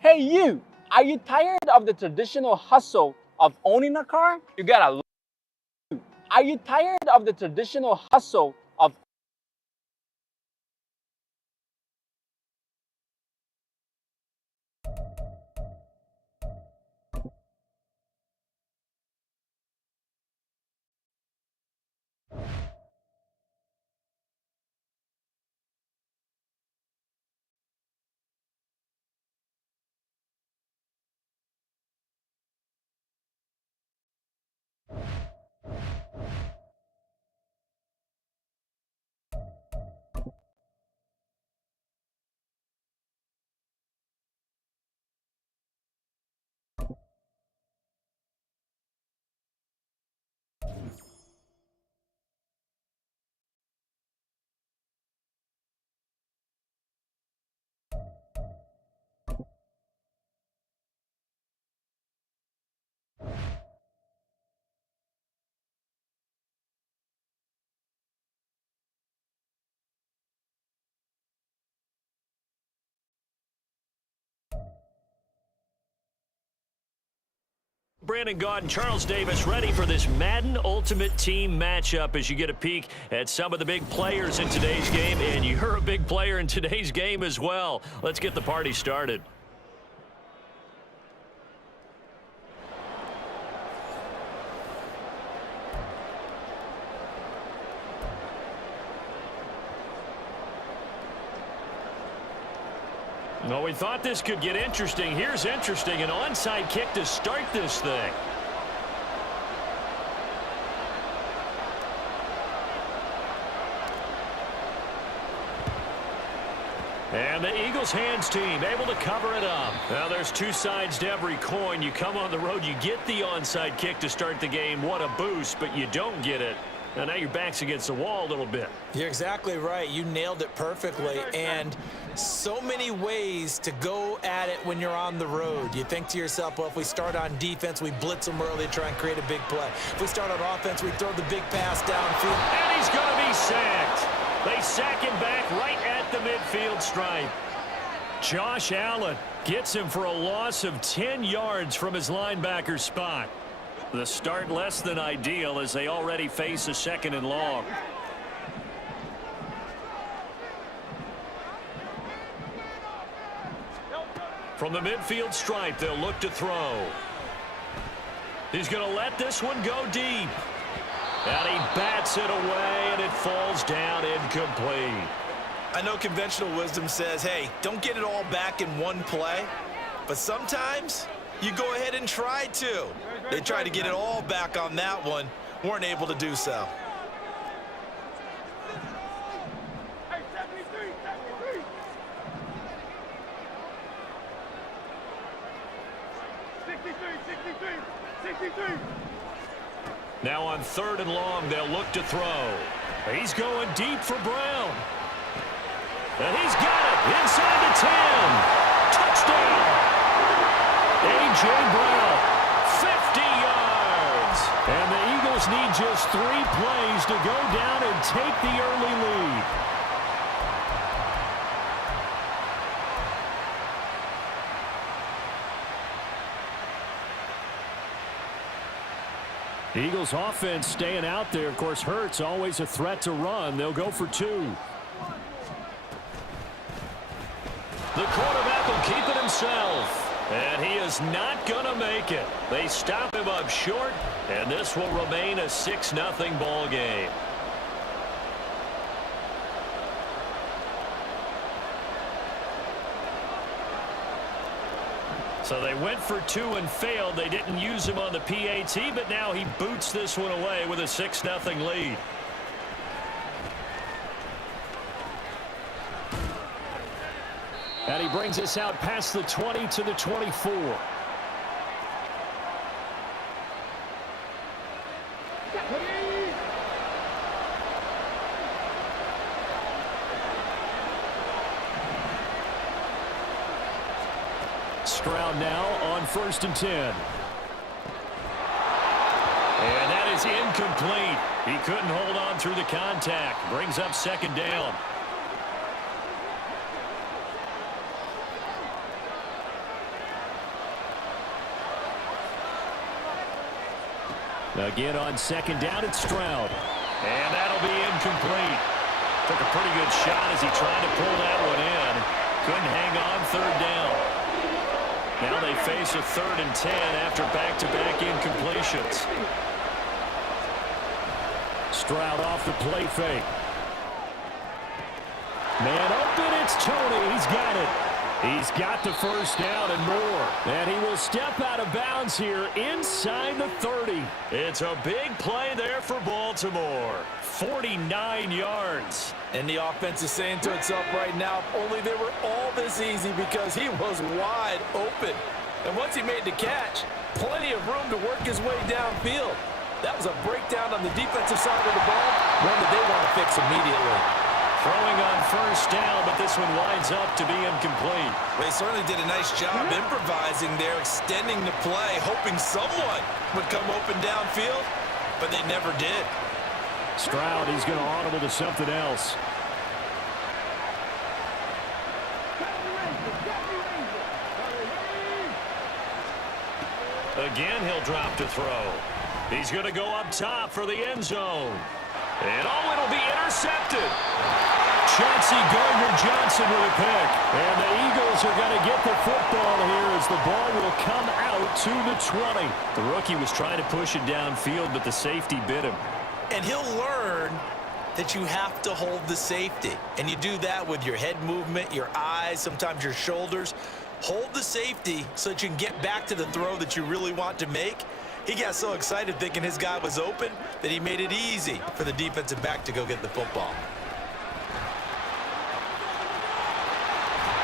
Hey you, are you tired of the traditional hustle of owning a car? You gotta. Are you tired of the traditional hustle of Brandon Gaud and Charles Davis ready for this Madden Ultimate Team matchup as you get a peek at some of the big players in today's game, and you're a big player in today's game as well. Let's get the party started. Well, we thought this could get interesting. Here's interesting, an onside kick to start this thing. And the Eagles hands team able to cover it up. Now there's two sides to every coin. You come on the road, you get the onside kick to start the game. What a boost, but you don't get it. And now your back's against the wall a little bit. You're exactly right. You nailed it perfectly. And so many ways to go at it when you're on the road. You think to yourself, well, if we start on defense, we blitz them early to try and create a big play. If we start on offense, we throw the big pass downfield. And he's going to be sacked. They sack him back right at the midfield stripe. Josh Allen gets him for a loss of 10 yards from his linebacker spot. The start less than ideal as they already face a 2nd and long. From the midfield stripe, they'll look to throw. He's going to let this one go deep. And he bats it away, and it falls down incomplete. I know conventional wisdom says, hey, don't get it all back in one play. But sometimes you go ahead and try to. They tried to get it all back on that one. Weren't able to do so. Hey, 73, 63. Now on 3rd and long, they'll look to throw. He's going deep for Brown. And he's got it inside the 10. Touchdown. A.J. Brown, 50 yards. And the Eagles need just 3 plays to go down and take the early lead. Eagles offense staying out there. Of course, Hurts always a threat to run. They'll go for 2. The quarterback will keep it himself. And he is not going to make it. They stop him up short, and this will remain a 6-0 ball game. So they went for 2 and failed. They didn't use him on the PAT, but now he boots this one away with a 6-0 lead. And he brings us out past the 20 to the 24. Stroud now on 1st and 10. And that is incomplete. He couldn't hold on through the contact. Brings up 2nd down. Again on second down, it's Stroud. And that'll be incomplete. Took a pretty good shot as he tried to pull that one in. Couldn't hang on third down. Now they face a 3rd and 10 after back-to-back incompletions. Stroud off the play fake. Man open, it's Tony. He's got it. He's got the first down and more. And he will step out of bounds here inside the 30. It's a big play there for Baltimore. 49 yards. And the offense is saying to itself right now, if only they were all this easy, because he was wide open. And once he made the catch, plenty of room to work his way downfield. That was a breakdown on the defensive side of the ball, one that they want to fix immediately. Throwing on first down, but this one winds up to be incomplete. They certainly did a nice job improvising there, extending the play, hoping someone would come open downfield, but they never did. Stroud, he's going to audible to something else. Again, he'll drop to throw. He's going to go up top for the end zone. And it'll be intercepted. Chauncey Gardner-Johnson with a pick. And the Eagles are going to get the football here as the ball will come out to the 20. The rookie was trying to push it downfield, but the safety bit him. And he'll learn that you have to hold the safety. And you do that with your head movement, your eyes, sometimes your shoulders. Hold the safety so that you can get back to the throw that you really want to make. He got so excited thinking his guy was open that he made it easy for the defensive back to go get the football.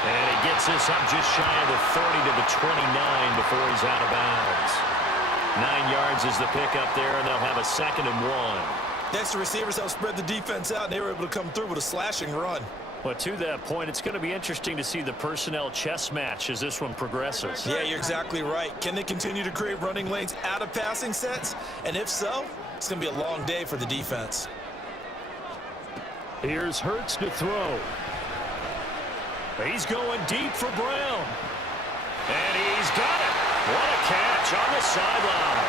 And he gets this up just shy of the 30 to the 29 before he's out of bounds. 9 yards is the pickup there, and they'll have a 2nd and 1. Next, the receivers helped spread the defense out, and they were able to come through with a slashing run. Well, to that point, it's going to be interesting to see the personnel chess match as this one progresses. Yeah, you're exactly right. Can they continue to create running lanes out of passing sets? And if so, it's going to be a long day for the defense. Here's Hurts to throw. He's going deep for Brown. And he's got it. What a catch on the sideline.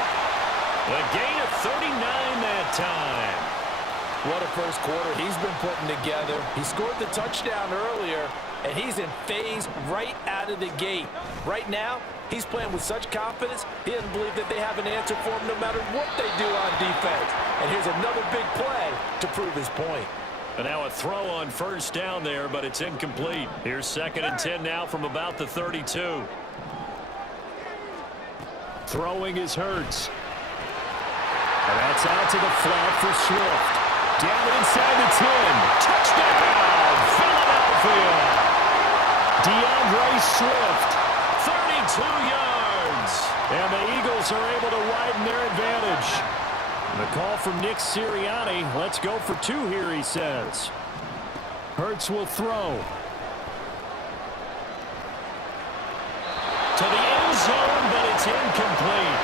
A gain of 39 that time. What a first quarter he's been putting together. He scored the touchdown earlier, and he's in phase right out of the gate. Right now, he's playing with such confidence, he doesn't believe that they have an answer for him no matter what they do on defense. And here's another big play to prove his point. And now a throw on first down there, but it's incomplete. Here's 2nd and 10 now from about the 32. Throwing is Hurts. And that's out to the flat for Swift. Down inside the 10. Touchdown, Philadelphia. DeAndre Swift, 32 yards. And the Eagles are able to widen their advantage. The call from Nick Sirianni. Let's go for 2 here, he says. Hurts will throw. To the end zone, but it's incomplete.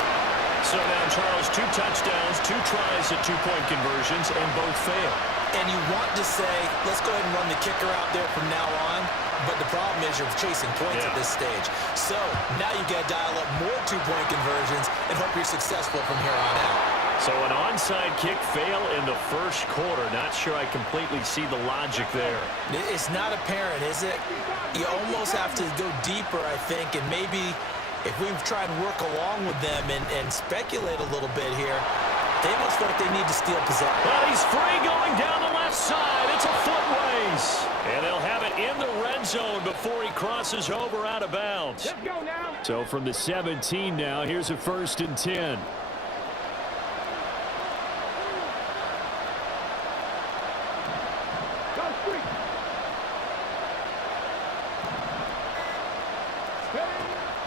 So now, Charles, 2 touchdowns, 2 tries at 2-point conversions, and both fail. And you want to say, let's go ahead and run the kicker out there from now on. But the problem is you're chasing points at this stage. So now you got to dial up more 2-point conversions and hope you're successful from here on out. So an onside kick fail in the first quarter. Not sure I completely see the logic there. It's not apparent, is it? You almost have to go deeper, I think, and maybe if we've tried to work along with them and speculate a little bit here, they must feel like they need to steal possession. Well, he's free going down the left side. It's a foot race. And they'll have it in the red zone before he crosses over out of bounds. Let's go now. So from the 17 now, here's a 1st and 10.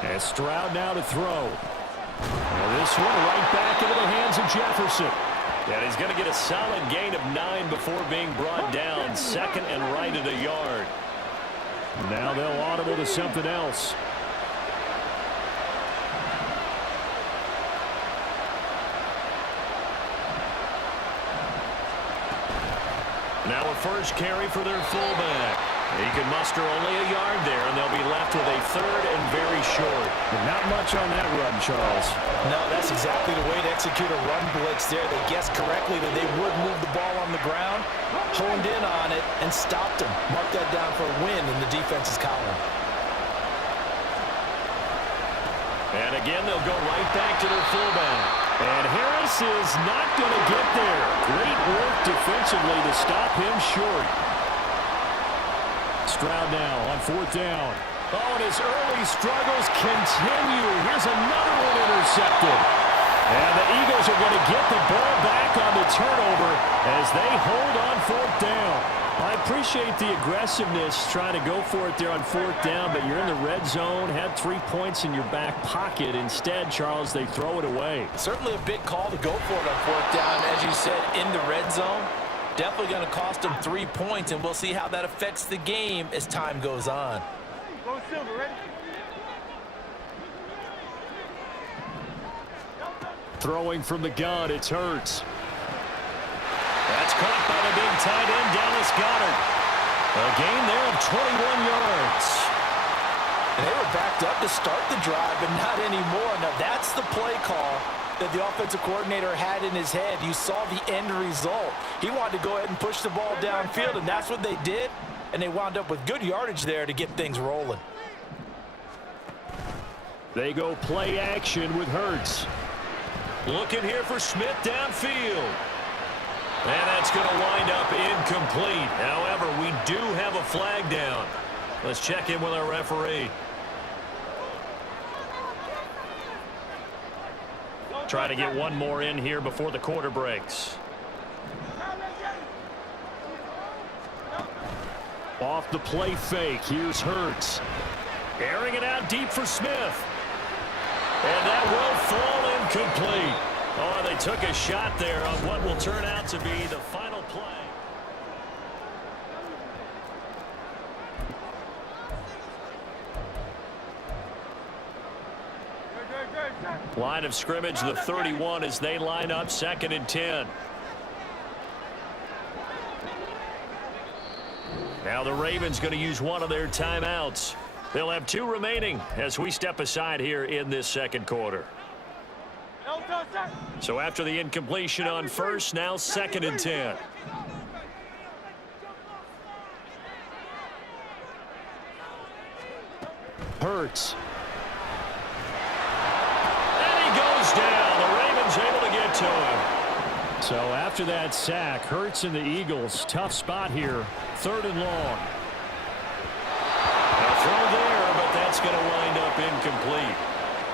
And Stroud now to throw. And this one right back into the hands of Jefferson. And he's going to get a solid gain of 9 before being brought down. 2nd and right at a yard. Now they'll audible to something else. Now a first carry for their fullback. He can muster only a yard there, and they'll be left with a third and very short. But not much on that run, Charles. No, that's exactly the way to execute a run blitz there. They guessed correctly that they would move the ball on the ground, honed in on it, and stopped him. Mark that down for a win in the defense's column. And again, they'll go right back to their fullback. And Harris is not going to get there. Great work defensively to stop him short. Stroud now on 4th down. Oh, and his early struggles continue. Here's another one intercepted. And the Eagles are going to get the ball back on the turnover as they hold on 4th down. I appreciate the aggressiveness trying to go for it there on 4th down, but you're in the red zone, had 3 points in your back pocket. Instead, Charles, they throw it away. Certainly a big call to go for it on 4th down, as you said, in the red zone. Definitely going to cost them 3 points, and we'll see how that affects the game as time goes on. Go Silver, ready? Throwing from the gun, it's Hurts. That's caught by the big tight end, Dallas Goedert. A gain there of 21 yards. And they were backed up to start the drive, but not anymore. Now, that's the play call that the offensive coordinator had in his head. You saw the end result. He wanted to go ahead and push the ball downfield, and that's what they did. And they wound up with good yardage there to get things rolling. They go play action with Hurts. Looking here for Smith downfield. And that's going to wind up incomplete. However, we do have a flag down. Let's check in with our referee. Try to get one more in here before the quarter breaks. Off the play fake, here's Hurts. Airing it out deep for Smith. And that will fall incomplete. Oh, they took a shot there on what will turn out to be the final play. Line of scrimmage, the 31, as they line up 2nd and 10. Now the Ravens going to use one of their timeouts. They'll have 2 remaining as we step aside here in this 2nd quarter. So after the incompletion on 1st, now 2nd and 10. Hurts. And he goes down. The Ravens able to get to him. So after that sack, Hurts and the Eagles, tough spot here. 3rd and long. A throw there, but that's going to wind up incomplete.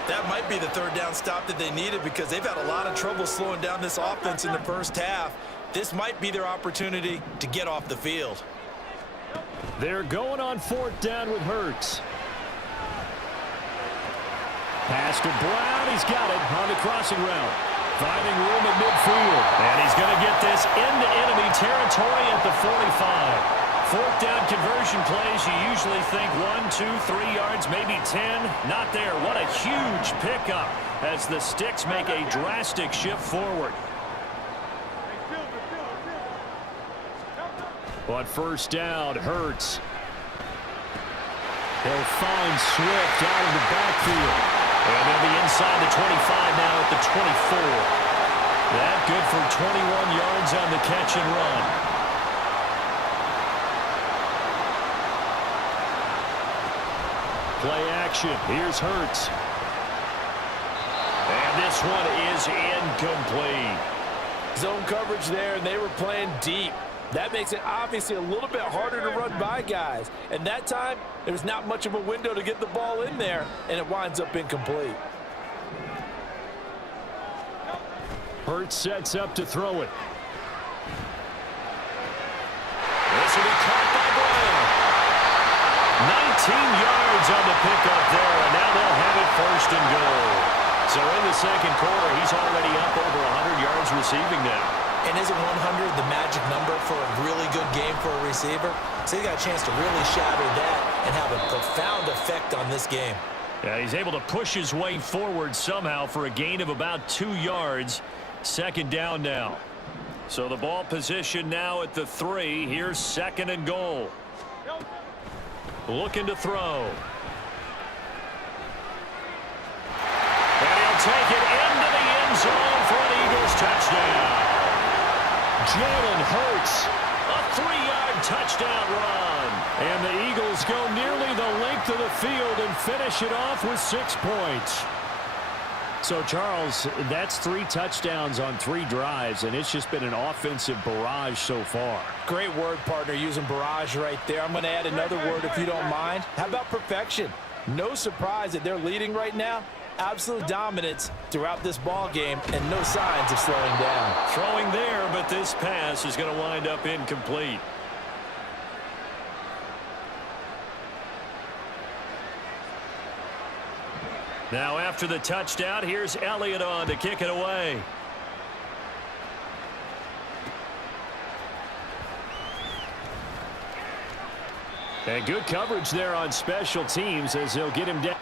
That might be the 3rd down stop that they needed because they've had a lot of trouble slowing down this offense in the first half. This might be their opportunity to get off the field. They're going on 4th down with Hurts. Pass to Brown. He's got it on the crossing route. Finding room at midfield. And he's going to get this into enemy territory at the 45. 4th down conversion plays, you usually think 1, 2, 3 yards, maybe 10. Not there. What a huge pickup as the Sticks make a drastic shift forward. On 1st down, Hurts. He'll find Swift out of the backfield. And they'll be inside the 25 now at the 24. That good for 21 yards on the catch and run. Play action. Here's Hurts. And this one is incomplete. Zone coverage there, and they were playing deep. That makes it obviously a little bit harder to run by guys. And that time, there was not much of a window to get the ball in there, and it winds up incomplete. Hurts sets up to throw it. This will be caught by Brown. 19 yards on the pickup there, and now they'll have it 1st and goal. So in the 2nd quarter, he's already up over 100 yards receiving now. And isn't 100 the magic number for a really good game for a receiver? So he got a chance to really shatter that and have a profound effect on this game. Yeah, he's able to push his way forward somehow for a gain of about 2 yards. 2nd down now. So the ball position now at the 3. Here's 2nd and goal. Looking to throw. And he'll take it into the end zone for an Eagles touchdown. Jalen Hurts, a 3-yard touchdown run. And the Eagles go nearly the length of the field and finish it off with 6 points. So, Charles, that's 3 touchdowns on 3 drives, and it's just been an offensive barrage so far. Great word, partner, using barrage right there. I'm going to add another word if you don't mind. How about perfection? No surprise that they're leading right now. Absolute dominance throughout this ball game and no signs of slowing down. Throwing there, but this pass is going to wind up incomplete. Now after the touchdown, here's Elliott on to kick it away. And good coverage there on special teams as they'll get him down.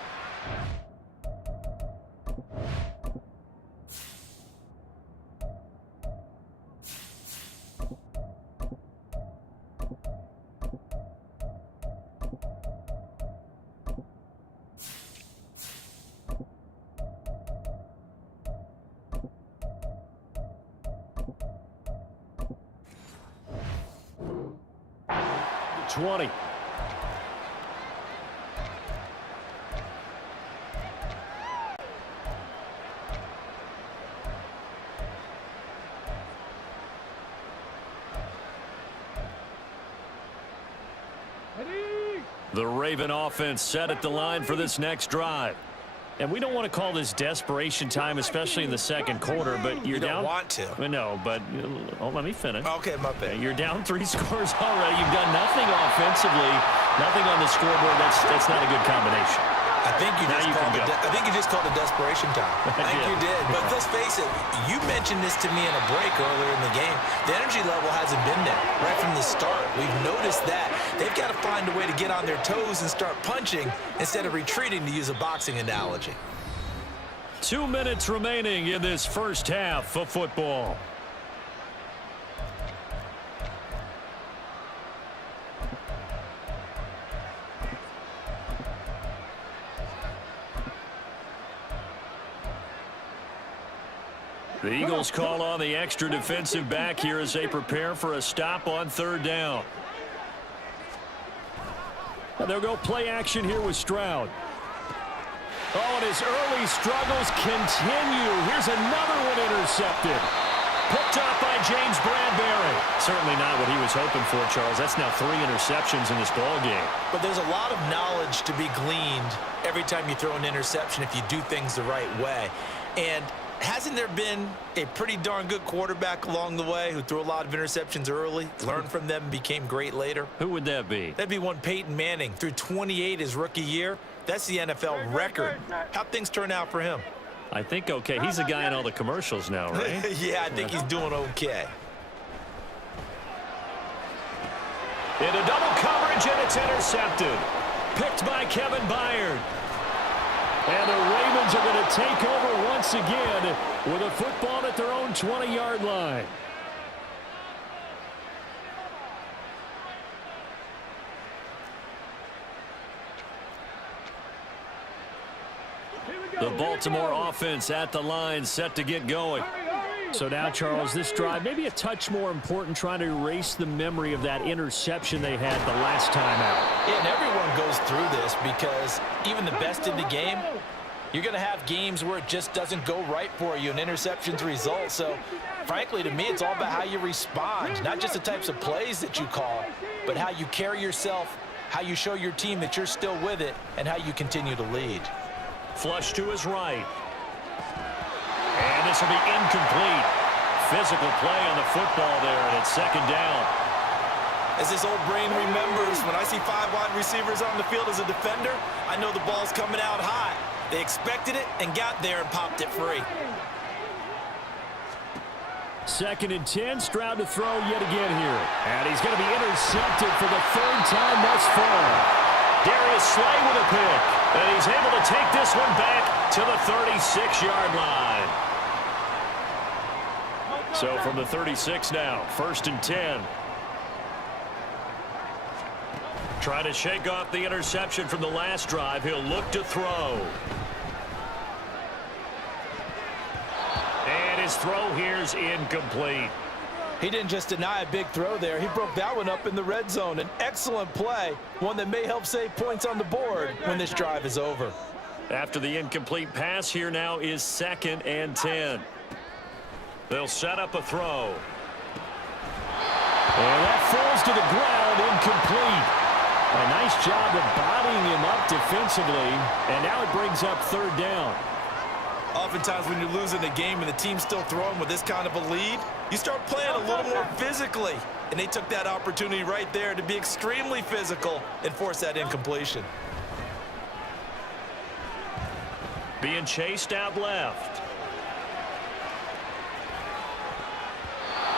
The Raven offense set at the line for this next drive. And we don't want to call this desperation time, especially in the second quarter, but you're down. You don't want to. No, but let me finish. Okay, my bad. You're down 3 scores already. You've done nothing offensively, nothing on the scoreboard. That's not a good combination. I think you just called it desperation time. I think you did. But let's face it, you mentioned this to me in a break earlier in the game. The energy level hasn't been there right from the start. We've noticed that. They've got to find a way to get on their toes and start punching instead of retreating, to use a boxing analogy. 2 minutes remaining in this first half of football. The Eagles call on the extra defensive back here as they prepare for a stop on 3rd down. And they'll go play action here with Stroud. Oh, and his early struggles continue. Here's another one intercepted. Picked up by James Bradbury. Certainly not what he was hoping for, Charles. That's now 3 interceptions in this ball game. But there's a lot of knowledge to be gleaned every time you throw an interception if you do things the right way. And hasn't there been a pretty darn good quarterback along the way who threw a lot of interceptions early, learned from them, and became great later? Who would that be? That'd be one Peyton Manning. Threw 28 his rookie year. That's the NFL record. How'd things turn out for him? I think okay. He's a guy in all the commercials now, right? Yeah, I think he's doing okay. Into double coverage, and it's intercepted. Picked by Kevin Byard. And the Ravens are going to take over once again with a football at their own 20-yard line. The Baltimore offense at the line, set to get going. So now, Charles, this drive maybe a touch more important, trying to erase the memory of that interception they had the last time out. Yeah, and everyone goes through this because even the best in the game, you're going to have games where it just doesn't go right for you, and interceptions result. So, frankly, to me, it's all about how you respond, not just the types of plays that you call, but how you carry yourself, how you show your team that you're still with it, and how you continue to lead. Flush to his right. And this will be incomplete. Physical play on the football there, and it's 2nd down. As this old brain remembers, when I see 5 wide receivers on the field as a defender, I know the ball's coming out hot. They expected it and got there and popped it free. 2nd and 10, Stroud to throw yet again here. And he's going to be intercepted for the 3rd time thus far. Darius Slay with a pick. And he's able to take this one back to the 36-yard line. So from the 36 now, 1st and 10. Trying to shake off the interception from the last drive. He'll look to throw. And his throw here's incomplete. He didn't just deny a big throw there. He broke that one up in the red zone. An excellent play, one that may help save points on the board when this drive is over. After the incomplete pass, here now is 2nd and 10. They'll set up a throw. And that falls to the ground, incomplete. A nice job of bodying him up defensively, and now it brings up 3rd down. Oftentimes when you're losing a game and the team's still throwing with this kind of a lead, you start playing a little more physically. And they took that opportunity right there to be extremely physical and force that incompletion. Being chased out left.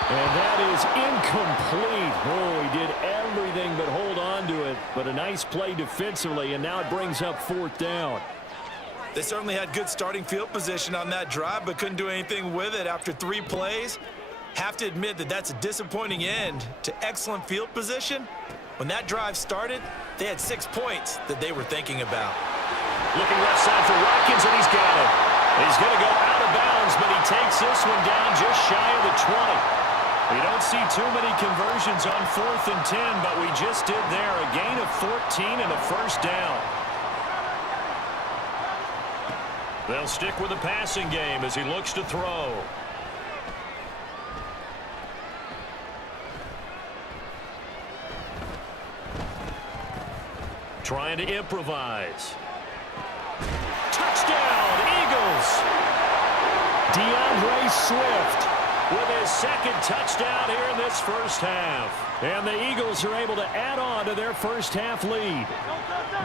And that is incomplete. Oh, he did everything but hold on to it. But a nice play defensively, and now it brings up 4th down. They certainly had good starting field position on that drive, but couldn't do anything with it after 3 plays. Have to admit that that's a disappointing end to excellent field position. When that drive started, they had 6 points that they were thinking about. Looking left side for Watkins, and he's got it. He's going to go out of bounds, but he takes this one down just shy of the 20. We don't see too many conversions on 4th and 10, but we just did there. A gain of 14 and a 1st down. They'll stick with the passing game as he looks to throw. Trying to improvise. Touchdown, Eagles! DeAndre Swift with his 2nd touchdown here in this first half. And the Eagles are able to add on to their first half lead.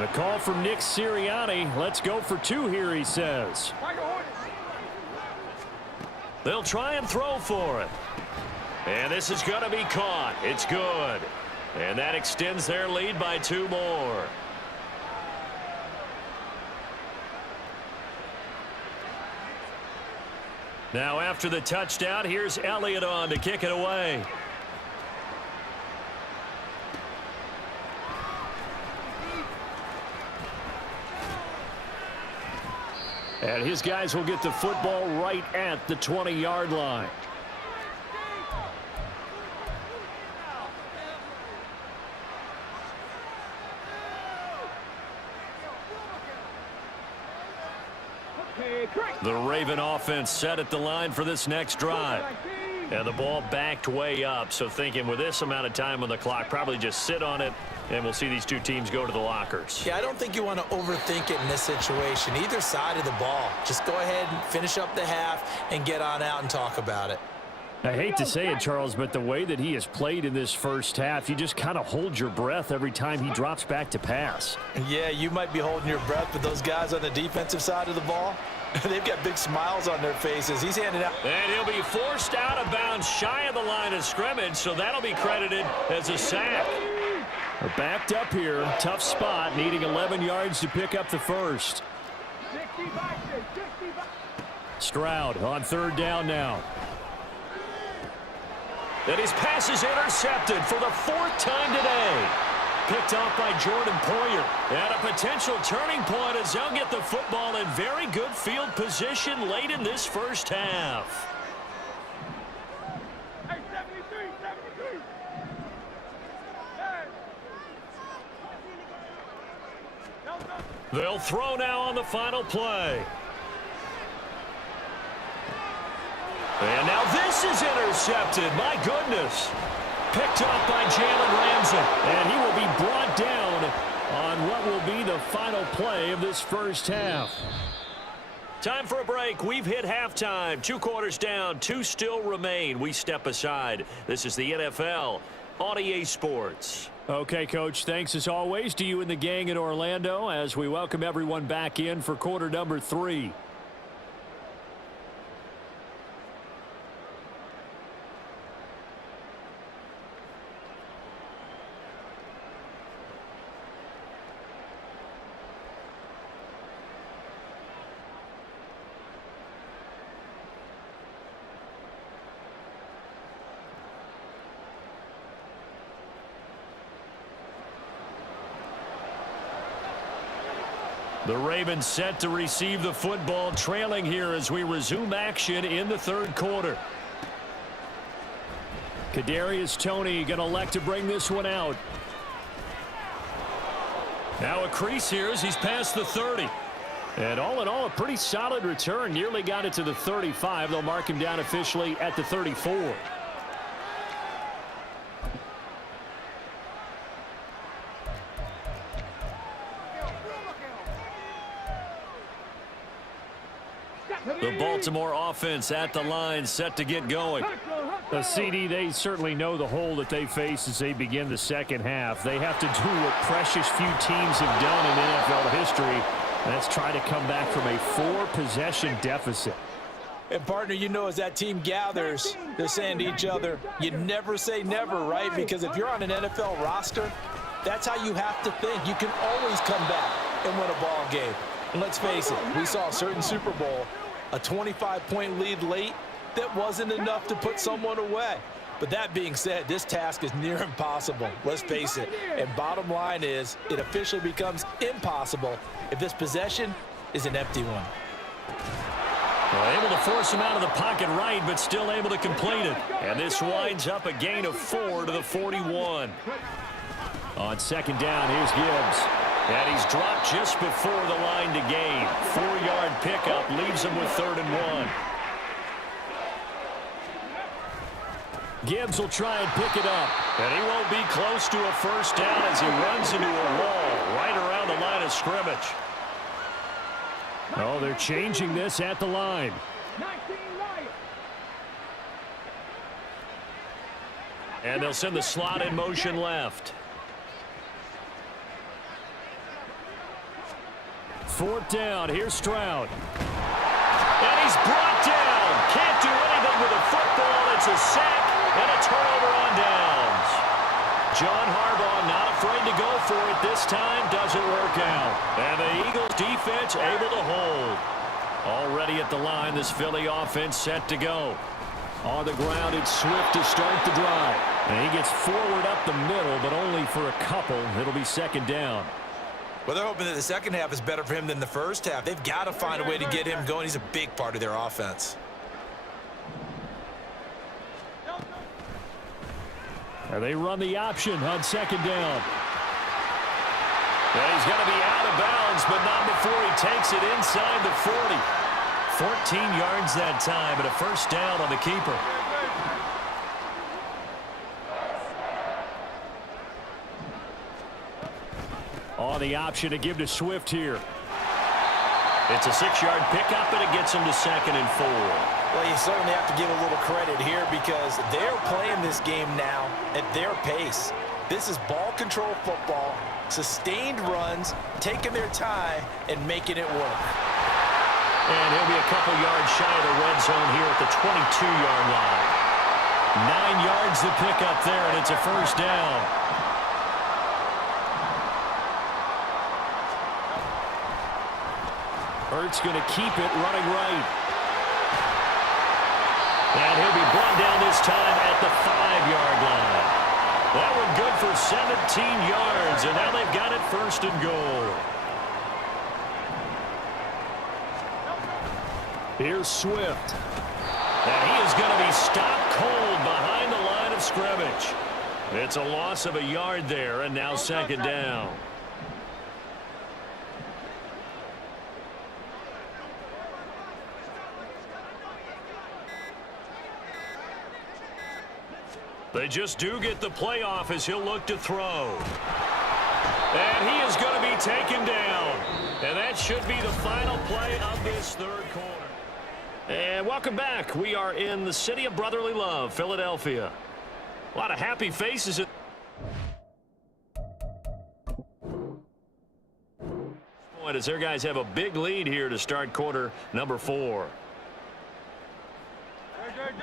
The call from Nick Sirianni. Let's go for 2 here, he says. They'll try and throw for it. And this is going to be caught. It's good. And that extends their lead by 2 more. Now after the touchdown, here's Elliott on to kick it away. And his guys will get the football right at the 20-yard line. The Raven offense set at the line for this next drive. And the ball backed way up, so thinking with this amount of time on the clock, probably just sit on it, and we'll see these 2 teams go to the lockers. Yeah, I don't think you want to overthink it in this situation. Either side of the ball. Just go ahead and finish up the half and get on out and talk about it. I hate to say it, Charles, but the way that he has played in this first half, you just kind of hold your breath every time he drops back to pass. Yeah, you might be holding your breath, but those guys on the defensive side of the ball, they've got big smiles on their faces. He's handing out. And he'll be forced out of bounds shy of the line of scrimmage, so that'll be credited as a sack. They're backed up here. Tough spot, needing 11 yards to pick up the first. Stroud on 3rd down now. And his pass is intercepted for the 4th time today. Picked off by Jordan Poyer. And a potential turning point as they'll get the football in very good field position late in this first half. Hey, 73, 73. Hey. They'll throw now on the final play. And now this is intercepted. My goodness. Picked off by Jalen Ramsey. And he will be brought down on what will be the final play of this first half. Time for a break. We've hit halftime. 2 quarters down. 2 still remain. We step aside. This is the NFL on EA Sports. Okay, Coach, thanks as always to you and the gang in Orlando as we welcome everyone back in for quarter number 3. The Ravens set to receive the football, trailing here as we resume action in the third quarter. Kadarius Toney going to elect to bring this one out. Now a crease here as he's past the 30. And all in all, a pretty solid return. Nearly got it to the 35. They'll mark him down officially at the 34. The Baltimore offense at the line, set to get going. The CD, they certainly know the hole that they face as they begin the second half. They have to do what precious few teams have done in NFL history. That's try to come back from a 4-possession deficit. And, partner, you know, as that team gathers, they're saying to each other, you never say never, right? Because if you're on an NFL roster, that's how you have to think. You can always come back and win a ball game. And let's face it, we saw a certain Super Bowl, a 25-point lead late, that wasn't enough to put someone away. But that being said, this task is near impossible. Let's face it. And bottom line is, it officially becomes impossible if this possession is an empty one. Well, able to force him out of the pocket right, but still able to complete it. And this winds up a gain of 4 to the 41. On second down, here's Gibbs. And he's dropped just before the line to gain. 4-yard pickup leaves him with 3rd and 1. Gibbs will try and pick it up. And he won't be close to a first down as he runs into a wall right around the line of scrimmage. Oh, they're changing this at the line. And they'll send the slot in motion left. 4th down. Here's Stroud. And he's brought down. Can't do anything with a football. It's a sack and a turnover on downs. John Harbaugh not afraid to go for it this time. Doesn't work out. And the Eagles defense able to hold. Already at the line, this Philly offense set to go. On the ground, it's Swift to start the drive. And he gets forward up the middle, but only for a couple. It'll be 2nd down. Well, they're hoping that the second half is better for him than the first half. They've got to find a way to get him going. He's a big part of their offense. And they run the option on 2nd down. And he's going to be out of bounds, but not before he takes it inside the 40. 14 yards that time, and a first down on the keeper. On the option to give to Swift here. It's a 6-yard pickup, and it gets him to 2nd and 4. Well, you certainly have to give a little credit here because they're playing this game now at their pace. This is ball control football, sustained runs, taking their time, and making it work. And he'll be a couple yards shy of the red zone here at the 22-yard line. 9 yards to pick up there, and it's a first down. Hurts going to keep it running right. And he'll be brought down this time at the 5-yard line. That one good for 17 yards, and now they've got it 1st and goal. Here's Swift. And he is going to be stopped cold behind the line of scrimmage. It's a loss of a yard there, and now 2nd down. They just do get the playoff as he'll look to throw. And he is going to be taken down. And that should be the final play of this third quarter. And welcome back. We are in the city of brotherly love, Philadelphia. A lot of happy faces. As their guys have a big lead here to start quarter number 4.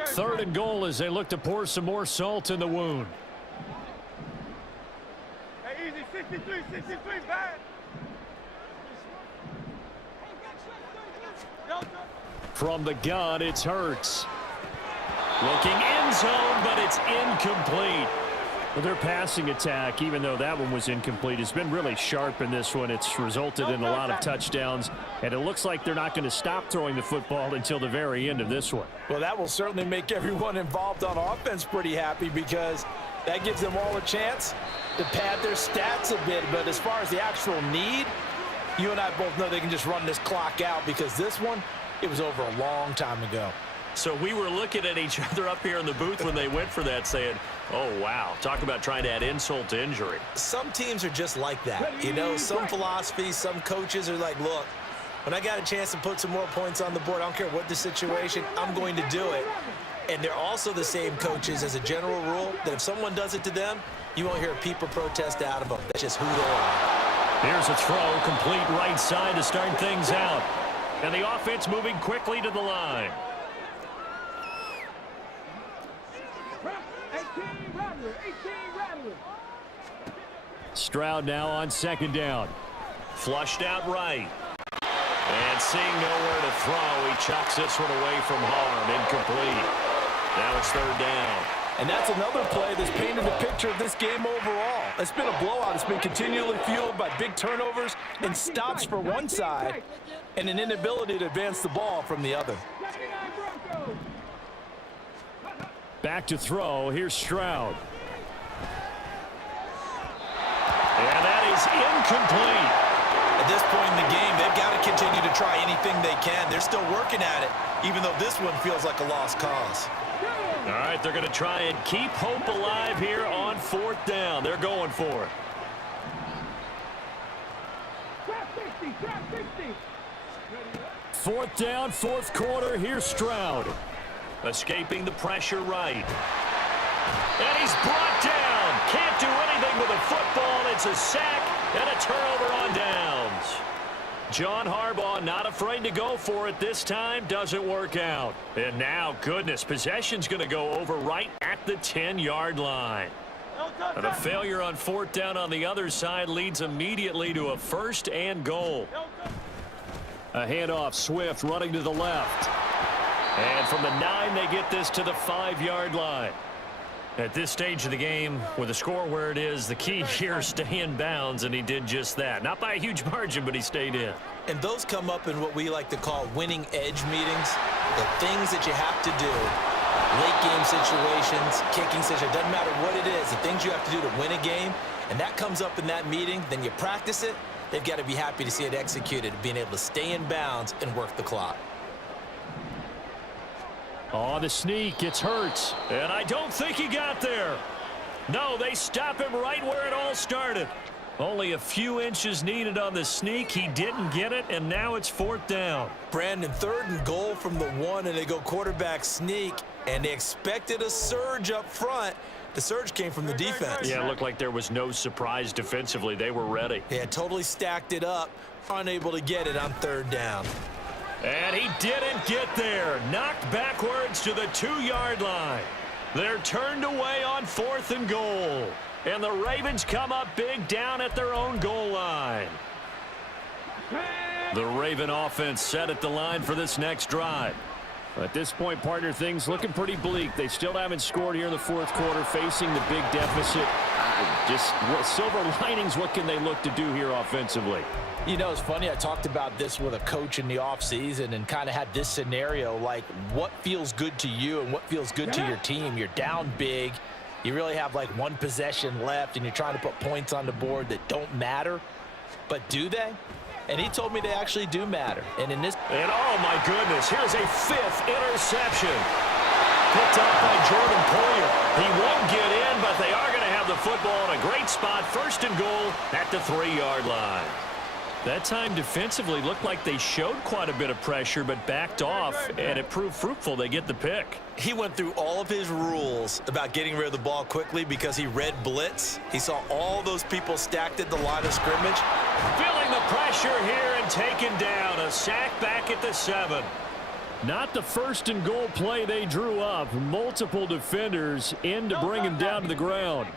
3rd and goal as they look to pour some more salt in the wound. Hey, easy, 63, bad. From the gun, it's Hurts. Looking end zone, but it's incomplete. Well, their passing attack, even though that one was incomplete, has been really sharp in this one. It's resulted in a lot of touchdowns, and it looks like they're not going to stop throwing the football until the very end of this one. Well, that will certainly make everyone involved on offense pretty happy because that gives them all a chance to pad their stats a bit. But as far as the actual need, you and I both know they can just run this clock out because this one, it was over a long time ago. So we were looking at each other up here in the booth when they went for that saying, oh, wow, talk about trying to add insult to injury. Some teams are just like that. You know, some philosophies, some coaches are like, look, when I got a chance to put some more points on the board, I don't care what the situation, I'm going to do it. And they're also the same coaches as a general rule that if someone does it to them, you won't hear a peep or protest out of them. That's just who they are. Here's a throw, complete right side to start things out. And the offense moving quickly to the line. Stroud now on second down. Flushed out right. And seeing nowhere to throw, he chucks this one away from harm. Incomplete. Now it's third down. And that's another play that's painted the picture of this game overall. It's been a blowout. It's been continually fueled by big turnovers and stops for one side and an inability to advance the ball from the other. Back to throw. Here's Stroud. And that is incomplete. At this point in the game, they've got to continue to try anything they can. They're still working at it, even though this one feels like a lost cause. All right, they're going to try and keep hope alive here on fourth down. They're going for it. Fourth down, fourth quarter. Here's Stroud. Escaping the pressure right. And he's brought down. Can't do anything with a football. It's a sack and a turnover on downs. John Harbaugh not afraid to go for it this time. Doesn't work out. And now, goodness, possession's going to go over right at the 10-yard line. And a failure on fourth down on the other side leads immediately to a first and goal. A handoff, Swift running to the left. And from the 9, they get this to the 5-yard line. At this stage of the game, with the score where it is, the key here is stay in bounds, and he did just that. Not by a huge margin, but he stayed in. And those come up in what we like to call winning edge meetings. The things that you have to do, late game situations, kicking situations, doesn't matter what it is, the things you have to do to win a game, and that comes up in that meeting, then you practice it, they've got to be happy to see it executed, being able to stay in bounds and work the clock. On the sneak, it's Hurts. And I don't think he got there. No, they stop him right where it all started. Only a few inches needed on the sneak. He didn't get it, and now it's fourth down. Brandon, third and goal from the 1, and they go quarterback sneak, and they expected a surge up front. The surge came from the defense. Yeah, it looked like there was no surprise defensively. They were ready. They had totally stacked it up, unable to get it on third down. And he didn't get there. Knocked backwards to the 2-yard line. They're turned away on fourth and goal. And the Ravens come up big down at their own goal line. The Raven offense set at the line for this next drive. At this point, partner, things looking pretty bleak. They still haven't scored here in the fourth quarter, facing the big deficit. Just silver linings, what can they look to do here offensively? You know, it's funny, I talked about this with a coach in the offseason and kind of had this scenario, like what feels good to you and what feels good to your team. You're down big. You really have like one possession left, and you're trying to put points on the board that don't matter. But do they? And he told me they actually do matter. And in this... And oh, my goodness, here's a 5th interception. Picked up by Jordan Poyer. He won't get in, but they are going to have the football in a great spot. First and goal at the 3-yard line. That time defensively looked like they showed quite a bit of pressure but backed off, and it proved fruitful. They get the pick. He went through all of his rules about getting rid of the ball quickly because he read blitz. He saw all those people stacked at the line of scrimmage. Feeling the pressure here and taken down. A sack back at the 7. Not the first and goal play they drew up. Multiple defenders in to bring him down to the ground.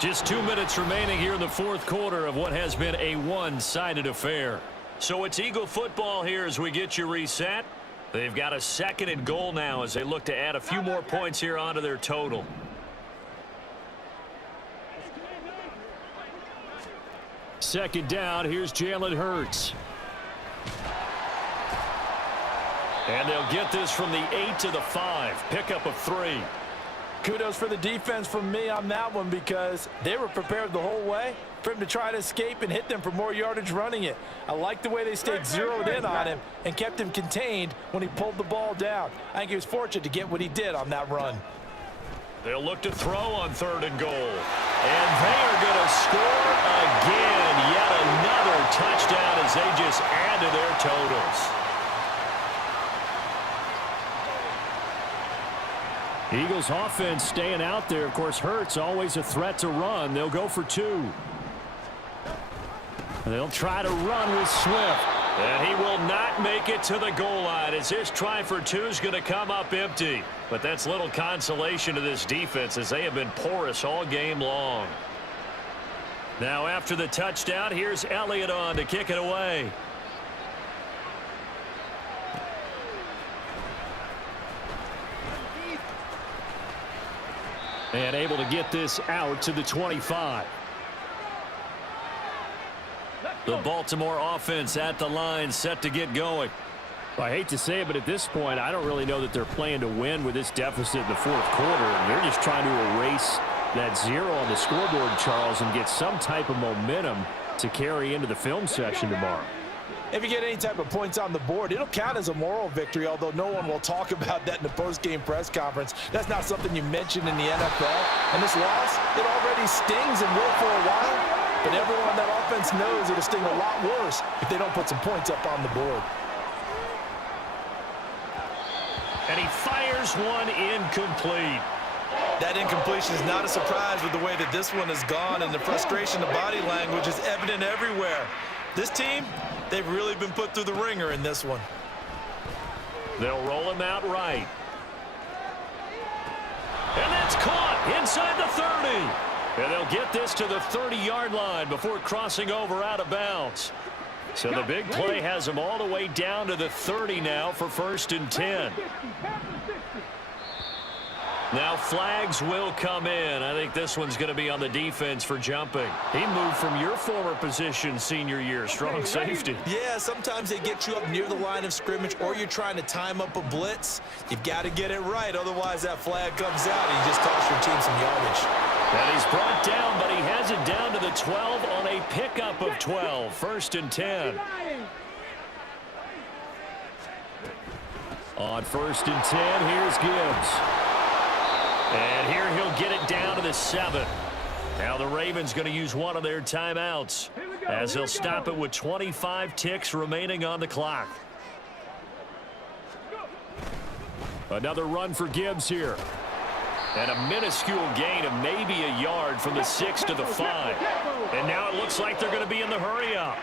Just 2 minutes remaining here in the fourth quarter of what has been a one-sided affair. So it's Eagle football here as we get you reset. They've got a 2nd and goal now as they look to add a few more points here onto their total. Second down, here's Jalen Hurts. And they'll get this from the 8 to the 5. Pickup of 3. Kudos for the defense from me on that one because they were prepared the whole way for him to try to escape and hit them for more yardage running it. I like the way they stayed zeroed in on him and kept him contained when he pulled the ball down. I think he was fortunate to get what he did on that run. They'll look to throw on 3rd and goal. And they are going to score again. Yet another touchdown as they just add to their totals. Eagles offense staying out there. Of course, Hurts always a threat to run. They'll go for 2. They'll try to run with Swift. And he will not make it to the goal line as his try for 2 is going to come up empty. But that's little consolation to this defense as they have been porous all game long. Now after the touchdown, here's Elliott on to kick it away. And able to get this out to the 25. The Baltimore offense at the line, set to get going. Well, I hate to say it, but at this point, I don't really know that they're playing to win with this deficit in the 4th quarter. They're just trying to erase that 0 on the scoreboard, Charles, and get some type of momentum to carry into the film session tomorrow. If you get any type of points on the board, it'll count as a moral victory, although no one will talk about that in the post-game press conference. That's not something you mention in the NFL. And this loss, it already stings and will for a while. But everyone on that offense knows it'll sting a lot worse if they don't put some points up on the board. And he fires one incomplete. That incompletion is not a surprise with the way that this one has gone, and the frustration, the body language is evident everywhere. This team, they've really been put through the ringer in this one. They'll roll him out right. And that's caught inside the 30. And they'll get this to the 30-yard line before crossing over out of bounds. So the big play has them all the way down to the 30 now for 1st and 10. Now flags will come in. I think this one's going to be on the defense for jumping. He moved from your former position senior year, strong safety. Yeah, sometimes they get you up near the line of scrimmage or you're trying to time up a blitz. You've got to get it right, otherwise that flag comes out and you just cost your team some yardage. And he's brought down, but he has it down to the 12 on a pickup of 12. 1st and 10. On 1st and 10, here's Gibbs. And here he'll get it down to the 7. Now the Ravens going to use one of their timeouts as they'll stop it with 25 ticks remaining on the clock. Another run for Gibbs here. And a minuscule gain of maybe a yard from the 6 to the 5. And now it looks like they're going to be in the hurry-up.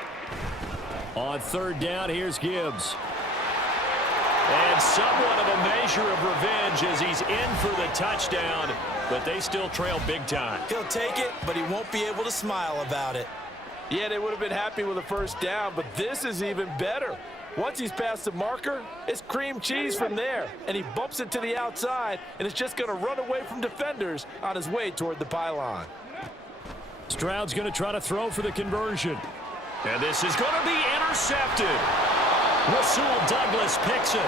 On 3rd down, here's Gibbs. And somewhat of a measure of revenge as he's in for the touchdown, but they still trail big time. He'll take it, but he won't be able to smile about it. Yeah, they would have been happy with a 1st down, but this is even better. Once he's past the marker, it's cream cheese from there, and he bumps it to the outside, and it's just going to run away from defenders on his way toward the pylon. Stroud's going to try to throw for the conversion. And this is going to be intercepted. Rasul Douglas picks it.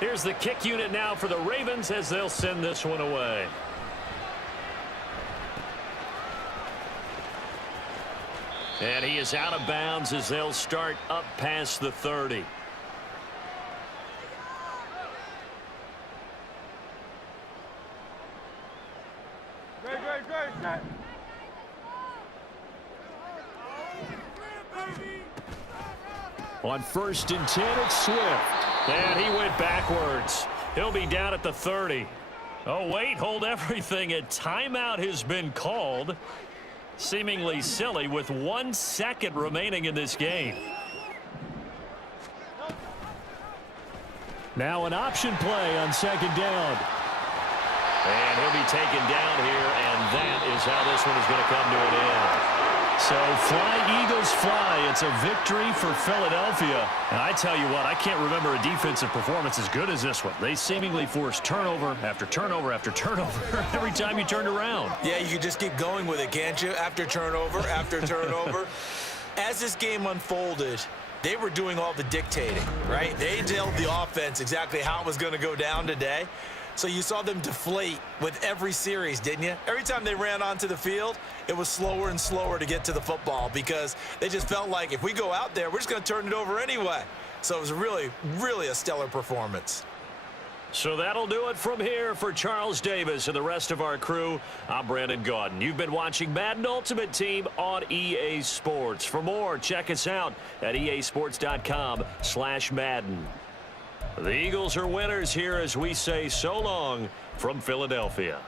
Here's the kick unit now for the Ravens as they'll send this one away. And he is out of bounds as they'll start up past the 30. Great. On 1st and 10, it's Swift. And he went backwards. He'll be down at the 30. Oh, wait, hold everything. A timeout has been called. Seemingly silly with 1 second remaining in this game. Now an option play on 2nd down. And he'll be taken down here, and that is how this one is going to come to an end. So fly, Eagles, fly. It's a victory for Philadelphia. And I tell you what, I can't remember a defensive performance as good as this one. They seemingly forced turnover after turnover after turnover every time you turned around. Yeah, you can just keep going with it, can't you? After turnover, after turnover. As this game unfolded, they were doing all the dictating, right? They told the offense exactly how it was going to go down today. So you saw them deflate with every series, didn't you? Every time they ran onto the field, it was slower and slower to get to the football because they just felt like if we go out there, we're just going to turn it over anyway. So it was really, really a stellar performance. So that'll do it from here for Charles Davis and the rest of our crew. I'm Brandon Gaudin. You've been watching Madden Ultimate Team on EA Sports. For more, check us out at easports.com/Madden. The Eagles are winners here as we say so long from Philadelphia.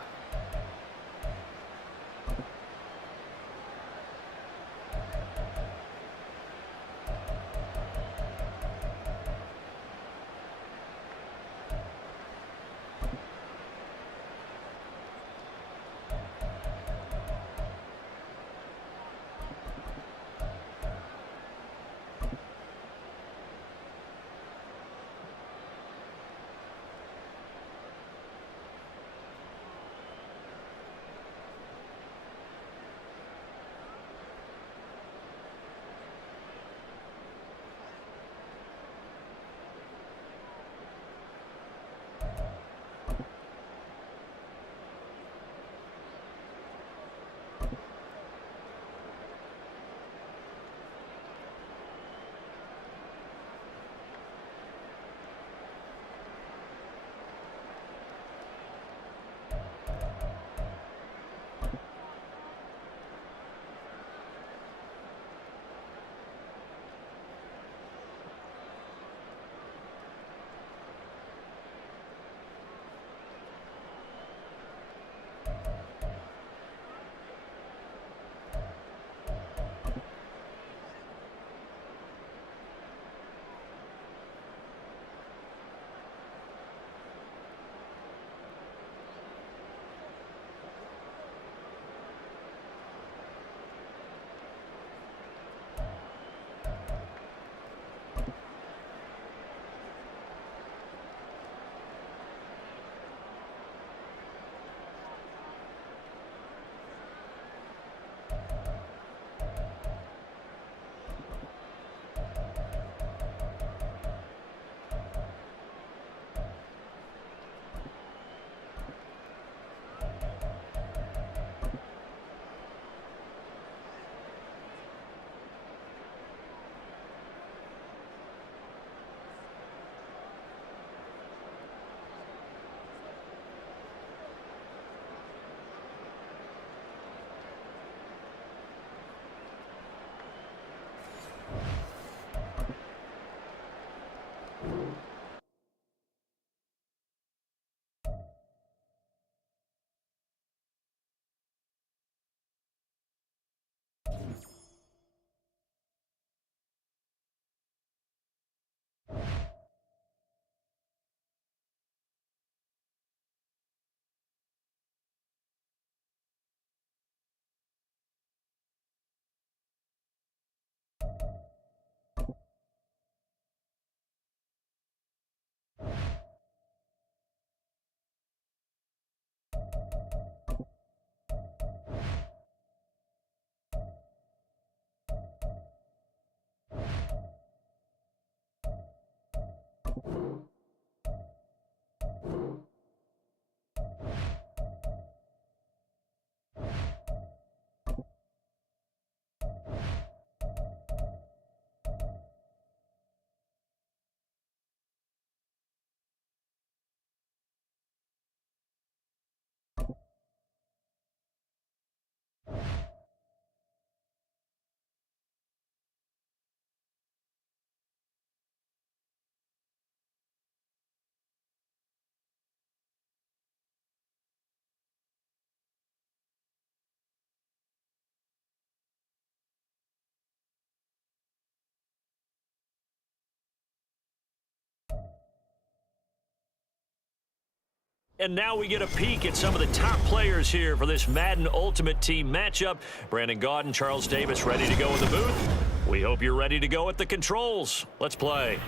and now we get a peek at some of the top players here for this Madden Ultimate Team matchup. Brandon Gaudin, Charles Davis ready to go in the booth. We hope you're ready to go at the controls. Let's play.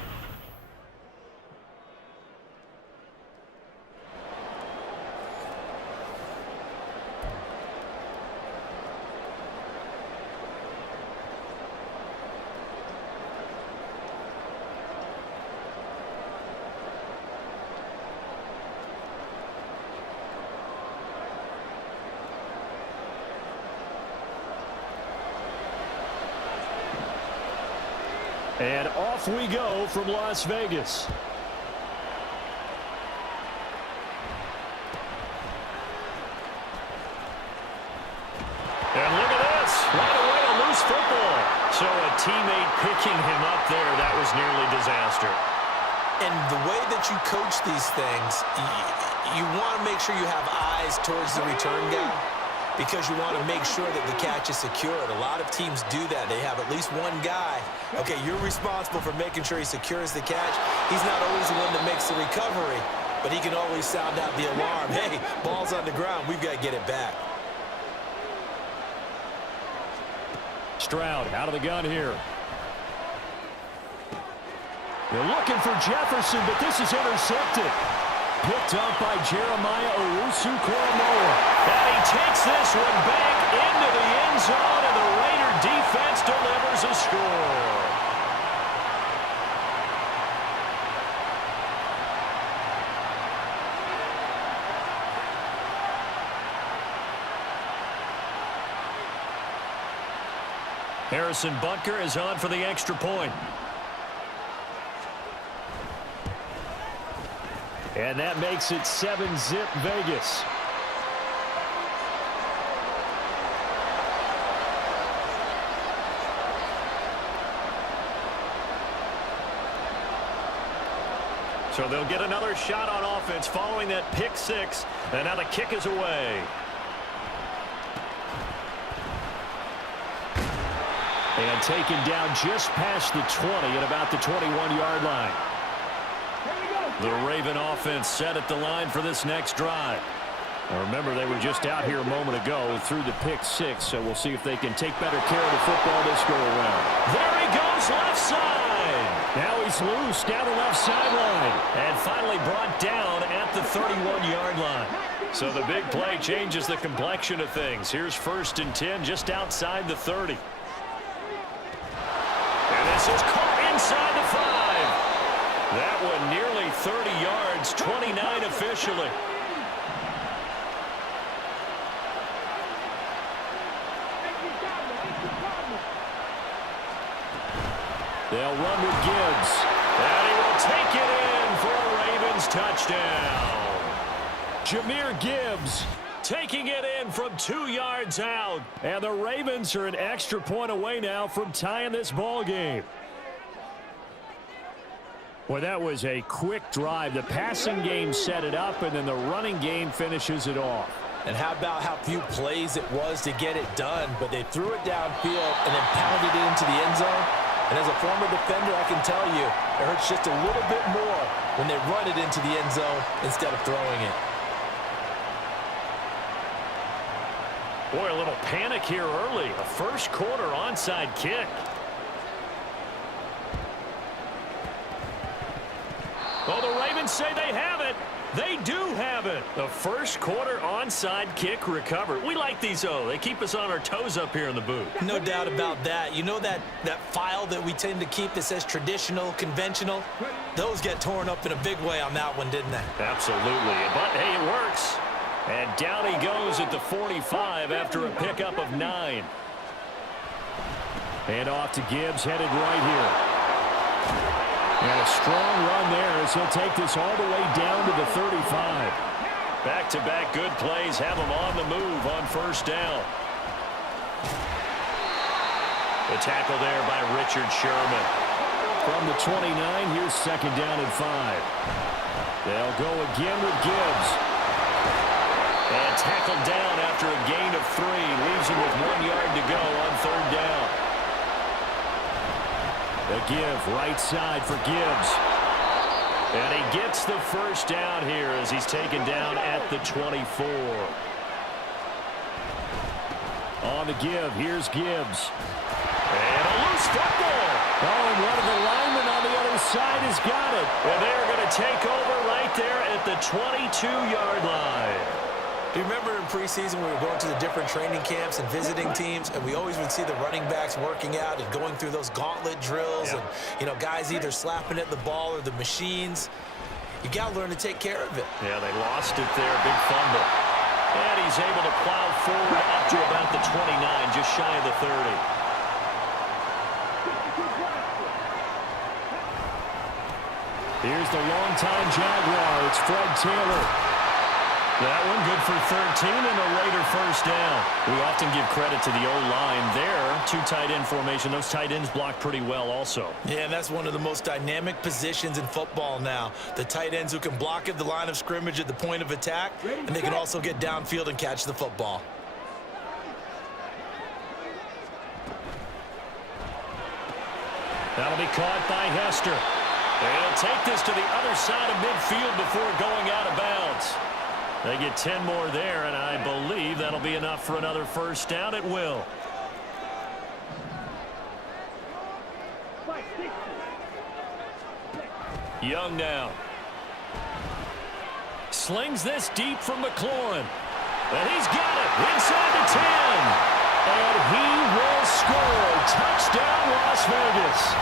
And off we go from Las Vegas. And look at this. Right away, a loose football. So a teammate picking him up there, that was nearly disaster. And the way that you coach these things, you want to make sure you have eyes towards the return guy, because you want to make sure that the catch is secured. A lot of teams do that. They have at least one guy. Okay, you're responsible for making sure he secures the catch. He's not always the one that makes the recovery, but he can always sound out the alarm. Hey, ball's on the ground. We've got to get it back. Stroud out of the gun here. They're looking for Jefferson, but this is intercepted. Picked up by Jeremiah Owusu-Koramoah. And he takes this one back into the end zone, and the Raider defense delivers a score. Harrison Butker is on for the extra point. And that makes it 7-zip Vegas. So they'll get another shot on offense following that pick six. And now the kick is away. And taken down just past the 20 at about the 21-yard line. The Raven offense set at the line for this next drive. Now remember, they were just out here a moment ago through the pick six, so we'll see if they can take better care of the football this go-around. There he goes, left side. Now he's loose down the left sideline. And finally brought down at the 31-yard line. So the big play changes the complexion of things. Here's 1st and 10 just outside the 30. And this is caught inside the 5. That one nearly 30 yards, 29 officially. They'll run with Gibbs. And he will take it in for a Ravens touchdown. Jahmyr Gibbs taking it in from 2 yards out. And the Ravens are an extra point away now from tying this ball game. Well, that was a quick drive. The passing game set it up, and then the running game finishes it off. And how about how few plays it was to get it done, but they threw it downfield and then pounded it into the end zone. And as a former defender, I can tell you, it hurts just a little bit more when they run it into the end zone instead of throwing it. Boy, a little panic here early. A first quarter onside kick. Well, the Ravens say they have it. They do have it. The first quarter onside kick recovered. We like these, though. They keep us on our toes up here in the booth. No doubt about that. You know that file that we tend to keep that says traditional, conventional? Those get torn up in a big way on that one, didn't they? Absolutely. But, hey, it works. And down he goes at the 45 after a pickup of 9. And off to Gibbs, headed right here. And a strong run there as he'll take this all the way down to the 35. Back-to-back good plays have him on the move on first down. The tackle there by Richard Sherman. From the 29, here's 2nd down and 5. They'll go again with Gibbs. And tackled down after a gain of 3. Leaves him with 1 yard to go on 3rd down. The give right side for Gibbs. And he gets the first down here as he's taken down at the 24. On the give, here's Gibbs. And a loose football. Oh, and one of the linemen on the other side has got it. And they're going to take over right there at the 22-yard line. Do you remember in preseason we were going to the different training camps and visiting teams, and we always would see the running backs working out and going through those gauntlet drills, and, you know, guys either slapping at the ball or the machines. You got to learn to take care of it. Yeah, they lost it there. Big fumble. And he's able to plow forward up to about the 29, just shy of the 30. Here's the longtime Jaguar. It's Fred Taylor. That one good for 13 and a Raider first down. We often give credit to the O-line there. Two tight end formation. Those tight ends block pretty well also. Yeah, and that's one of the most dynamic positions in football now. The tight ends who can block at the line of scrimmage at the point of attack, and they can also get downfield and catch the football. That'll be caught by Hester. They'll take this to the other side of midfield before going out of bounds. They get 10 more there, and I believe that'll be enough for another first down. It will. Young now. Slings this deep from McLaurin. And he's got it inside the 10. And he will score. Touchdown, Las Vegas.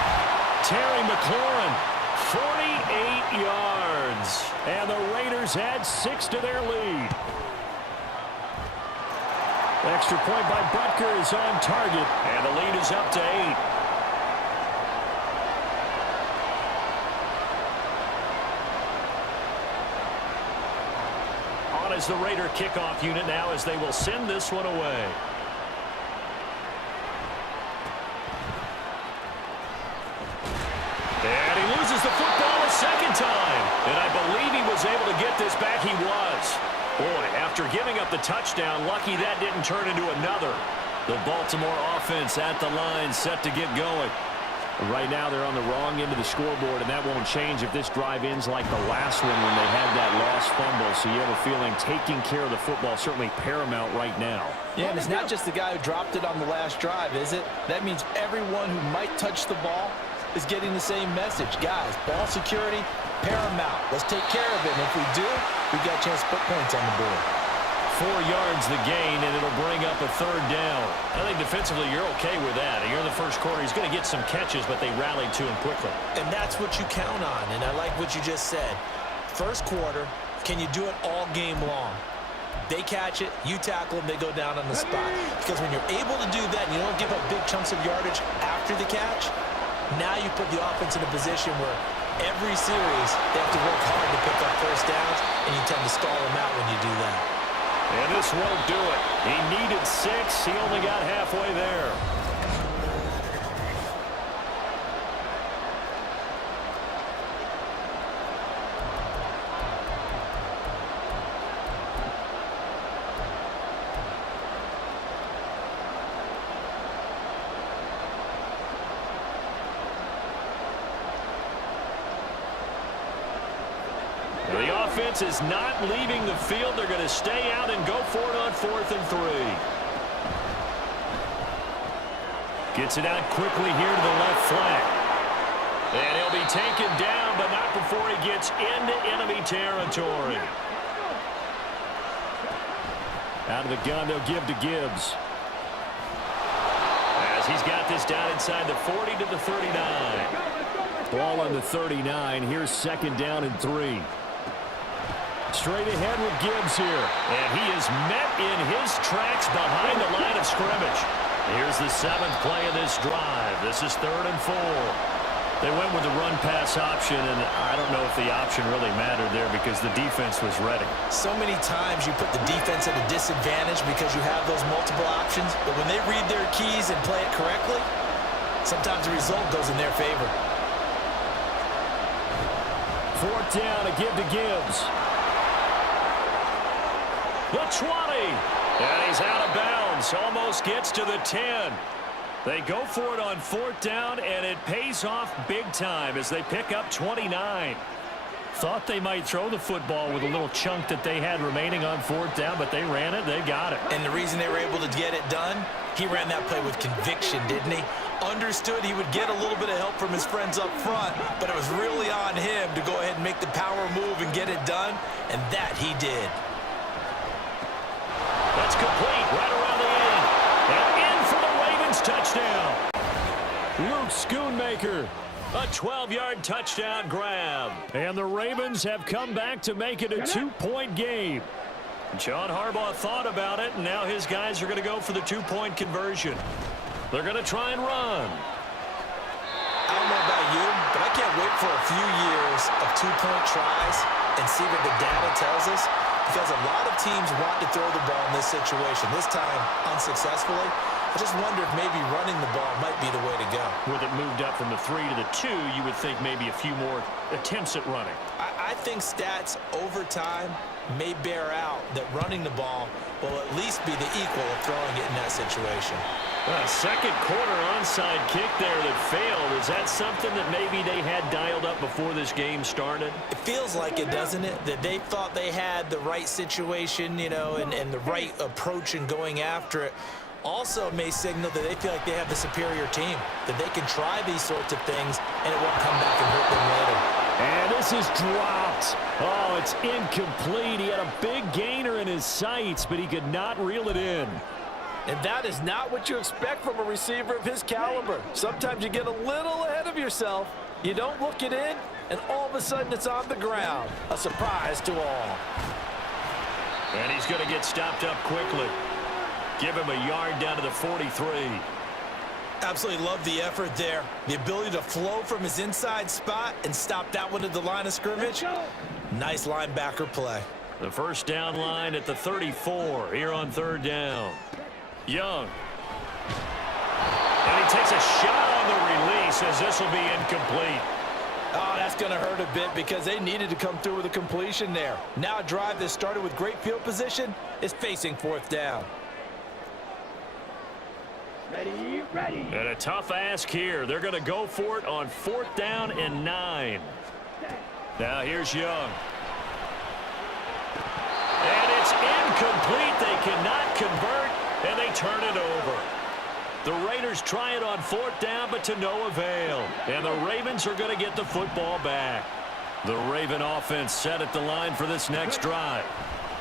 Terry McLaurin, 48 yards. And the Raiders add 6 to their lead. Extra point by Butker is on target. And the lead is up to 8. On is the Raider kickoff unit now as they will send this one away. And he loses the football a second time. And I believe he was able to get this back. He was. Boy, after giving up the touchdown, lucky that didn't turn into another. The Baltimore offense at the line, set to get going. Right now they're on the wrong end of the scoreboard, and that won't change if this drive ends like the last one when they had that lost fumble. So you have a feeling taking care of the football certainly paramount right now. Yeah, and it's not just the guy who dropped it on the last drive, is it? That means everyone who might touch the ball is getting the same message. Guys, ball security, paramount. Let's take care of it. And if we do, we've got a chance to put points on the board. 4 yards the gain, and it'll bring up a third down. I think defensively you're okay with that. You're in the first quarter. He's going to get some catches, but they rallied to him quickly. And that's what you count on, and I like what you just said. First quarter, can you do it all game long? They catch it, you tackle them, they go down on the spot. Because when you're able to do that and you don't give up big chunks of yardage after the catch, now you put the offense in a position where every series they have to work hard to pick up first downs, and you tend to stall them out when you do that. And this won't do it. He needed 6. He only got halfway there. The offense is not leaving the field. They're going to stay out and go for it on 4th and 3. Gets it out quickly here to the left flank. And he'll be taken down, but not before he gets into enemy territory. Out of the gun, they'll give to Gibbs. As he's got this down inside the 40 to the 39. Ball on the 39. Here's 2nd down and 3. Straight ahead with Gibbs here. And he is met in his tracks behind the line of scrimmage. Here's the 7th play of this drive. This is 3rd and 4. They went with the run-pass option, and I don't know if the option really mattered there because the defense was ready. So many times you put the defense at a disadvantage because you have those multiple options, but when they read their keys and play it correctly, sometimes the result goes in their favor. 4th down to give to Gibbs. The 20, and he's out of bounds, almost gets to the 10. They go for it on 4th down, and it pays off big time as they pick up 29. Thought they might throw the football with a little chunk that they had remaining on 4th down, but they ran it. They got it. And the reason they were able to get it done, he ran that play with conviction, didn't he? Understood he would get a little bit of help from his friends up front, but it was really on him to go ahead and make the power move and get it done, and that he did. That's complete right around the end. And in for the Ravens touchdown. Luke Schoonmaker. A 12-yard touchdown grab. And the Ravens have come back to make it a 2-point game. John Harbaugh thought about it, and now his guys are going to go for the 2-point conversion. They're going to try and run. I don't know about you, but I can't wait for a few years of 2-point tries and see what the data tells us, because a lot of teams want to throw the ball in this situation, this time unsuccessfully. I just wonder if maybe running the ball might be the way to go. With it moved up from the 3 to the 2, you would think maybe a few more attempts at running. I think stats over time may bear out that running the ball will at least be the equal of throwing it in that situation. A second quarter onside kick there that failed. Is that something that maybe they had dialed up before this game started? It feels like it, doesn't it? That they thought they had the right situation, you know, and the right approach in going after it. Also may signal that they feel like they have the superior team, that they can try these sorts of things and it won't come back and hurt them later. And this is dropped. Oh, it's incomplete. He had a big gainer in his sights, but he could not reel it in. And that is not what you expect from a receiver of his caliber. Sometimes you get a little ahead of yourself. You don't look it in, and all of a sudden it's on the ground. A surprise to all. And he's going to get stopped up quickly. Give him a yard down to the 43. Absolutely love the effort there. The ability to flow from his inside spot and stop that one at the line of scrimmage. Nice linebacker play. The first down line at the 34 here on 3rd down. Young. And he takes a shot on the release as this will be incomplete. Oh, that's going to hurt a bit because they needed to come through with a completion there. Now a drive that started with great field position is facing 4th down. Ready. And a tough ask here. They're going to go for it on 4th down and 9. Now here's Young. And it's incomplete. They cannot convert, and they turn it over. The Raiders try it on 4th down, but to no avail. And the Ravens are going to get the football back. The Raven offense set at the line for this next drive.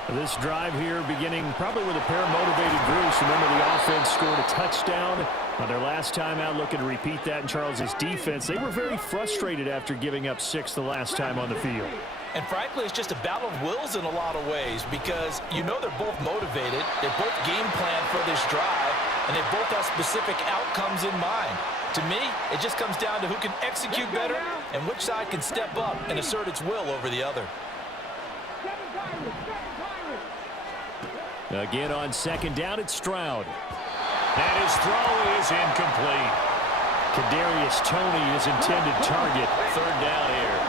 This drive here beginning probably with a pair of motivated groups. Remember, the offense scored a touchdown on their last time out. Looking to repeat that in Charles's defense. They were very frustrated after giving up 6 the last time on the field. And frankly, it's just a battle of wills in a lot of ways because you know they're both motivated. They both game plan for this drive, and they both have specific outcomes in mind. To me, it just comes down to who can execute better and which side can step up and assert its will over the other. Again on 2nd down, it's Stroud. And his throw is incomplete. Kadarius Toney, his intended target. 3rd down here.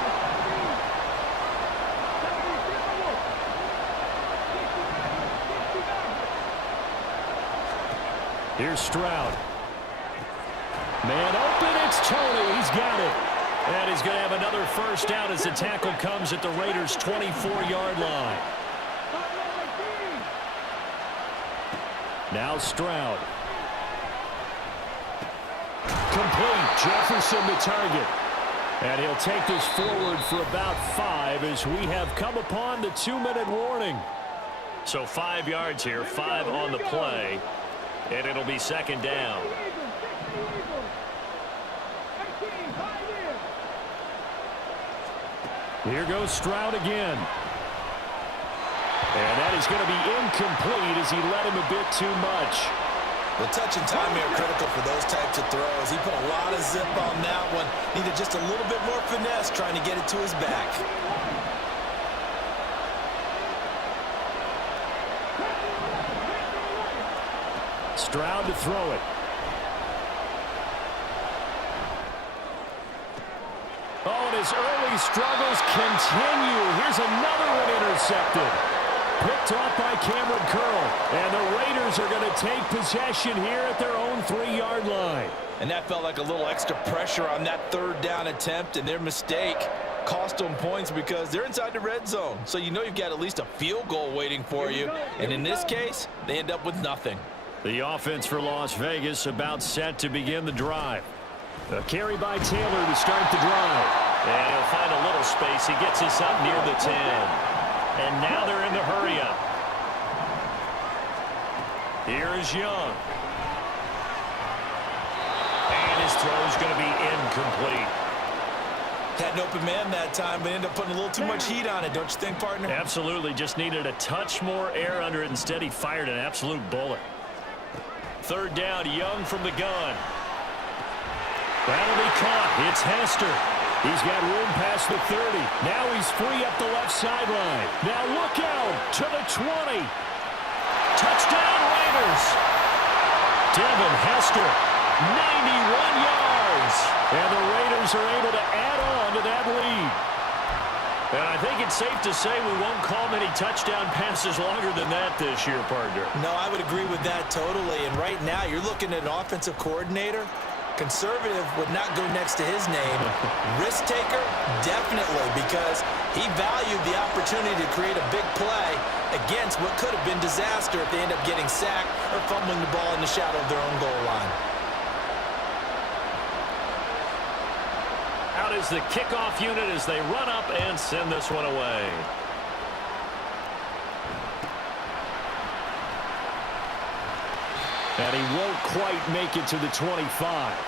Here's Stroud. Man open, it's Toney. He's got it. And he's going to have another first down as the tackle comes at the Raiders' 24-yard line. Now Stroud. Complete. Jefferson the target. And he'll take this forward for about 5 as we have come upon the 2-minute warning. So 5 yards here, 5 on the play. And it'll be 2nd down. Here goes Stroud again. And that is going to be incomplete as he led him a bit too much. The touch and time are critical for those types of throws. He put a lot of zip on that one. Needed just a little bit more finesse trying to get it to his back. Stroud to throw it. Oh, and his early struggles continue. Here's another one intercepted. Picked off by Cameron Curl. And the Raiders are going to take possession here at their own 3-yard line. And that felt like a little extra pressure on that 3rd down attempt, and their mistake cost them points because they're inside the red zone. So you know you've got at least a field goal waiting for you. And in this case, they end up with nothing. The offense for Las Vegas about set to begin the drive. A carry by Taylor to start the drive. And he'll find a little space. He gets us up near the 10. And now they're in the hurry up. Here is Young. And his throw is going to be incomplete. Had an open man that time, but ended up putting a little too much heat on it, don't you think, partner? Absolutely. Just needed a touch more air under it. Instead, he fired an absolute bullet. Third down, Young from the gun. That'll be caught. It's Hester. He's got room past the 30. Now he's free up the left sideline. Now look out to the 20. Touchdown Raiders. Devin Hester, 91 yards. And the Raiders are able to add on to that lead. And I think it's safe to say we won't call many touchdown passes longer than that this year, partner. No, I would agree with that totally. And right now, you're looking at an offensive coordinator. Conservative would not go next to his name. Risk taker, definitely, because he valued the opportunity to create a big play against what could have been disaster if they end up getting sacked or fumbling the ball in the shadow of their own goal line. Out is the kickoff unit as they run up and send this one away. And he won't quite make it to the 25.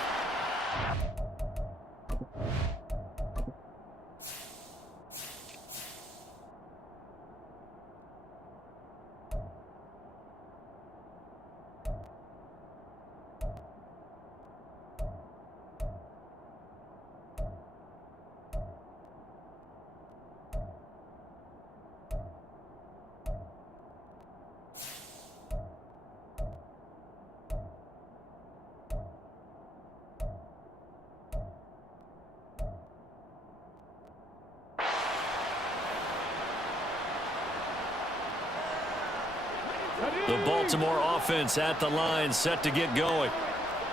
The Baltimore offense at the line, set to get going.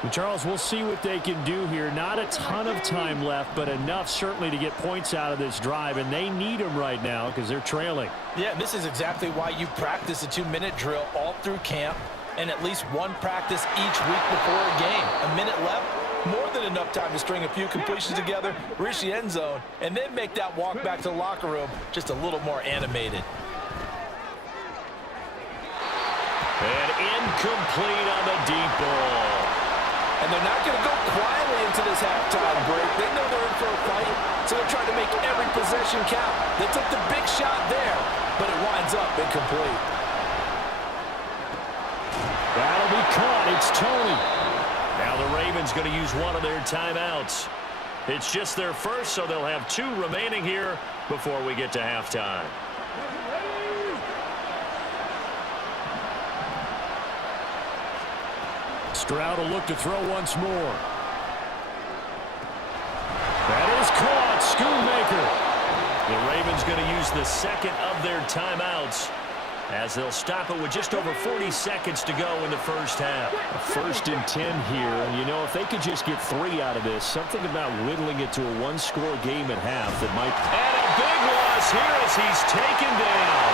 Well, Charles, we'll see what they can do here. Not a ton of time left, but enough certainly to get points out of this drive, and they need them right now because they're trailing. Yeah, this is exactly why you practice a 2-minute drill all through camp and at least one practice each week before a game. A minute left, more than enough time to string a few completions together, reach the end zone, and then make that walk back to the locker room just a little more animated. And incomplete on the deep ball. And they're not going to go quietly into this halftime break. They know they're in for a fight, so they're trying to make every possession count. They took the big shot there, but it winds up incomplete. That'll be caught. It's Tony. Now the Ravens going to use one of their timeouts. It's just their first, so they'll have 2 remaining here before we get to halftime. Stroud will look to throw once more. That is caught. Schoonmaker. The Ravens going to use the second of their timeouts as they'll stop it with just over 40 seconds to go in the first half. A 1st and 10 here, and you know, if they could just get 3 out of this, something about whittling it to a 1-score game at half that might... And a big loss here as he's taken down.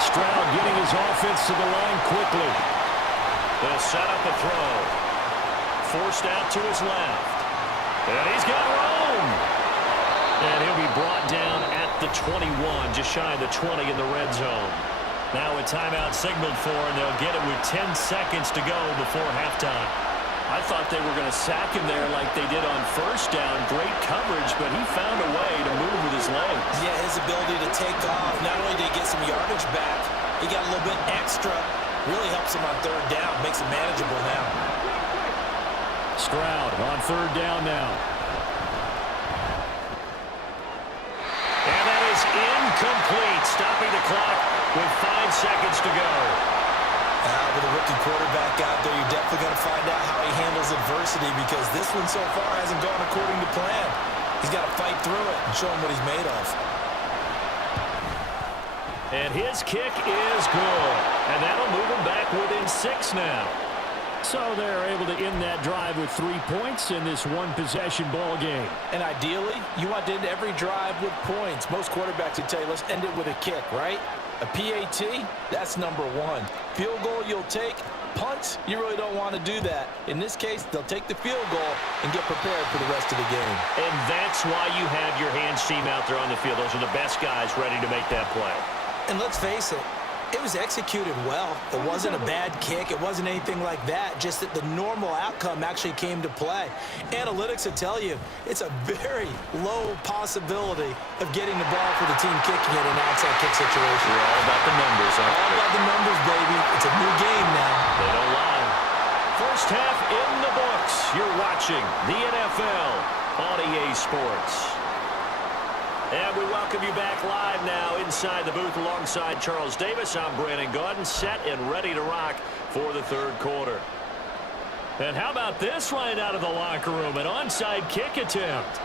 Stroud getting his offense to the line quickly. They'll set up a throw. Forced out to his left. And he's got room. And he'll be brought down at the 21, just shy of the 20 in the red zone. Now a timeout signaled for, and they'll get it with 10 seconds to go before halftime. I thought they were going to sack him there like they did on first down. Great coverage, but he found a way to move with his legs. Yeah, his ability to take off. Not only did he get some yardage back, he got a little bit extra. Really helps him on 3rd down. Makes it manageable now. Stroud on 3rd down now. And that is incomplete. Stopping the clock with 5 seconds to go. With a rookie quarterback out there, you're definitely going to find out how he handles adversity because this one so far hasn't gone according to plan. He's got to fight through it and show him what he's made of. And his kick is good. And that'll move him back within 6 now. So they're able to end that drive with 3 points in this one-possession ball game. And ideally, you want to end every drive with points. Most quarterbacks would tell you, let's end it with a kick, right? A PAT, that's number one. Field goal you'll take. Punts, you really don't want to do that. In this case, they'll take the field goal and get prepared for the rest of the game. And that's why you have your hands team out there on the field. Those are the best guys ready to make that play. And let's face it, it was executed well. It wasn't a bad kick. It wasn't anything like that. Just that the normal outcome actually came to play. Analytics will tell you it's a very low possibility of getting the ball for the team kicking it in an outside kick situation. We're all about the numbers, aren't we? All about the numbers, baby. It's a new game now. They don't lie. First half in the books. You're watching the NFL on EA Sports. And we welcome you back live now inside the booth alongside Charles Davis. I'm Brandon Gaudin, set and ready to rock for the third quarter. And how about this right out of the locker room? An onside kick attempt.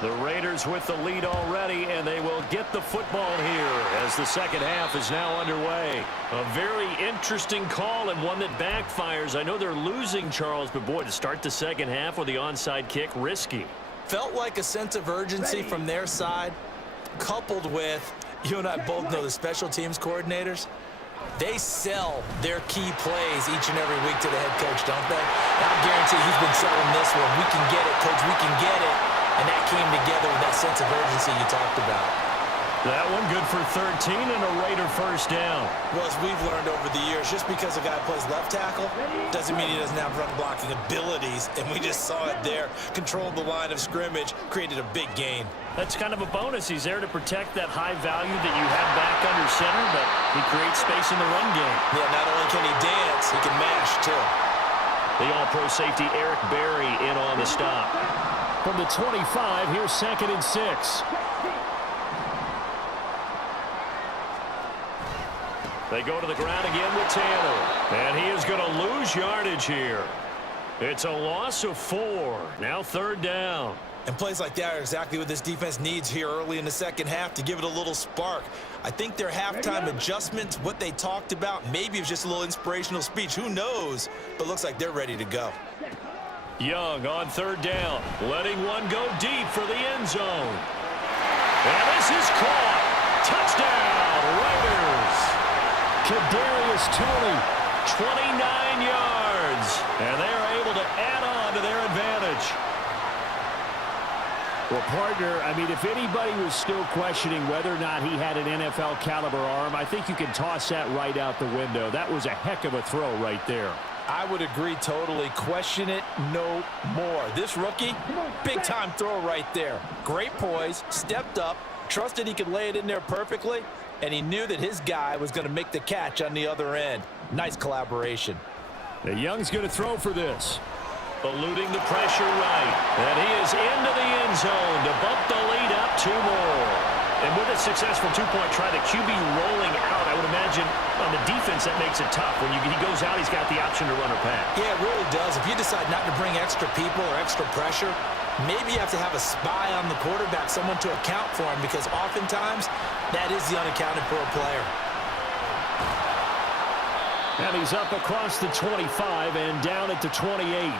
The Raiders with the lead already, and they will get the football here as the second half is now underway. A very interesting call and one that backfires. I know they're losing, Charles, but boy, to start the second half with the onside kick, risky. Felt like a sense of urgency from their side, coupled with, you and I both know the special teams coordinators, they sell their key plays each and every week to the head coach, don't they? And I guarantee he's been selling this one. We can get it, coach, we can get it. And that came together with that sense of urgency you talked about. That one good for 13 and a Raider first down. Well, as we've learned over the years, just because a guy plays left tackle doesn't mean he doesn't have run blocking abilities. And we just saw it there. Controlled the line of scrimmage, created a big gain. That's kind of a bonus. He's there to protect that high value that you have back under center, but he creates space in the run game. Yeah, not only can he dance, he can mash, too. The all-pro safety Eric Berry in on the stop. From the 25, here's 2nd and 6. They go to the ground again with Taylor. And he is going to lose yardage here. It's a loss of 4. Now 3rd down. And plays like that are exactly what this defense needs here early in the second half to give it a little spark. I think their halftime adjustments, what they talked about, maybe it was just a little inspirational speech. Who knows? But looks like they're ready to go. Young on 3rd down. Letting one go deep for the end zone. And this is caught. Touchdown, Raiders. Kadarius Toney, 29 yards, and they're able to add on to their advantage. Well, partner, I mean, if anybody was still questioning whether or not he had an NFL caliber arm, I think you can toss that right out the window. That was a heck of a throw right there. I would agree totally. Question it no more. This rookie, big-time throw right there. Great poise, stepped up, trusted he could lay it in there perfectly, and he knew that his guy was going to make the catch on the other end. Nice collaboration. The Young's going to throw for this. Eluding the pressure right. And he is into the end zone to bump the lead up 2 more. And with a successful 2-point try, the QB rolling out, I would imagine on the defense that makes it tough. When he goes out, he's got the option to run or pass. Yeah, it really does. If you decide not to bring extra people or extra pressure, maybe you have to have a spy on the quarterback, someone to account for him, because oftentimes that is the unaccounted for player. And he's up across the 25 and down at the 28.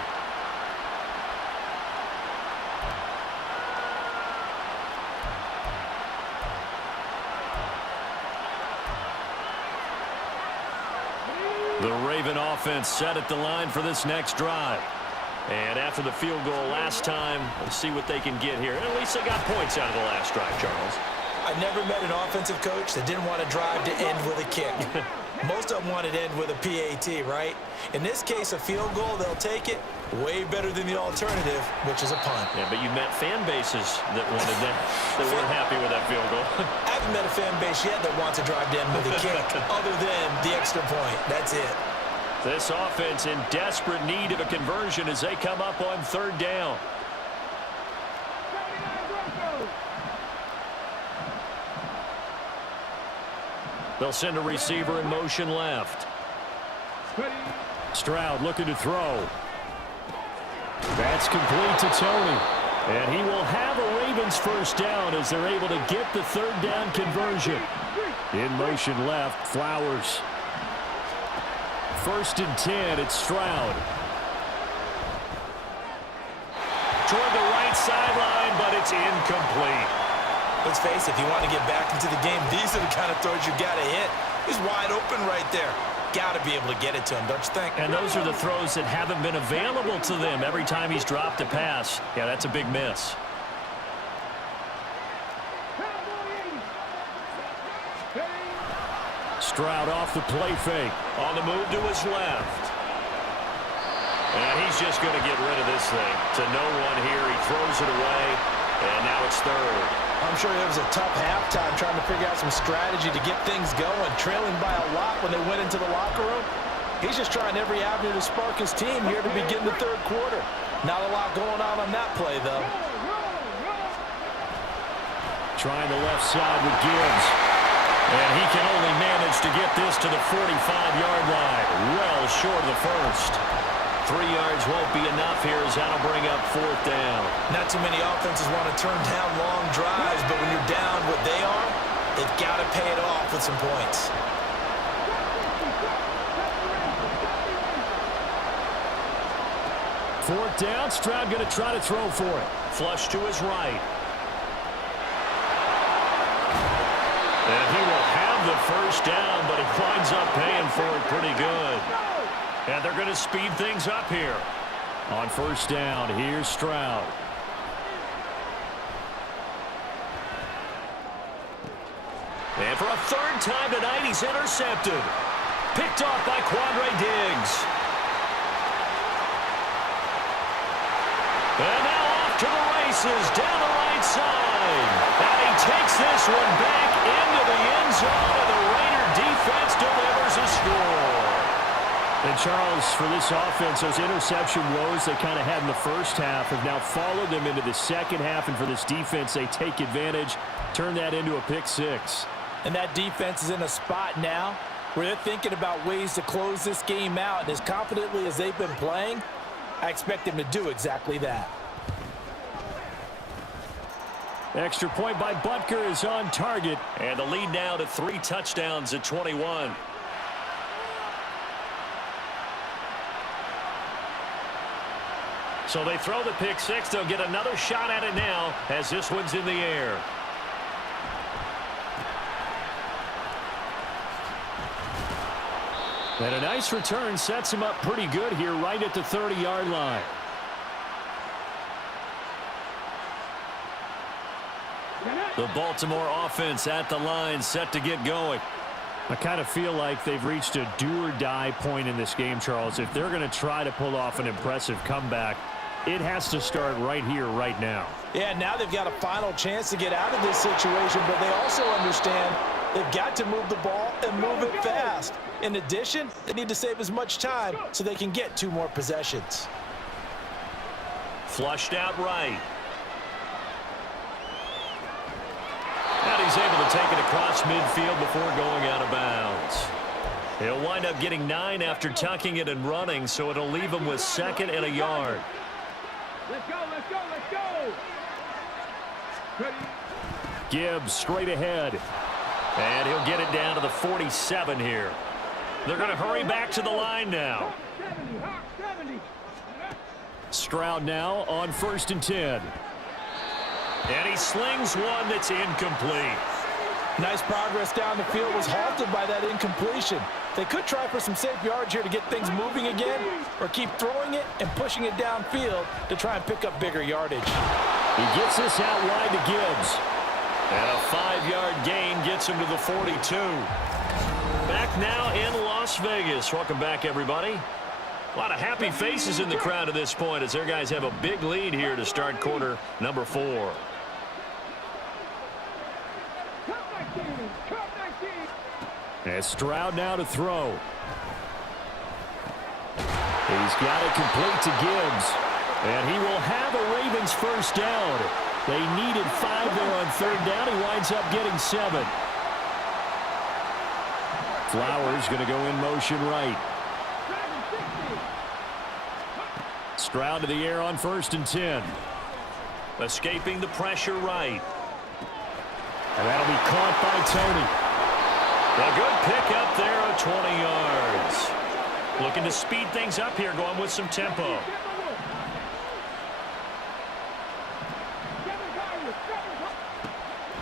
The Raven offense set at the line for this next drive. And after the field goal last time, we'll see what they can get here. And at least they got points out of the last drive, Charles. I've never met an offensive coach that didn't want to drive to end with a kick. Most of them want to end with a PAT, right? In this case, a field goal, they'll take it. Way better than the alternative, which is a punt. Yeah, but you met fan bases that wanted that, that weren't happy with that field goal. I haven't met a fan base yet that wants to drive to end with a kick, other than the extra point. That's it. This offense in desperate need of a conversion as they come up on 3rd down. They'll send a receiver in motion left. Stroud looking to throw. That's complete to Toney. And he will have a Ravens first down as they're able to get the 3rd down conversion. In motion left, Flowers. 1st and 10. It's Stroud. Toward the right sideline, but it's incomplete. Let's face it, if you want to get back into the game, these are the kind of throws you got to hit. He's wide open right there. Got to be able to get it to him, don't you think? And those are the throws that haven't been available to them every time he's dropped a pass. Yeah, that's a big miss. Stroud off the play fake. On the move to his left. And he's just going to get rid of this thing. To no one here. He throws it away. And now it's 3rd. I'm sure it was a tough halftime trying to figure out some strategy to get things going, trailing by a lot when they went into the locker room. He's just trying every avenue to spark his team here to begin the 3rd quarter. Not a lot going on that play, though. Trying the left side with Gibbs. And he can only manage to get this to the 45-yard line. Well short of the 1st. 3 yards won't be enough here as that'll bring up 4th down. Not too many offenses want to turn down long drives, but when you're down what they are, they've got to pay it off with some points. Fourth down, Stroud going to try to throw for it. Flush to his right. And he will have the 1st down, but he winds up paying for it pretty good. And they're going to speed things up here. On 1st down, here's Stroud. And for a 3rd time tonight, he's intercepted. Picked off by Quandre Diggs. And now off to the races, down the right side. And he takes this one back into the end zone, and the Raider defense delivers a score. And Charles, for this offense, those interception woes they kind of had in the 1st half have now followed them into the 2nd half. And for this defense, they take advantage, turn that into a pick 6. And that defense is in a spot now where they're thinking about ways to close this game out. And as confidently as they've been playing, I expect them to do exactly that. Extra point by Butker is on target. And the lead now to 3 touchdowns at 21. So they throw the pick 6. They'll get another shot at it now as this one's in the air. And a nice return sets him up pretty good here right at the 30-yard line. The Baltimore offense at the line, set to get going. I kind of feel like they've reached a do-or-die point in this game, Charles. If they're going to try to pull off an impressive comeback, it has to start right here, right now. Yeah, now they've got a final chance to get out of this situation, but they also understand they've got to move the ball and move it fast. In addition, they need to save as much time so they can get 2 more possessions. Flushed out right. And he's able to take it across midfield before going out of bounds. He'll wind up getting 9 after tucking it and running, so it'll leave him with 2nd and a yard. Let's go, let's go, let's go. Ready. Gibbs straight ahead. And he'll get it down to the 47 here. They're going to hurry back to the line now. 70. Stroud now on 1st and 10. And he slings one that's incomplete. Nice progress down the field, was halted by that incompletion. They could try for some safe yards here to get things moving again, or keep throwing it and pushing it downfield to try and pick up bigger yardage. He gets this out wide to Gibbs. And a 5-yard gain gets him to the 42. Back now in Las Vegas. Welcome back, everybody. A lot of happy faces in the crowd at this point as their guys have a big lead here to start quarter number 4. And Stroud now to throw. He's got it complete to Gibbs. And he will have a Ravens 1st down. They needed 5 there on 3rd down. He winds up getting 7. Flowers going to go in motion right. Stroud to the air on 1st and 10. Escaping the pressure right. And that'll be caught by Tony. A good pick up there of 20 yards. Looking to speed things up here, going with some tempo.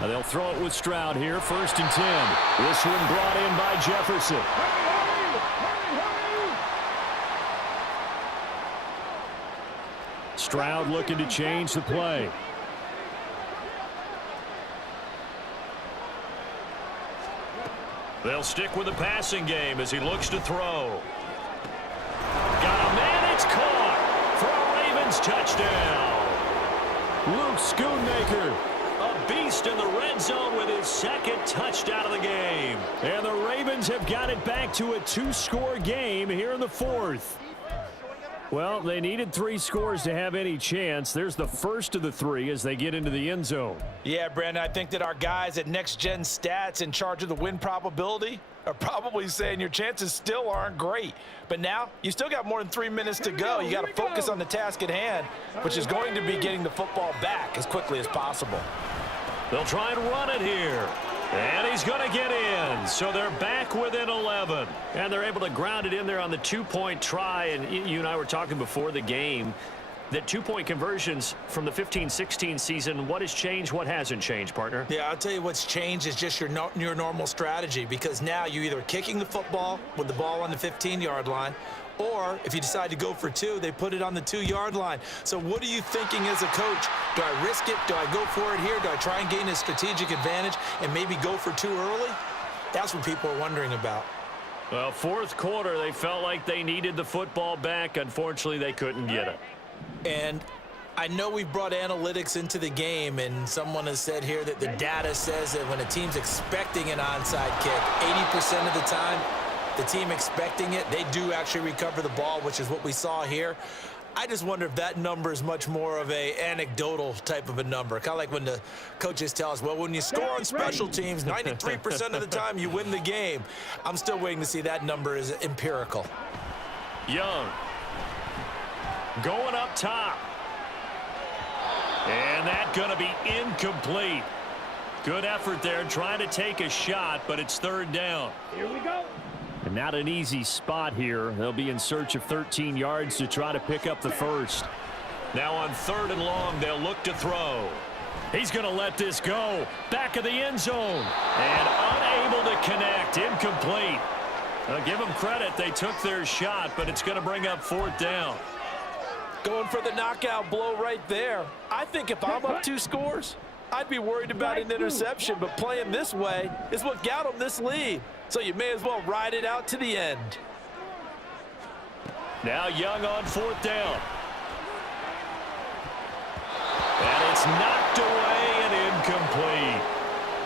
They'll throw it with Stroud here, 1st and 10. This one brought in by Jefferson. Stroud looking to change the play. They'll stick with the passing game as he looks to throw. Got a man, it's caught for a Ravens touchdown. Luke Schoonmaker, a beast in the red zone with his 2nd touchdown of the game. And the Ravens have got it back to a 2-score game here in the 4th. Well, they needed 3 scores to have any chance. There's the first of the 3 as they get into the end zone. Yeah, Brandon, I think that our guys at Next Gen Stats in charge of the win probability are probably saying your chances still aren't great. But now, you still got more than 3 minutes to go. You got to focus on the task at hand, which is going to be getting the football back as quickly as possible. They'll try and run it here. And he's going to get in. So they're back within 11. And they're able to ground it in there on the 2-point try. And you and I were talking before the game that 2-point conversions from the 15-16 season, what has changed, what hasn't changed, partner? Yeah, I'll tell you what's changed is just your normal strategy, because now you're either kicking the football with the ball on the 15-yard line, or if you decide to go for 2, they put it on the 2-yard line. So what are you thinking as a coach? Do I risk it? Do I go for it here? Do I try and gain a strategic advantage and maybe go for 2 early? That's what people are wondering about. Well, 4th quarter, they felt like they needed the football back. Unfortunately, they couldn't get it. And I know we've brought analytics into the game, and someone has said here that the data says that when a team's expecting an onside kick, 80% of the time, the team expecting it, they do actually recover the ball, which is what we saw here. I just wonder if that number is much more of a anecdotal type of a number. Kind of like when the coaches tell us, well, when you score on special teams, 93% of the time you win the game. I'm still waiting to see that number is empirical. Young going up top. And that's going to be incomplete. Good effort there trying to take a shot, but it's 3rd down. Here we go. And not an easy spot here. They'll be in search of 13 yards to try to pick up the 1st. Now on 3rd and long, they'll look to throw. He's going to let this go. Back of the end zone. And unable to connect. Incomplete. I'll give them credit. They took their shot, but it's going to bring up 4th down. Going for the knockout blow right there. I think if I'm up 2 scores, I'd be worried about an interception, but playing this way is what got them this lead. So you may as well ride it out to the end. Now Young on 4th down. And it's knocked away and incomplete.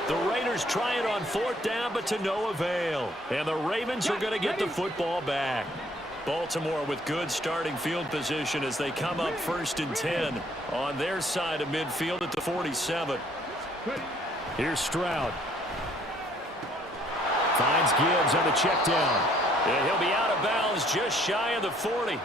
The Raiders try it on 4th down, but to no avail. And the Ravens are going to get the football back. Baltimore with good starting field position as they come up 1st and 10 on their side of midfield at the 47. Here's Stroud. Finds Gibbs on the check down. And he'll be out of bounds just shy of the 40.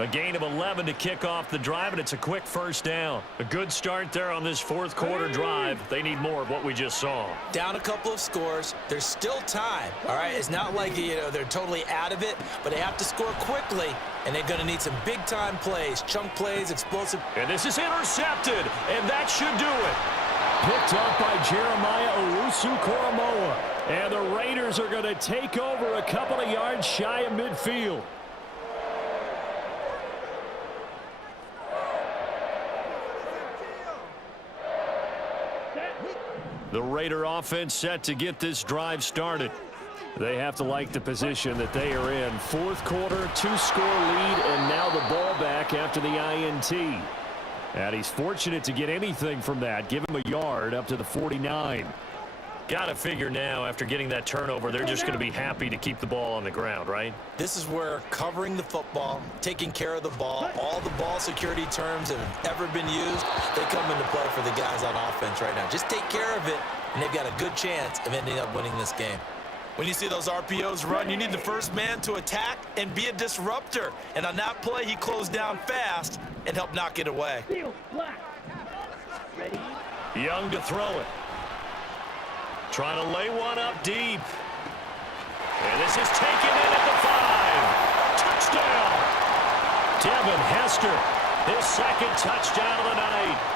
A gain of 11 to kick off the drive, and it's a quick 1st down. A good start there on this 4th quarter drive. They need more of what we just saw. Down a couple of scores. There's still time, all right? It's not like, they're totally out of it, but they have to score quickly, and they're going to need some big-time plays, chunk plays, explosive. And this is intercepted, and that should do it. Picked up by Jeremiah Owusu-Koramoah. And the Raiders are going to take over a couple of yards shy of midfield. The Raider offense set to get this drive started. They have to like the position that they are in. 4th quarter, 2-score lead, and now the ball back after the INT. And he's fortunate to get anything from that. Give him a yard up to the 49. Got to figure now, after getting that turnover, they're just going to be happy to keep the ball on the ground, right? This is where covering the football, taking care of the ball, all the ball security terms that have ever been used, they come into play for the guys on offense right now. Just take care of it, and they've got a good chance of ending up winning this game. When you see those RPOs run, you need the first man to attack and be a disruptor. And on that play, he closed down fast and helped knock it away. Young to throw it. Trying to lay one up deep. And this is taken in at the 5. Devin Hester, his second touchdown of the night.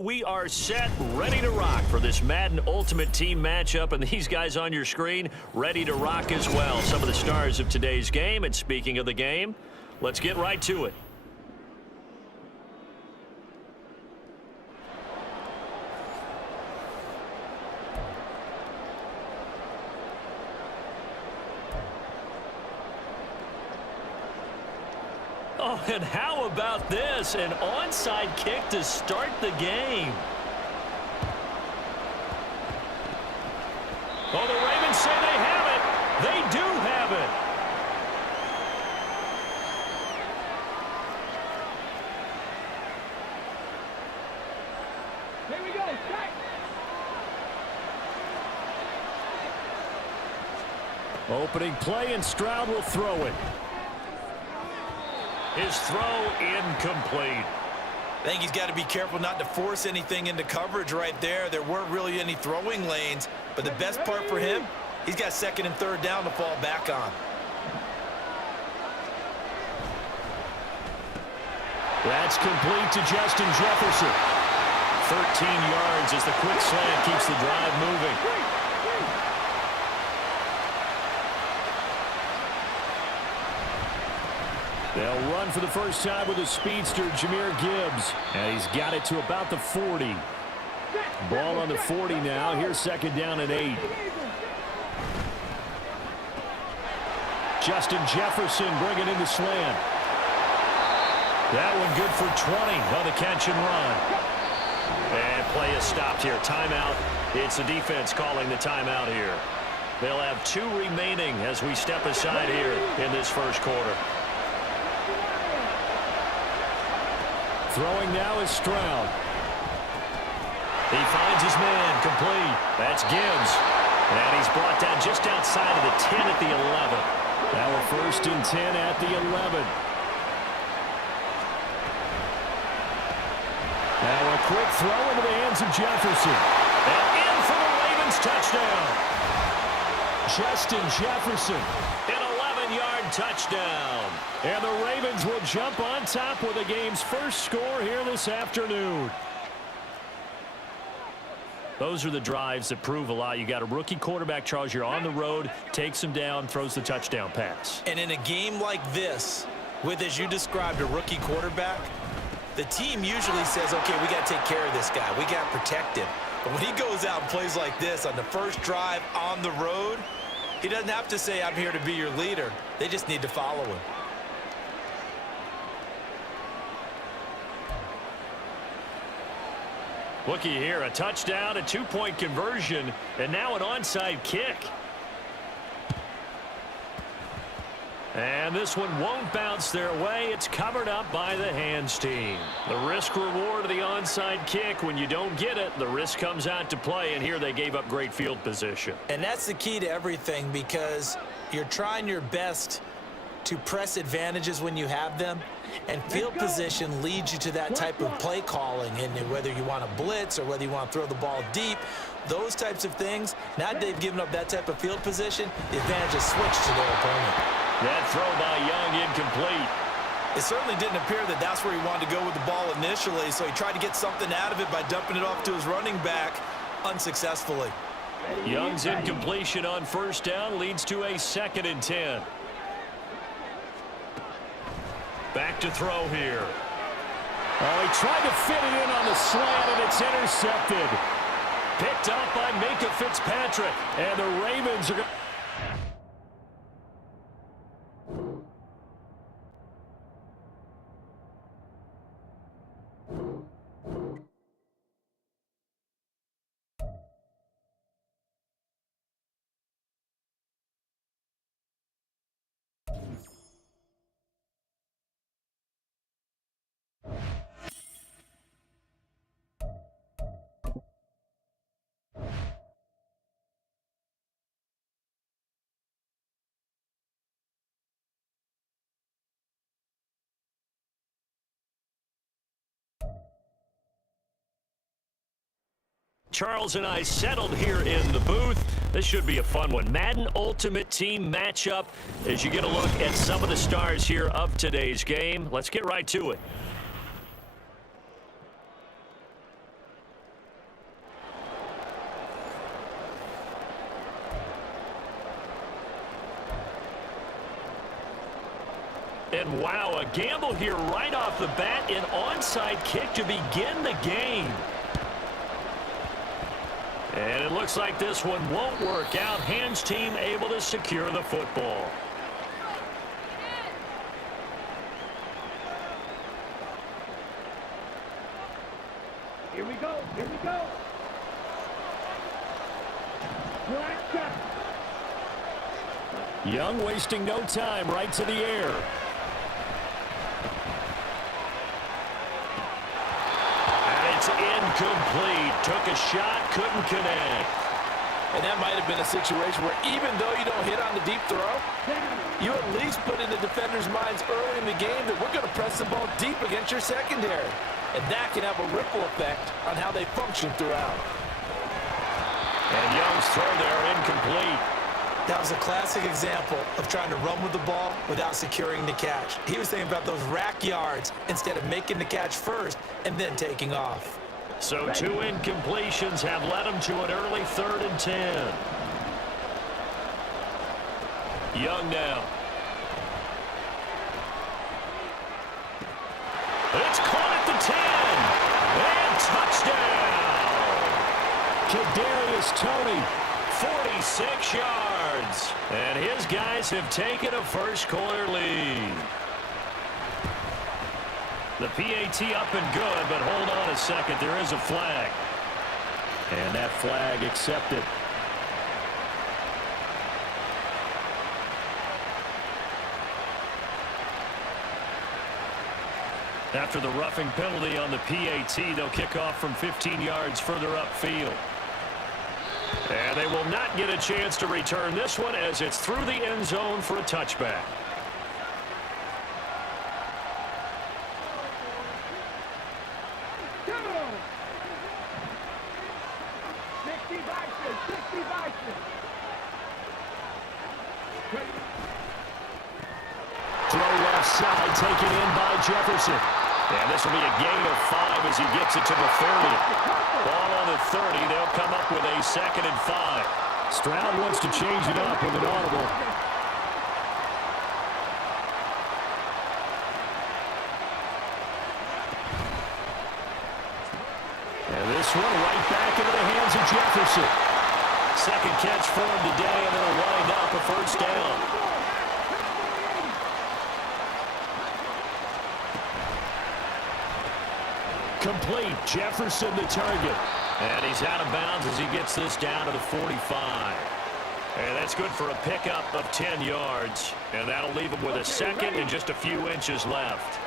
We are set, ready to rock for this Madden Ultimate Team matchup, and these guys on your screen ready to rock as well. Some of the stars of today's game, and speaking of the game, let's get right to it. Oh, and how about this? An onside kick to start the game. Oh, the Ravens say they have it. They do have it. Here we go. Strike. Opening play, and Stroud will throw it. His throw incomplete. I think he's got to be careful not to force anything into coverage right there. There weren't really any throwing lanes, but the best part for him, he's got second and third down to fall back on. That's complete to Justin Jefferson. 13 yards as the quick slant keeps the drive moving. They'll run for the first time with a speedster, Jahmyr Gibbs. And he's got it to about the 40. Ball on the 40 now. Here's second down and 8. Justin Jefferson bringing in the slant. That one good for 20 on the catch and run. And play is stopped here. Timeout. It's the defense calling the timeout here. They'll have 2 remaining as we step aside here in this first quarter. Throwing now is Stroud. He finds his man, complete. That's Gibbs. And he's brought down just outside of the 10 at the 11. Now we're first and 10 at the 11. Now a quick throw into the hands of Jefferson. And in for the Ravens touchdown. Justin Jefferson, an 11-yard touchdown. And the Ravens will jump on top with the game's first score here this afternoon. Those are the drives that prove a lot. You got a rookie quarterback, Charles. You're on the road, takes him down, throws the touchdown pass. And in a game like this, with, as you described, a rookie quarterback, the team usually says, okay, we got to take care of this guy. We got to protect him. But when he goes out and plays like this on the first drive on the road, he doesn't have to say, I'm here to be your leader. They just need to follow him. Looky here, a touchdown, a 2-point conversion, and now an onside kick. And this one won't bounce their way. It's covered up by the hands team. The risk reward of the onside kick. When you don't get it, the risk comes out to play, and here they gave up great field position. And that's the key to everything, because you're trying your best to press advantages when you have them, and field position leads you to that type of play calling. And whether you want to blitz or whether you want to throw the ball deep, those types of things, now they've given up that type of field position, the advantage is switched to their opponent. That throw by Young incomplete. It certainly didn't appear that that's where he wanted to go with the ball initially, so he tried to get something out of it by dumping it off to his running back unsuccessfully. Young's incompletion on first down leads to a 2nd and 10. Back to throw here. Oh, he tried to fit it in on the slant, and it's intercepted. Picked up by Minka Fitzpatrick, and the Ravens are going to... Charles and I settled here in the booth. This should be a fun one. Madden Ultimate Team matchup as you get a look at some of the stars here of today's game. Let's get right to it. And wow, a gamble here right off the bat, an onside kick to begin the game. And it looks like this one won't work out. Hands team able to secure the football. Here we go. Here we go. Young wasting no time, right to the air. And it's incomplete. Took a shot, couldn't connect. And that might have been a situation where even though you don't hit on the deep throw, you at least put in the defenders' minds early in the game that we're going to press the ball deep against your secondary. And that can have a ripple effect on how they function throughout. And Young's throw there incomplete. That was a classic example of trying to run with the ball without securing the catch. He was thinking about those rack yards instead of making the catch first and then taking off. So 2 incompletions have led him to an early 3rd and 10. Young now. It's caught at the 10. And touchdown. Kadarius Toney, 46 yards. And his guys have taken a first-quarter lead. The PAT up and good, but hold on a second. There is a flag. And that flag accepted. After the roughing penalty on the PAT, they'll kick off from 15 yards further upfield. And they will not get a chance to return this one as it's through the end zone for a touchback. Throw left side, taken in by Jefferson. And this will be a gain of 5 as he gets it to the 30. Ball on the 30. They'll come up with a 2nd and 5. Stroud wants to change it up with an audible. And this one right back into the hands of Jefferson. Second catch for him today, and it'll wind up a first down. Complete. Jefferson the target. And he's out of bounds as he gets this down to the 45. And that's good for a pickup of 10 yards. And that'll leave him with a 2nd and just a few inches left.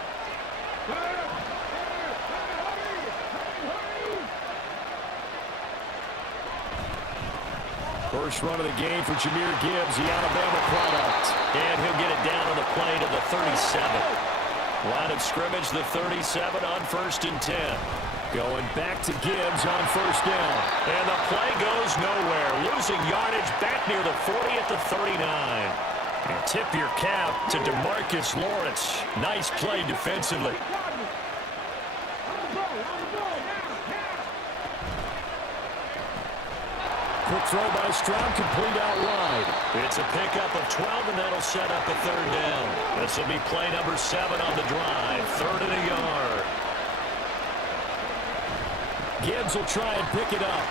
First run of the game for Jahmyr Gibbs, the Alabama product. And he'll get it down on the play to the 37. Line of scrimmage, the 37 on 1st and 10. Going back to Gibbs on 1st down. And the play goes nowhere. Losing yardage back near the 40 at the 39. And tip your cap to DeMarcus Lawrence. Nice play defensively. Quick throw by Stroud, complete out wide. It's a pickup of 12, and that'll set up a 3rd down. This will be play number 7 on the drive. 3rd and a yard. Gibbs will try and pick it up.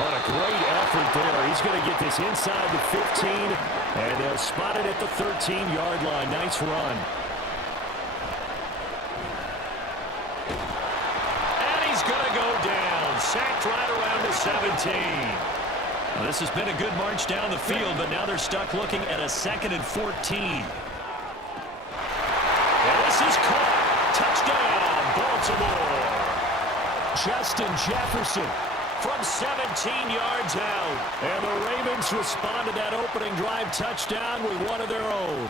What a great effort there. He's going to get this inside the 15, and they'll spot it at the 13-yard line. Nice run. And he's going to go down. Sacked right around the 17. Well, this has been a good march down the field, but now they're stuck looking at a 2nd and 14. And this is caught. Touchdown, Baltimore. Justin Jefferson from 17 yards out. And the Ravens respond to that opening drive touchdown with one of their own.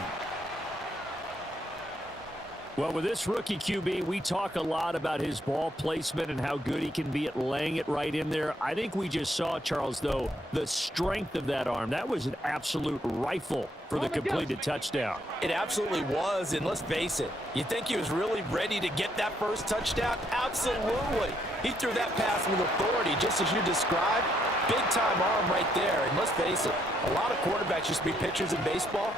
Well, with this rookie QB, we talk a lot about his ball placement and how good he can be at laying it right in there. I think we just saw, Charles, though, the strength of that arm. That was an absolute rifle for the completed touchdown. It absolutely was, and let's face it, you think he was really ready to get that first touchdown? Absolutely. He threw that pass with authority, just as you described. Big-time arm right there, and let's face it, a lot of quarterbacks used to be pitchers in baseball.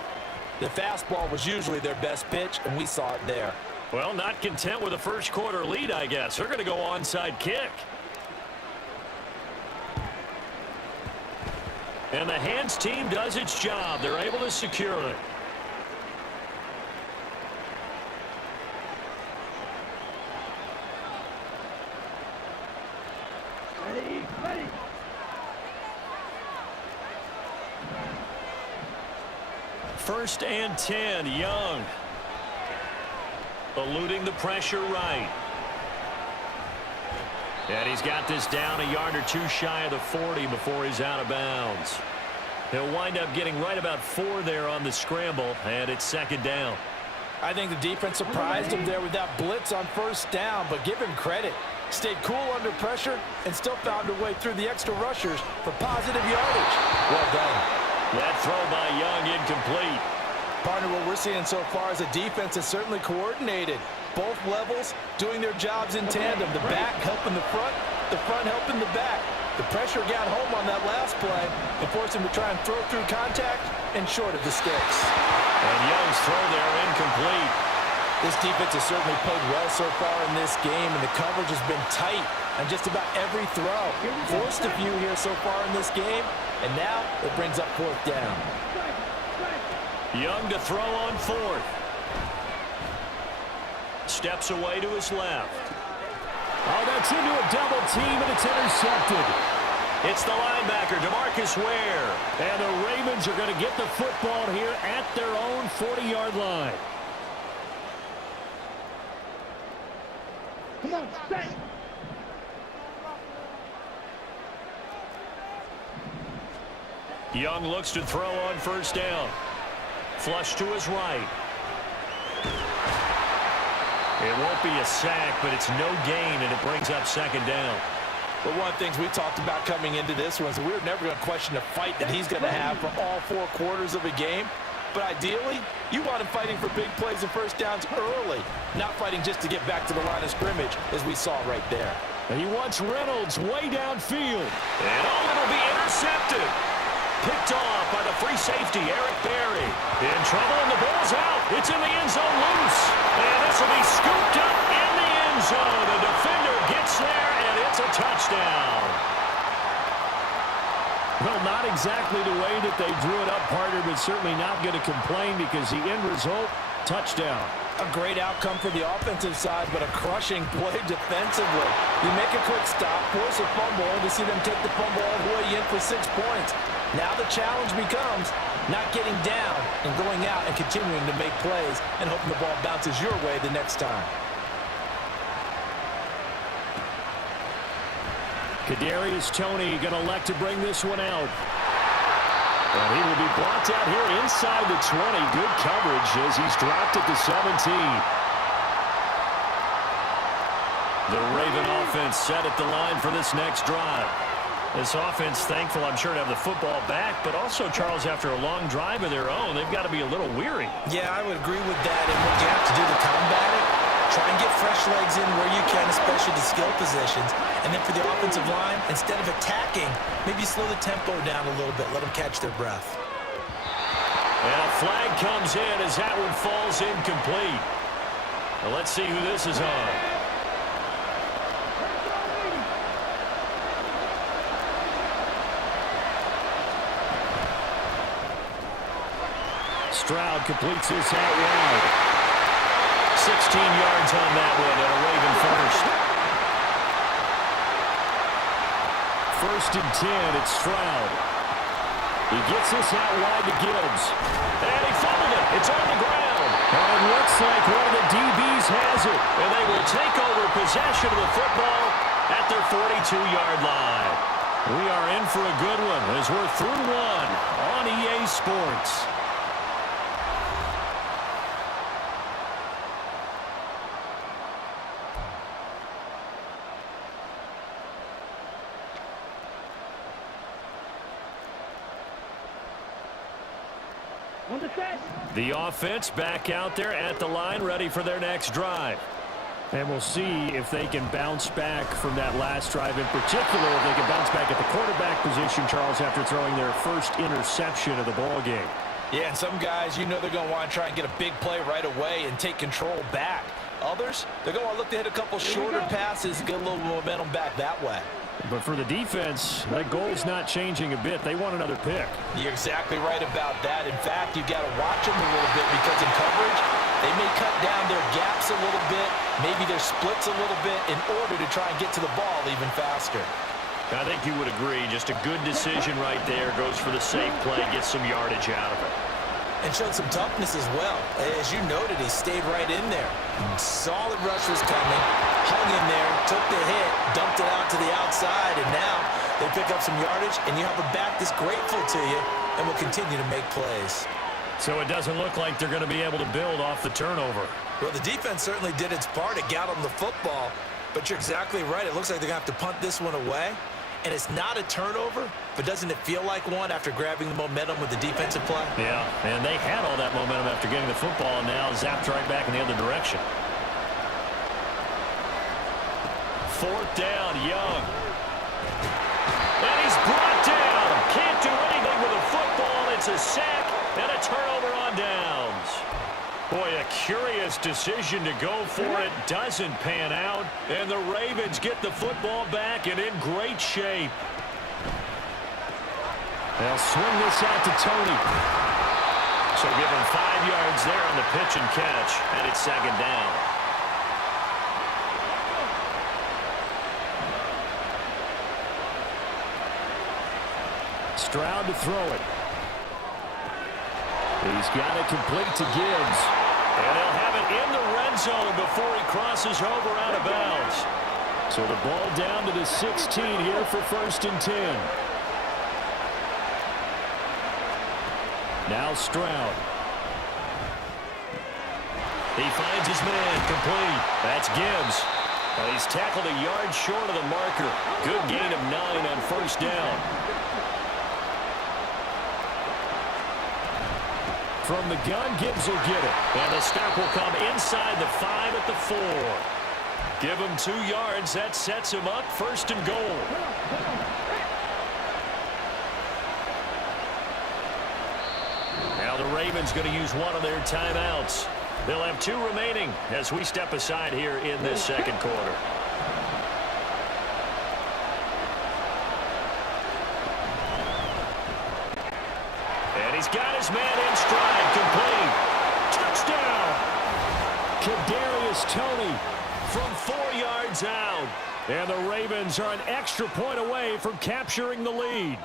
The fastball was usually their best pitch, and we saw it there. Well, not content with a first-quarter lead, I guess. They're going to go onside kick. And the hands team does its job. They're able to secure it. Ready. 1st and 10, Young. Eluding the pressure right. And he's got this down a yard or two shy of the 40 before he's out of bounds. He'll wind up getting right about 4 there on the scramble, and it's second down. I think the defense surprised him there with that blitz on first down, but give him credit. Stayed cool under pressure and still found a way through the extra rushers for positive yardage. Well done. That throw by Young incomplete. Partner, what we're seeing so far is a defense that's certainly coordinated. Both levels doing their jobs in tandem. The back helping the front helping the back. The pressure got home on that last play and forced him to try and throw through contact and short of the sticks. And Young's throw there incomplete. This defense has certainly played well so far in this game, and the coverage has been tight on just about every throw. Forced a few here so far in this game, and now it brings up fourth down. Young to throw on fourth. Steps away to his left. Oh, that's into a double team, and it's intercepted. It's the linebacker, DeMarcus Ware. And the Ravens are going to get the football here at their own 40-yard line. Come on, stay. Young looks to throw on first down. Flush to his right. It won't be a sack, but it's no gain, and it brings up second down. But one of the things we talked about coming into this was we were never going to question the fight that he's going to have for all 4 quarters of a game. But ideally, you want him fighting for big plays and first downs early, not fighting just to get back to the line of scrimmage, as we saw right there. And he wants Reynolds way downfield. And it'll be intercepted. Picked off by the free safety, Eric Berry. In trouble, and the ball's out. It's in the end zone loose. And this will be scooped up in the end zone. The defender gets there, and it's a touchdown. Well, not exactly the way that they drew it up, partner, but certainly not going to complain because the end result, touchdown. A great outcome for the offensive side, but a crushing play defensively. You make a quick stop, force a fumble, and to see them take the fumble all the way in for 6 points. Now the challenge becomes not getting down and going out and continuing to make plays and hoping the ball bounces your way the next time. Kadarius Toney going to elect to bring this one out. And he will be blocked out here inside the 20. Good coverage as he's dropped at the 17. The Raven offense set at the line for this next drive. This offense, thankful, I'm sure, to have the football back, but also, Charles, after a long drive of their own, they've got to be a little weary. Yeah, I would agree with that. And what you have to do to combat it, try and get fresh legs in where you can, especially the skill positions. And then for the offensive line, instead of attacking, maybe slow the tempo down a little bit, let them catch their breath. And a flag comes in as that one falls incomplete. Well, let's see who this is on. Stroud completes this out wide. 16 yards on that one, and a Raven first. First and 10, it's Stroud. He gets this out wide to Gibbs. And he fumbled it. It's on the ground. And it looks like one of the DBs has it. And they will take over possession of the football at their 42-yard line. We are in for a good one as we're through one on EA Sports. The offense back out there at the line, ready for their next drive. And we'll see if they can bounce back from that last drive in particular, if they can bounce back at the quarterback position, Charles, after throwing their first interception of the ball game. Yeah, and some guys, you know they're going to want to try and get a big play right away and take control back. Others, they're going to look to hit a couple shorter passes, get a little momentum back that way. But for the defense, that goal's not changing a bit. They want another pick. You're exactly right about that. In fact, you've got to watch them a little bit because in coverage, they may cut down their gaps a little bit, maybe their splits a little bit in order to try and get to the ball even faster. I think you would agree. Just a good decision right there. Goes for the safe play, gets some yardage out of it. And showed some toughness as well. As you noted, he stayed right in there. Solid rush was coming. hung in there, took the hit, dumped it out to the outside, and now they pick up some yardage, and you have a back that's grateful to you and will continue to make plays. So it doesn't look like they're going to be able to build off the turnover. Well, the defense certainly did its part. It got them the football, but you're exactly right. It looks like they're going to have to punt this one away, and it's not a turnover, but doesn't it feel like one after grabbing the momentum with the defensive play? Yeah, and they had all that momentum after getting the football, and now zapped right back in the other direction. Fourth down, Young. And he's brought down. Can't do anything with a football. It's a sack and a turnover on downs. Boy, a curious decision to go for it. Doesn't pan out. And the Ravens get the football back and in great shape. They'll swing this out to Tony. So give him 5 yards there on the pitch and catch. And it's second down. Stroud to throw it. He's got it complete to Gibbs. And he'll have it in the red zone before he crosses over out of bounds. So the ball down to the 16 here for 1st and 10. Now Stroud. He finds his man complete. That's Gibbs. He's tackled a yard short of the marker. Good gain of 9 on 1st down. From the gun, Gibbs will get it. And the stop will come inside the 5 at the 4. Give him 2 yards. That sets him up 1st and goal. Now the Ravens going to use one of their timeouts. They'll have 2 remaining as we step aside here in this second quarter. He's got his man in stride, complete. Touchdown! Kadarius Toney from 4 yards out. And the Ravens are an extra point away from capturing the lead.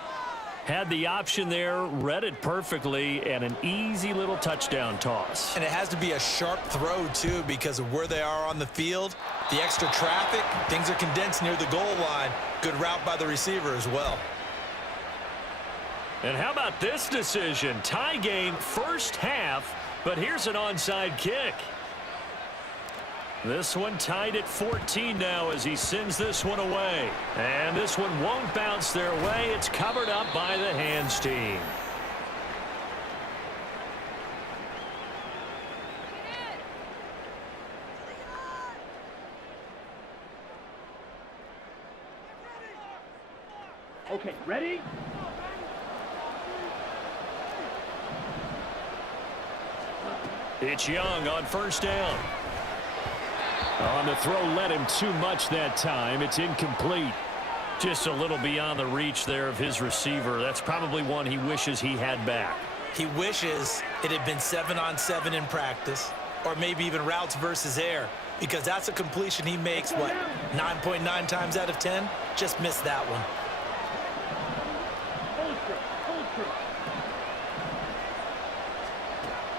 Had the option there, read it perfectly, and an easy little touchdown toss. And it has to be a sharp throw, too, because of where they are on the field. The extra traffic, things are condensed near the goal line. Good route by the receiver as well. And how about this decision? Tie game first half, but here's an onside kick. This one tied at 14 now as he sends this one away. And this one won't bounce their way. It's covered up by the hands team. Okay, ready? It's Young on 1st down. On the throw, led him too much that time. It's incomplete. Just a little beyond the reach there of his receiver. That's probably one he wishes he had back. He wishes it had been 7-on-7 in practice, or maybe even routes versus air, because that's a completion he makes, what, 9.9 times out of 10? Just missed that one.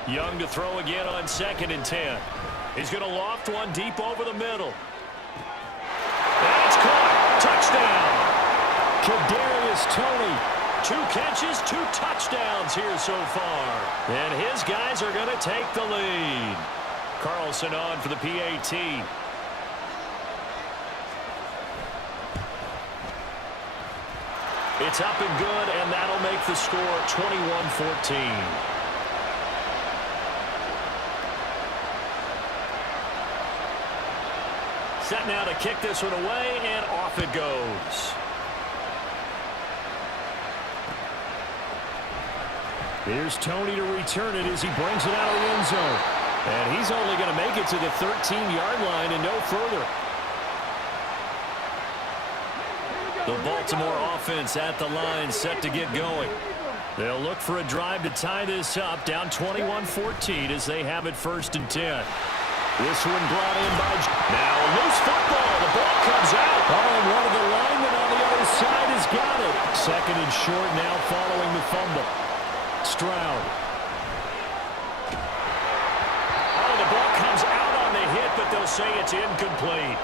Young to throw again on 2nd and 10. He's going to loft one deep over the middle. And it's caught. Touchdown. Kadarius Toney. 2 catches, 2 touchdowns here so far. And his guys are going to take the lead. Carlson on for the PAT. It's up and good, and that'll make the score 21-14. Set now to kick this one away, and off it goes. Here's Toney to return it as he brings it out of the end zone. And he's only going to make it to the 13-yard line and no further. The Baltimore offense at the line, set to get going. They'll look for a drive to tie this up, down 21-14 as they have it 1st and 10. This one brought in by... Now a loose football. The ball comes out. Oh, and one of the linemen on the other side has got it. 2nd and short now following the fumble. Stroud. Oh, the ball comes out on the hit, but they'll say it's incomplete.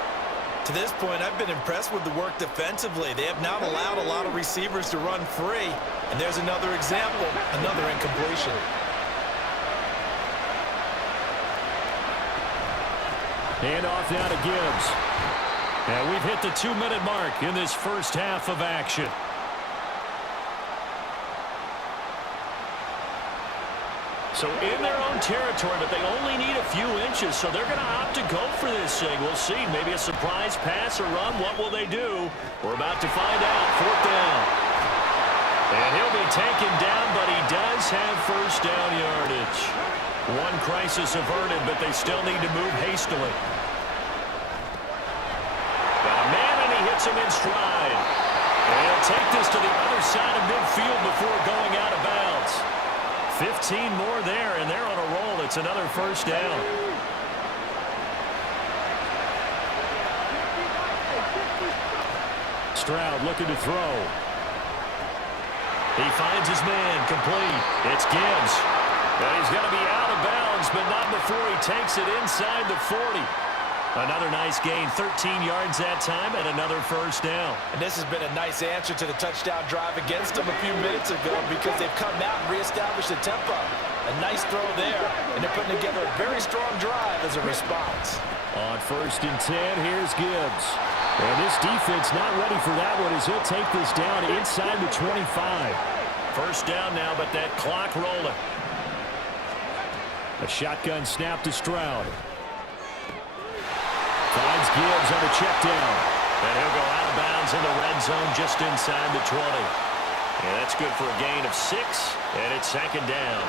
To this point, I've been impressed with the work defensively. They have not allowed a lot of receivers to run free. And there's another example, another incompletion. Hand off now to Gibbs. And we've hit the 2-minute mark in this first half of action. So in their own territory, but they only need a few inches, so they're going to opt to go for this thing. We'll see. Maybe a surprise pass or run. What will they do? We're about to find out. 4th down. And he'll be taken down, but he does have first down yardage. One crisis averted, but they still need to move hastily. Got a man, and he hits him in stride. And he'll take this to the other side of midfield before going out of bounds. 15 more there, and they're on a roll. It's another first down. Stroud looking to throw. He finds his man, complete. It's Gibbs. And he's going to be out of bounds, but not before he takes it inside the 40. Another nice gain, 13 yards that time, and another first down. And this has been a nice answer to the touchdown drive against them a few minutes ago because they've come out and reestablished the tempo. A nice throw there, and they're putting together a very strong drive as a response. On 1st and 10, here's Gibbs. And this defense not ready for that one as he'll take this down inside the 25. First down now, but that clock rolling. A shotgun snap to Stroud. Finds Gibbs on the check down. And he'll go out of bounds in the red zone just inside the 20. And that's good for a gain of 6, and it's 2nd down.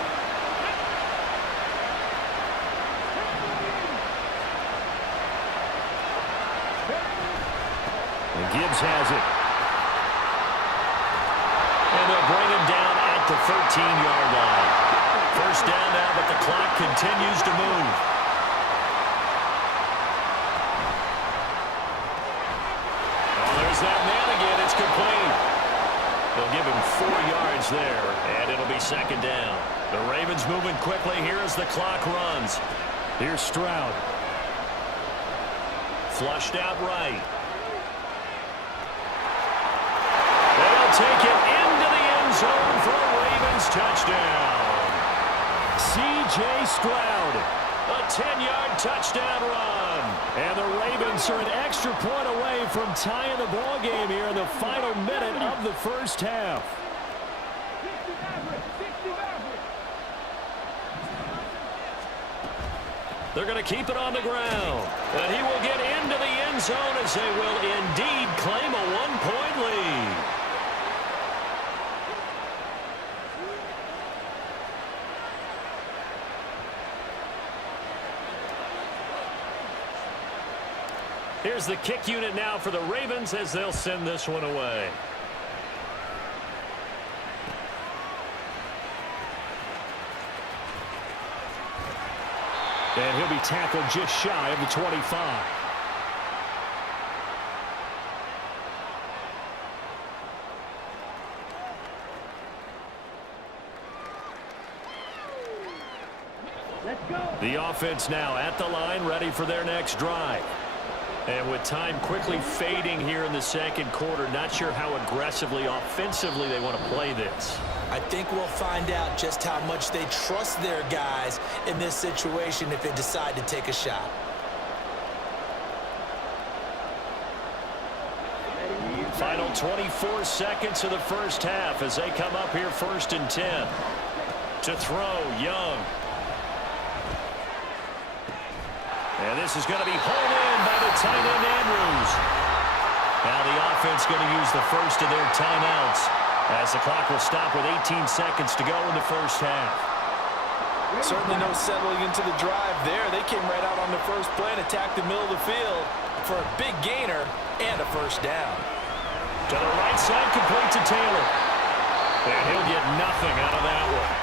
And Gibbs has it. And they'll bring him down at the 13-yard line. First down now, but the clock continues to move. That man again, it's complete. They'll give him 4 yards there, and it'll be 2nd down. The Ravens moving quickly here as the clock runs. Here's Stroud. Flushed out right. They'll take it into the end zone for a Ravens touchdown. C.J. Stroud, a 10-yard touchdown run. And the Ravens are an extra point away from tying the ball game here in the final minute of the first half. They're going to keep it on the ground. And he will get into the end zone as they will indeed claim a 1-point lead. Here's the kick unit now for the Ravens as they'll send this one away. And he'll be tackled just shy of the 25. Let's go. The offense now at the line, ready for their next drive. And with time quickly fading here in the second quarter, not sure how aggressively, offensively they want to play this. I think we'll find out just how much they trust their guys in this situation if they decide to take a shot. Final 24 seconds of the first half as they come up here 1st and 10. To throw, Young. And this is going to be hauled in by the tight end Andrews. Now the offense going to use the first of their timeouts as the clock will stop with 18 seconds to go in the first half. Certainly no settling into the drive there. They came right out on the first play and attacked the middle of the field for a big gainer and a first down. To the right side, complete to Taylor. And he'll get nothing out of that one.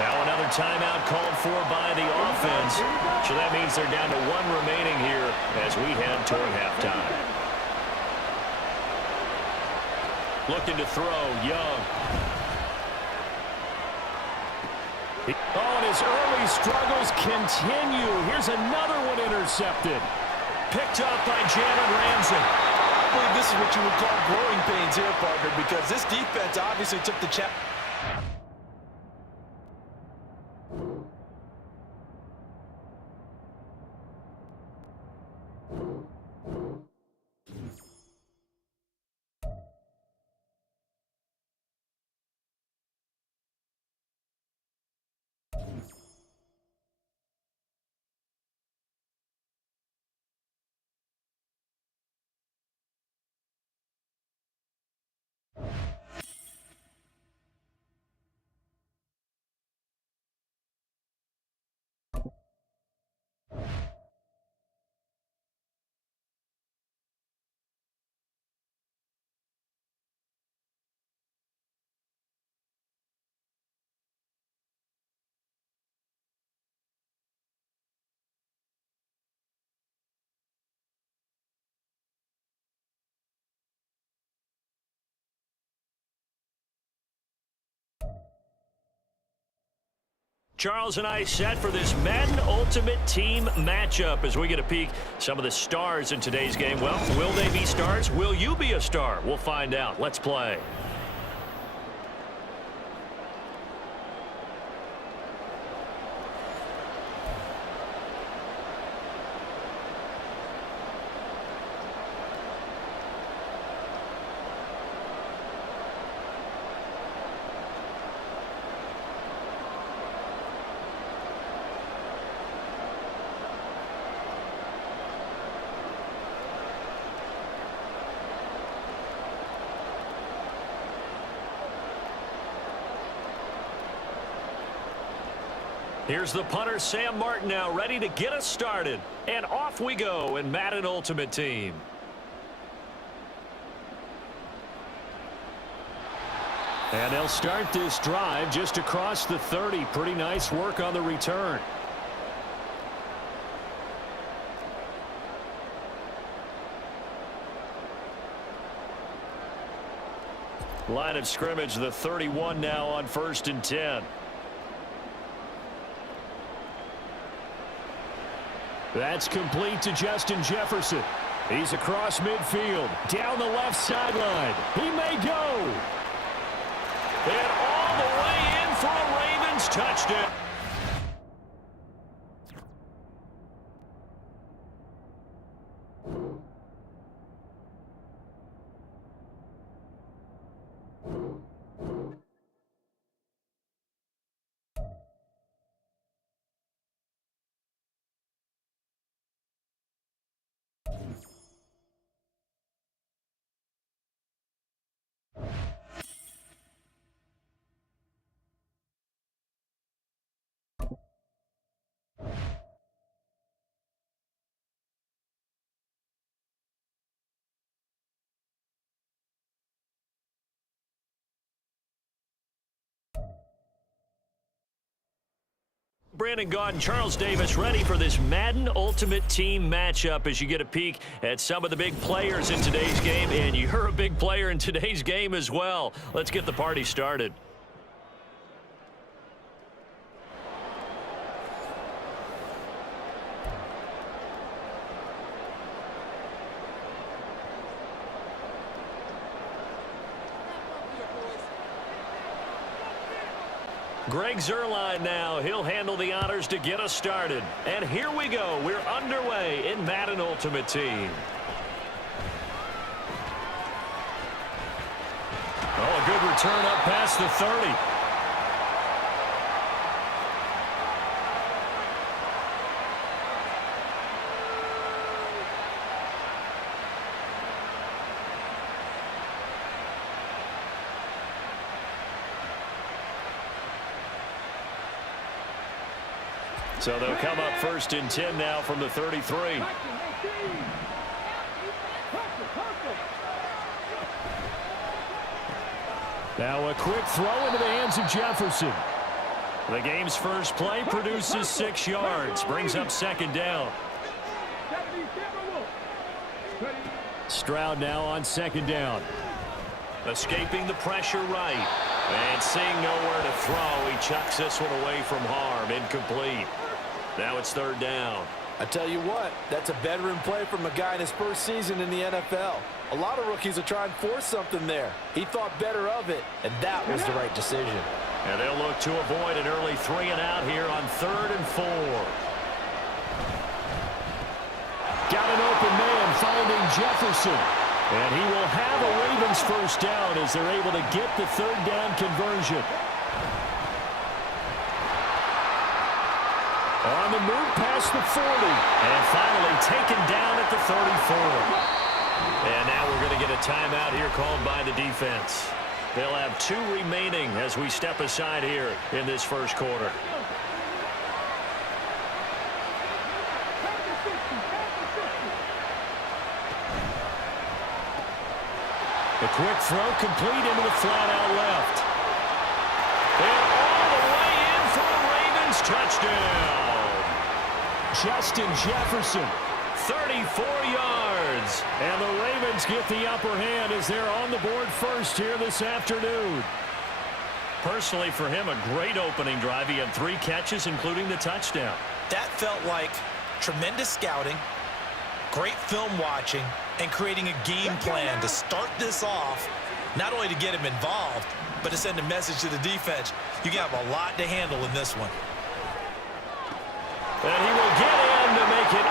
Now another timeout called for by the offense. So that means they're down to 1 remaining here as we head toward halftime. Looking to throw, Young. Oh, and his early struggles continue. Here's another one intercepted. picked off by Jalen Ramsey. I believe this is what you would call growing pains here, partner, because this defense obviously took the challenge. Charles and I set for this Madden Ultimate Team matchup as we get a peek some of the stars in today's game. Well, will they be stars? Will you be a star? We'll find out. Let's play. Here's the punter, Sam Martin, now ready to get us started. And off we go in Madden Ultimate Team. And they'll start this drive just across the 30. Pretty nice work on the return. Line of scrimmage, the 31 now on 1st and 10. That's complete to Justin Jefferson. He's across midfield, down the left sideline. He may go. And all the way in for a Ravens touchdown. Brandon Gaudin, Charles Davis ready for this Madden Ultimate Team matchup as you get a peek at some of the big players in today's game. And you're a big player in today's game as well. Let's get the party started. Greg Zuerlein now. He'll handle the honors to get us started. And here we go. We're underway in Madden Ultimate Team. Oh, a good return up past the 30. So they'll come up 1st and 10 now from the 33. Now a quick throw into the hands of Jefferson. The game's first play produces 6 yards, brings up 2nd down. Stroud now on 2nd down. Escaping the pressure right. And seeing nowhere to throw, he chucks this one away from harm. Incomplete. Now it's 3rd down. I tell you what, that's a veteran play from a guy in his first season in the NFL. A lot of rookies will try and force something there. He thought better of it, and that was the right decision. And they'll look to avoid an early 3-and-out here on 3rd and 4. Got an open man finding Jefferson. And he will have a Ravens first down as they're able to get the 3rd down conversion. On the move past the 40. And finally taken down at the 34. And now we're going to get a timeout here called by the defense. They'll have 2 remaining as we step aside here in this first quarter. The quick throw complete into the flat out left. And all the way in for a Ravens touchdown. Justin Jefferson, 34 yards. And the Ravens get the upper hand as they're on the board first here this afternoon. Personally, for him, a great opening drive. He had 3 catches, including the touchdown. That felt like tremendous scouting, great film watching, and creating a game plan to start this off, not only to get him involved, but to send a message to the defense. You have a lot to handle in this one. And he will get in to make it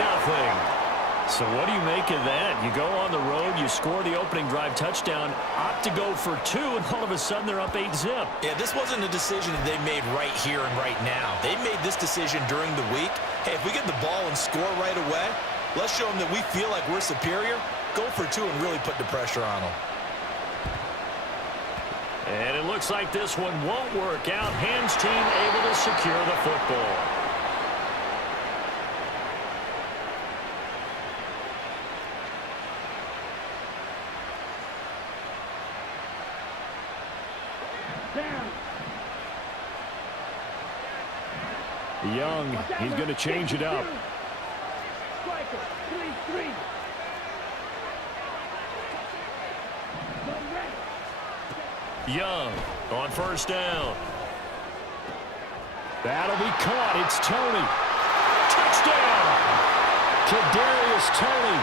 8-0. So what do you make of that? You go on the road, you score the opening drive touchdown, opt to go for 2, and all of a sudden they're up 8-zip. Yeah, this wasn't a decision that they made right here and right now. They made this decision during the week. Hey, if we get the ball and score right away, let's show them that we feel like we're superior. Go for 2 and really put the pressure on them. And it looks like this one won't work out. Hands team able to secure the football. Young, he's going to change it up. Young on first down. That'll be caught. It's Tony. Touchdown! Kadarius Toney,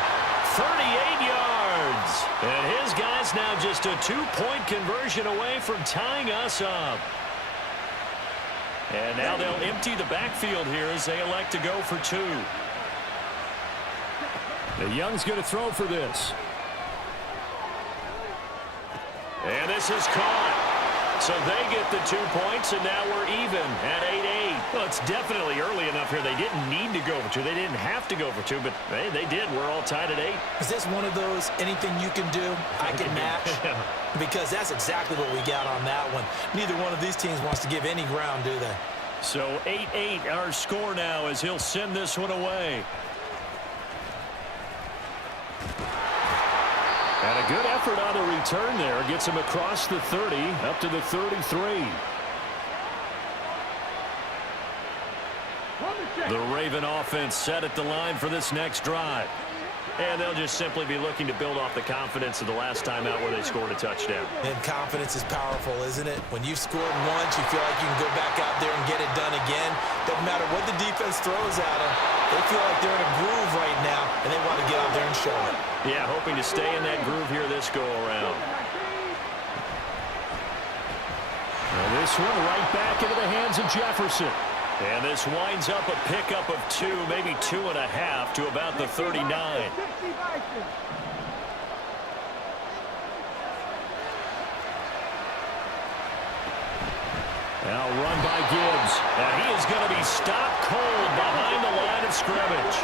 38 yards. And his guys now just a 2-point conversion away from tying us up. And now they'll empty the backfield here as they elect to go for 2. The Young's going to throw for this. And this is caught. So they get the 2 points, and now we're even at 8-8. Well, it's definitely early enough here. They didn't need to go for 2. They didn't have to go for 2, but hey, they did. We're all tied at 8. Is this one of those anything you can do, I can match? Because that's exactly what we got on that one. Neither one of these teams wants to give any ground, do they? So 8-8 our score now as he'll send this one away. And a good effort on the return there. Gets him across the 30, up to the 33. The Raven offense set at the line for this next drive. And they'll just simply be looking to build off the confidence of the last time out where they scored a touchdown. And confidence is powerful, isn't it? When you've scored once, you feel like you can go back out there and get it done again. Doesn't matter what the defense throws at them. They feel like they're in a groove right now, and they want to get out there and show it. Yeah, hoping to stay in that groove here this go-around. And this one right back into the hands of Jefferson. And this winds up a pickup of 2, maybe 2.5 to about the 39. Now run by Gibbs. And he is going to be stopped cold behind the line of scrimmage.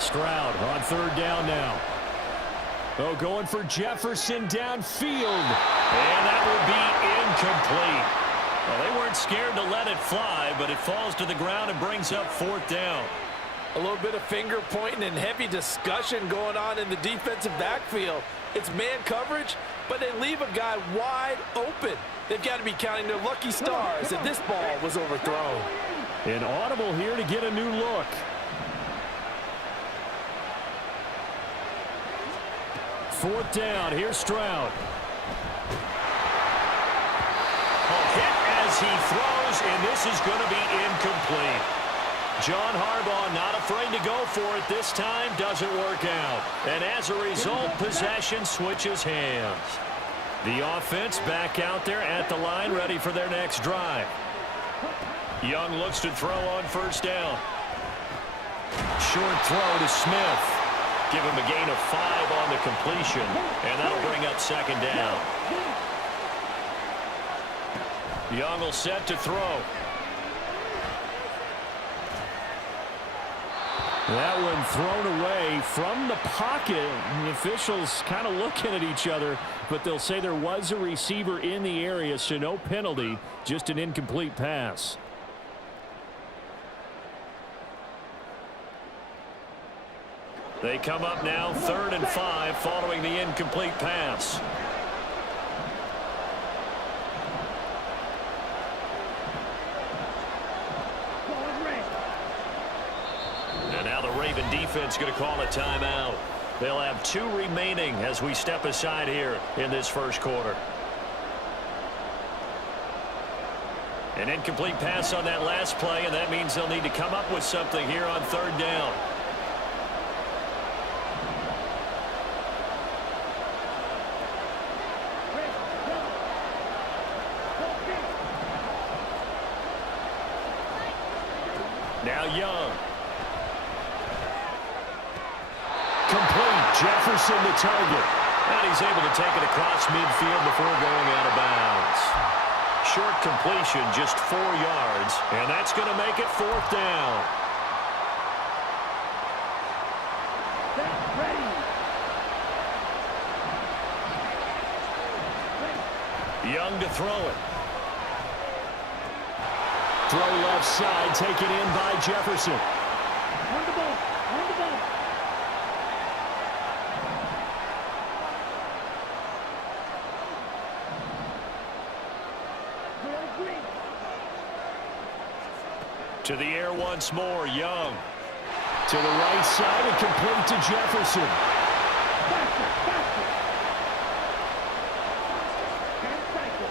Stroud on 3rd down now. Oh, going for Jefferson downfield. And that will be incomplete. Well, they weren't scared to let it fly, but it falls to the ground and brings up 4th down. A little bit of finger pointing and heavy discussion going on in the defensive backfield. It's man coverage, but they leave a guy wide open. They've got to be counting their lucky stars that this ball was overthrown. An audible here to get a new look. 4th down. Here's Stroud. as he throws, and this is going to be incomplete. John Harbaugh not afraid to go for it this time. Doesn't work out. And as a result, possession switches hands. The offense back out there at the line, ready for their next drive. Young looks to throw on first down. Short throw to Smith. Give him a gain of 5 on the completion, and that'll bring up second down. Young will set to throw. That one thrown away from the pocket. The officials kind of looking at each other, but they'll say there was a receiver in the area, so no penalty, just an incomplete pass. They come up now 3rd and 5 following the incomplete pass. And now the Raven defense going to call a timeout. They'll have 2 remaining as we step aside here in this first quarter. An incomplete pass on that last play, and that means they'll need to come up with something here on 3rd down. Now Young. Complete. Jefferson the target. And he's able to take it across midfield before going out of bounds. Short completion, just 4 yards. And that's going to make it 4th down. Young to throw it. Throw left side, taken in by Jefferson. On the ball. On the ball. To the air once more, Young. To the right side and complete to Jefferson. Faster, faster. Can't cycle.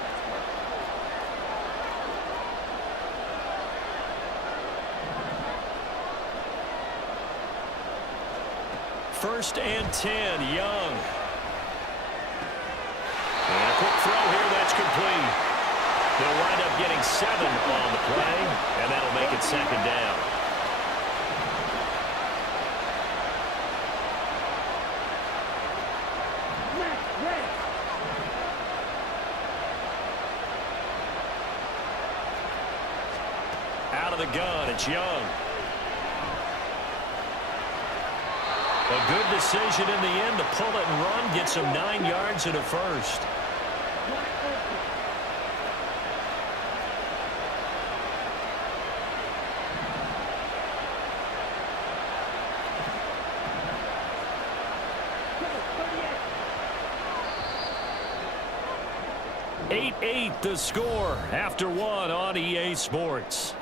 1st and 10, Young. And a quick throw here, that's complete. They'll wind up getting 7 on the play, and that'll make it 2nd down. Out of the gun, it's Young. A good decision in the end to pull it and run, get some 9 yards and a first. Eight the score after 1 on EA Sports.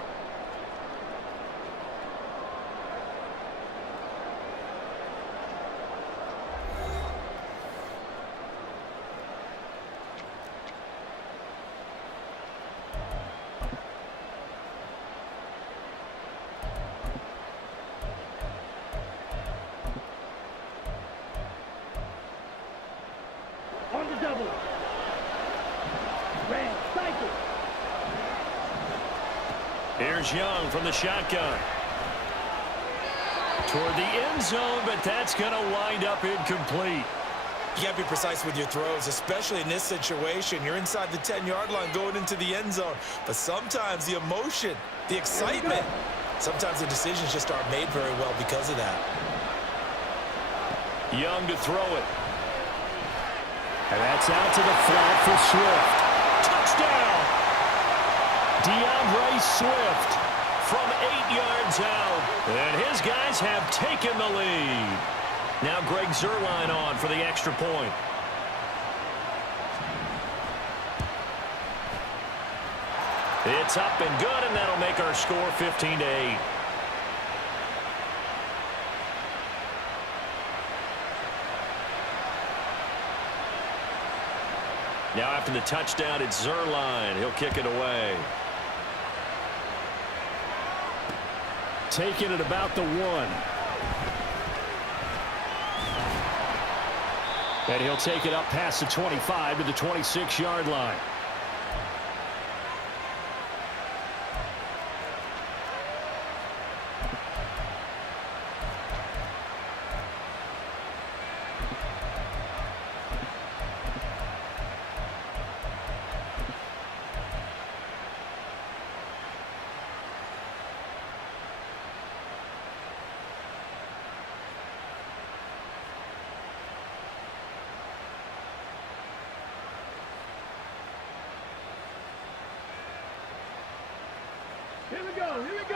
On the double. Red, cycle. Here's Young from the shotgun. Toward the end zone, but that's going to wind up incomplete. You got to be precise with your throws, especially in this situation. You're inside the 10-yard line going into the end zone. But sometimes the emotion, the excitement, sometimes the decisions just aren't made very well because of that. Young to throw it. And that's out to the flat for Swift. Touchdown! DeAndre Swift from 8 yards out. And his guys have taken the lead. Now Greg Zuerlein on for the extra point. It's up and good, and that'll make our score 15-8. Now after the touchdown, it's Zerline. He'll kick it away. Taking it about the 1. And he'll take it up past the 25 to the 26-yard line.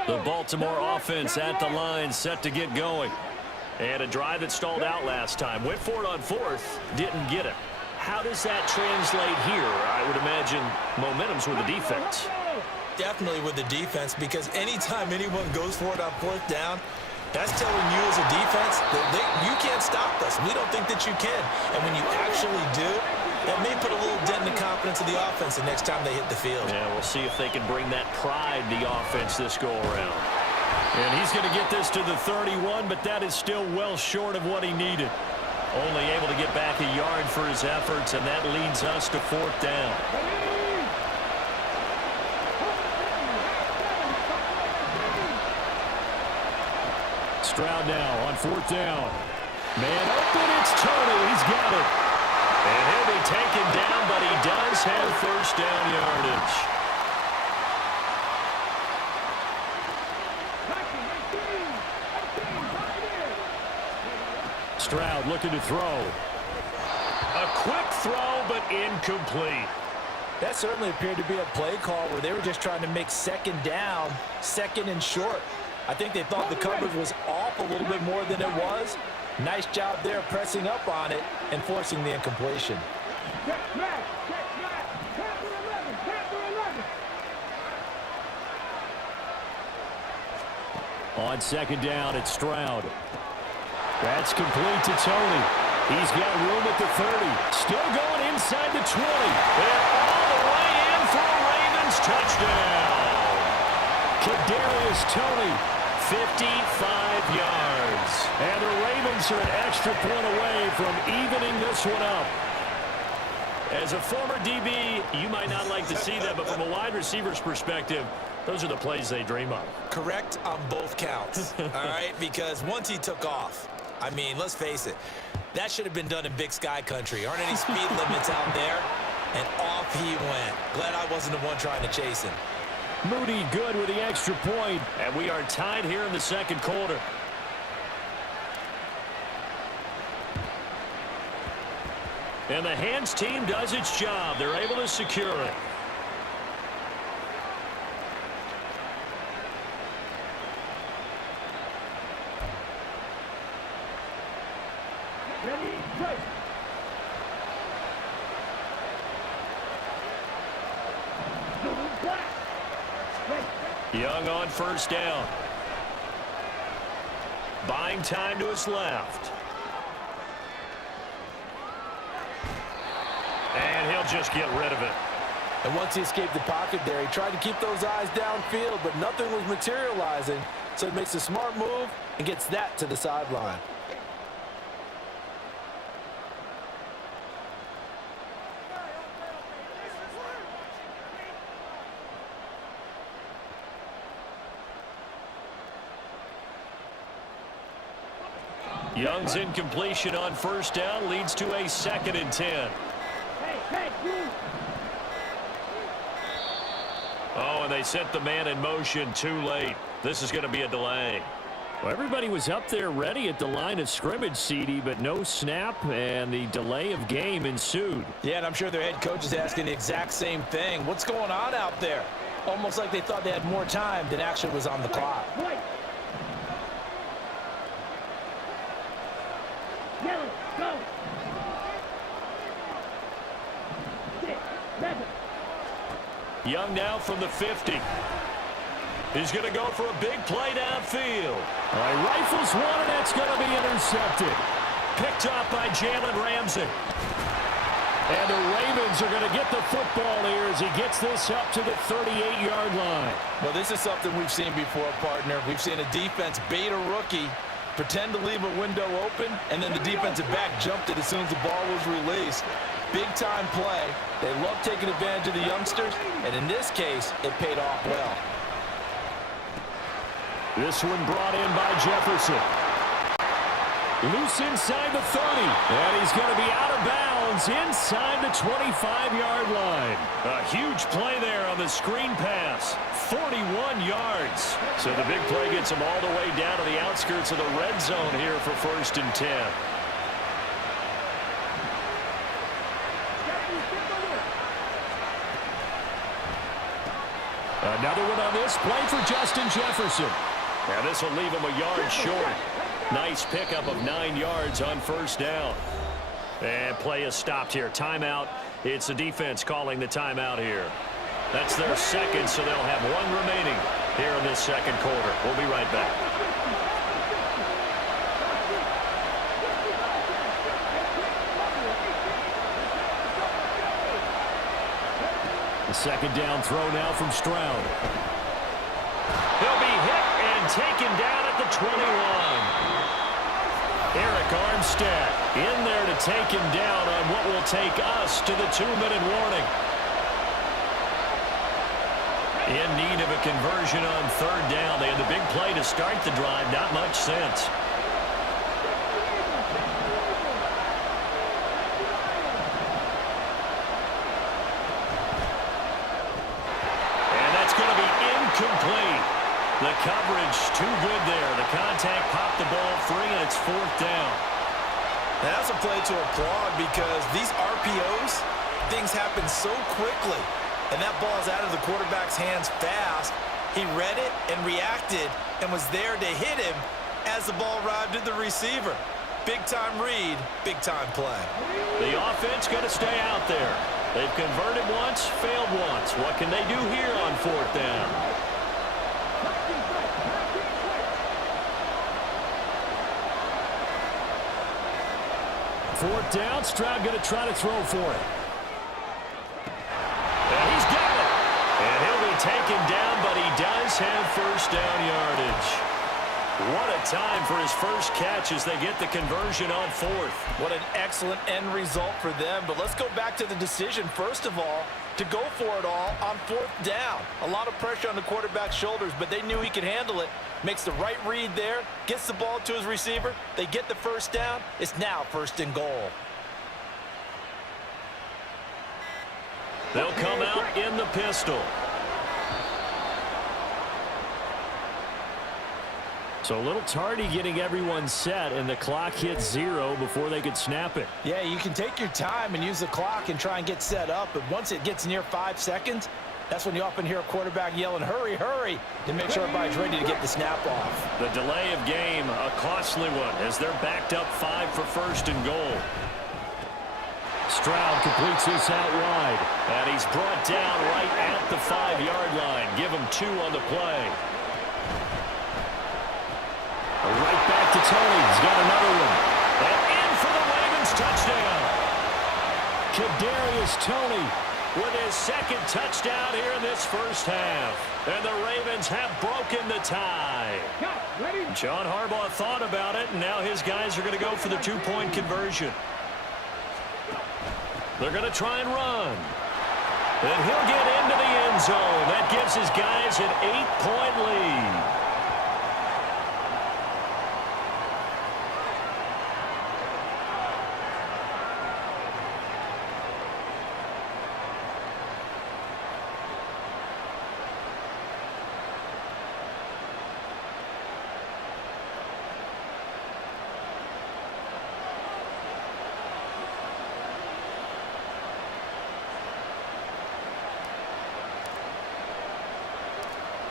The Baltimore offense at the line, set to get going. And a drive that stalled out last time. Went for it on 4th, didn't get it. How does that translate here? I would imagine momentum's with the defense. Definitely with the defense, because anytime anyone goes for it on 4th down, that's telling you as a defense that you can't stop us. We don't think that you can. And when you actually do, that may put a little dent in the confidence of the offense the next time they hit the field. Yeah, we'll see if they can bring that pride to the offense this go-around. And he's going to get this to the 31, but that is still well short of what he needed. Only able to get back a yard for his efforts, and that leads us to 4th down. Stroud now on 4th down. Man open, it's Tony. He's got it. And he'll be taken down, but he does have 1st down yardage. Stroud looking to throw. A quick throw, but incomplete. That certainly appeared to be a play call where they were just trying to make 2nd down, 2nd and short. I think they thought the coverage was off a little bit more than it was. Nice job there pressing up on it and forcing the incompletion. On 2nd down, it's Stroud. That's complete to Tony. He's got room at the 30. Still going inside the 20. They're all the way in for a Ravens touchdown. Kadarius Toney, 55 yards. And the Ravens are an extra point away from evening this one up. As a former DB, you might not like to see that, but from a wide receiver's perspective, those are the plays they dream of. Correct on both counts, all right? Because once he took off, I mean, let's face it, that should have been done in Big Sky country. Aren't any speed limits out there? And off he went. Glad I wasn't the one trying to chase him. Moody good with the extra point, and we are tied here in the 2nd quarter. And the hands team does its job. They're able to secure it. Ready, break. Young on 1st down. Buying time to his left. And he'll just get rid of it. And once he escaped the pocket there, he tried to keep those eyes downfield, but nothing was materializing. So he makes a smart move and gets that to the sideline. Young's incompletion on 1st down leads to a 2nd and 10. Oh, and they sent the man in motion too late. This is going to be a delay. Well, everybody was up there ready at the line of scrimmage, CD, but no snap, and the delay of game ensued. Yeah, and I'm sure their head coach is asking the exact same thing. What's going on out there? Almost like they thought they had more time than actually was on the clock. Young now from the 50. He's going to go for a big play downfield. All right, rifles one, and that's going to be intercepted. Picked up by Jalen Ramsey. And the Ravens are going to get the football here as he gets this up to the 38-yard line. Well, this is something we've seen before, partner. We've seen a defense bait a rookie, pretend to leave a window open, and then the defensive back jumped it as soon as the ball was released. Big-time play. They love taking advantage of the youngsters, and in this case, it paid off well. This one brought in by Jefferson. Loose inside the 30. And he's going to be out of bounds inside the 25-yard line. A huge play there on the screen pass. 41 yards. So the big play gets him all the way down to the outskirts of the red zone here for 1st and 10. Another one on this play for Justin Jefferson. Now this will leave him a yard short. Nice pickup of 9 yards on 1st down. And play is stopped here. Timeout. It's the defense calling the timeout here. That's their second, so they'll have one remaining here in this second quarter. We'll be right back. The second down throw now from Stroud. He'll be hit and taken down at the 21. Eric Armstead in there to take him down on what will take us to the 2-minute warning. In need of a conversion on 3rd down. They had the big play to start the drive. Not much sense. And that's going to be incomplete. The coverage too good there. The contact popped the ball free, and it's 4th down. And that's a play to applaud because these RPOs, things happen so quickly. And that ball's out of the quarterback's hands fast. He read it and reacted and was there to hit him as the ball arrived at the receiver. Big-time read, big-time play. The offense going to stay out there. They've converted once, failed once. What can they do here on 4th down? 4th down, Stroud going to try to throw for it. And he's got it. And he'll be taken down, but he does have 1st down yardage. What a time for his first catch as they get the conversion on 4th. What an excellent end result for them. But let's go back to the decision, first of all, to go for it all on 4th down. A lot of pressure on the quarterback's shoulders, but they knew he could handle it. Makes the right read there, gets the ball to his receiver. They get the 1st down. It's now 1st and goal. They'll come out in the pistol. So a little tardy getting everyone set, and the clock hits 0 before they could snap it. Yeah, you can take your time and use the clock and try and get set up, but once it gets near 5 seconds, that's when you often hear a quarterback yelling, hurry, hurry, to make sure everybody's ready to get the snap off. The delay of game, a costly one, as they're backed up 5 for 1st and goal. Stroud completes this out wide, and he's brought down right at the 5-yard line. Give him 2 on the play. Right back to Tony. He's got another one. And in for the Ravens touchdown. Kadarius Toney with his 2nd touchdown here in this first half. And the Ravens have broken the tie. John Harbaugh thought about it, and now his guys are going to go for the 2-point conversion. They're going to try and run. And he'll get into the end zone. That gives his guys an 8-point lead.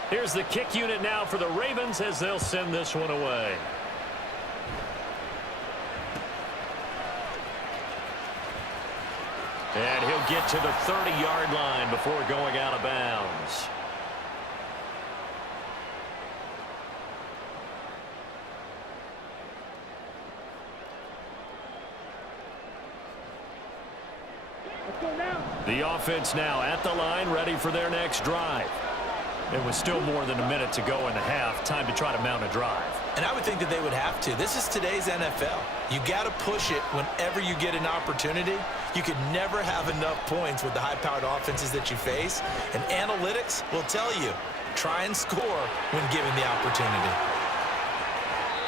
Here's the kick unit now for the Ravens as they'll send this one away. And he'll get to the 30-yard line before going out of bounds. The offense now at the line, ready for their next drive. It was still more than a minute to go in the half. Time to try to mount a drive. And I would think that they would have to. This is today's NFL. You got to push it whenever you get an opportunity. You could never have enough points with the high-powered offenses that you face. And analytics will tell you, try and score when given the opportunity.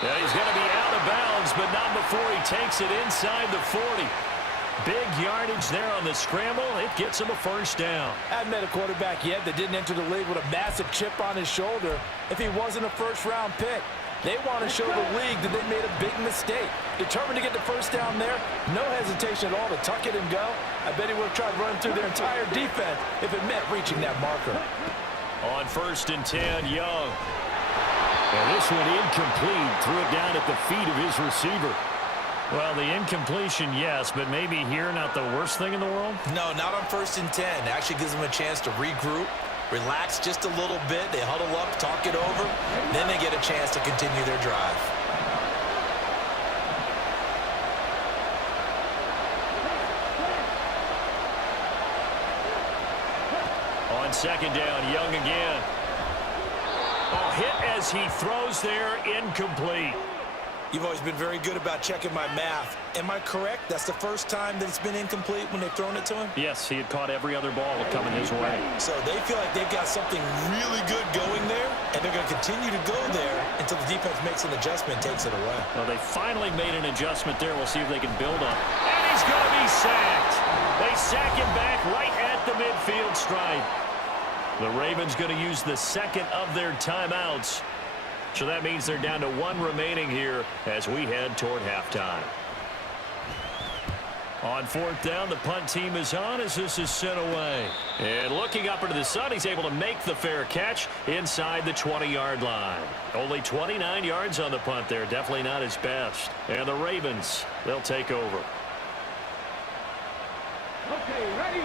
Yeah, he's going to be out of bounds, but not before he takes it inside the 40. Big yardage there on the scramble. It gets him a first down. I haven't met a quarterback yet that didn't enter the league with a massive chip on his shoulder if he wasn't a first-round pick. They want to show the league that they made a big mistake. Determined to get the first down there, no hesitation at all to tuck it and go. I bet he would have tried running through their entire defense if it meant reaching that marker. On 1st and 10, Young. And this one incomplete. Threw it down at the feet of his receiver. Well, the incompletion, yes, but maybe here not the worst thing in the world? No, not on 1st and 10. It actually gives them a chance to regroup, relax just a little bit. They huddle up, talk it over. Then they get a chance to continue their drive. On 2nd down, Young again. Oh, hit as he throws there, incomplete. You've always been very good about checking my math. Am I correct? That's the first time that it's been incomplete when they've thrown it to him? Yes, he had caught every other ball coming his way. So they feel like they've got something really good going there, and they're going to continue to go there until the defense makes an adjustment and takes it away. Well, they finally made an adjustment there. We'll see if they can build up. And he's going to be sacked. They sack him back right at the midfield stripe. The Ravens going to use the second of their timeouts. So that means they're down to 1 remaining here as we head toward halftime. On 4th down, the punt team is on as this is sent away. And looking up into the sun, he's able to make the fair catch inside the 20-yard line. Only 29 yards on the punt there. Definitely not his best. And the Ravens, they'll take over.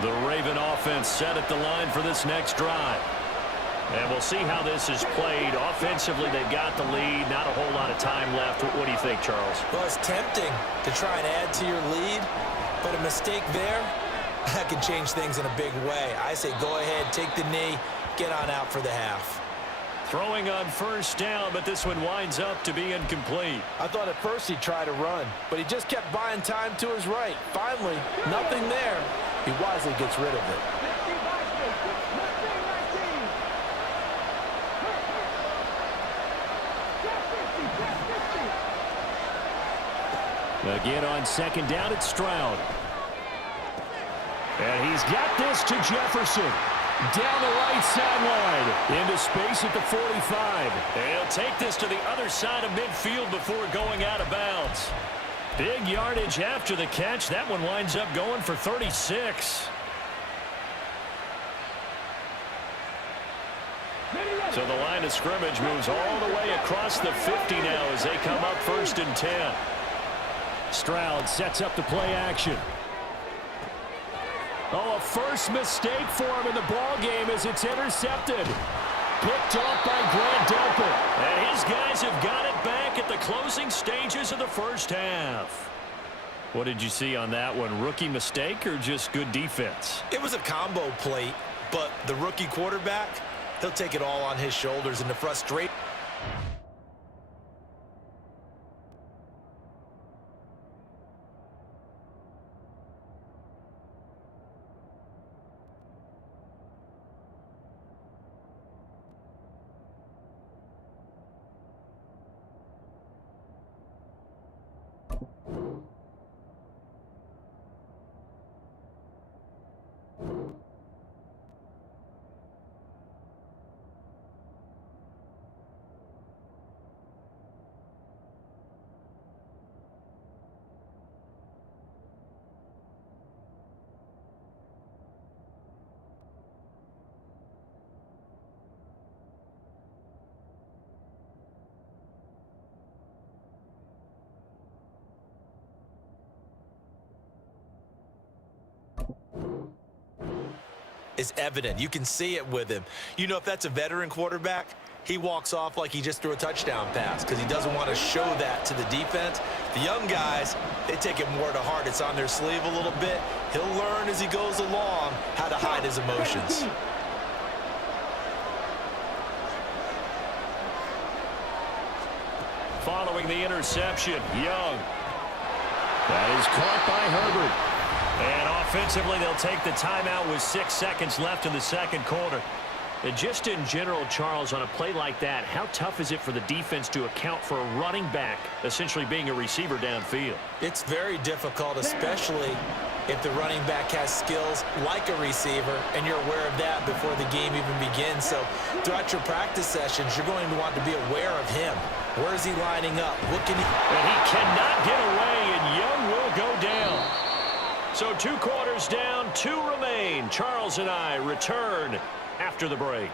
The Raven offense set at the line for this next drive. And we'll see how this is played. Offensively, they've got the lead. Not a whole lot of time left. What do you think, Charles? Well, it's tempting to try and add to your lead, but a mistake there, that can change things in a big way. I say go ahead, take the knee, get on out for the half. Throwing on 1st down, but this one winds up to be incomplete. I thought at first he'd try to run, but he just kept buying time to his right. Finally, nothing there. He wisely gets rid of it. Again on 2nd down, it's Stroud. And he's got this to Jefferson. Down the right sideline. Into space at the 45. And he'll take this to the other side of midfield before going out of bounds. Big yardage after the catch. That one winds up going for 36. So the line of scrimmage moves all the way across the 50 now as they come up 1st and 10. Stroud sets up the play action. Oh, a first mistake for him in the ball game as it's intercepted. Picked off by Grant Delpit. And his guys have got it back at the closing stages of the first half. What did you see on that one? Rookie mistake or just good defense? It was a combo plate, but the rookie quarterback, he'll take it all on his shoulders, and the frustration. Is evident. You can see it with him. You know, if that's a veteran quarterback, he walks off like he just threw a touchdown pass because he doesn't want to show that to the defense. The young guys, they take it more to heart. It's on their sleeve a little bit. He'll learn as he goes along how to hide his emotions. Following the interception, Young. That is caught by Herbert. And offensively, they'll take the timeout with 6 seconds left in the second quarter. And just in general, Charles, on a play like that, how tough is it for the defense to account for a running back essentially being a receiver downfield? It's very difficult, especially if the running back has skills like a receiver, and you're aware of that before the game even begins. So throughout your practice sessions, you're going to want to be aware of him. Where is he lining up? What can he... And he cannot get away, and Young will go down. So 2 quarters down, 2 remain. Charles and I return after the break.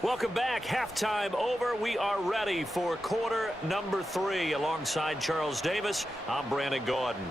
Welcome back. Halftime over. We are ready for quarter number 3. Alongside Charles Davis, I'm Brandon Gordon.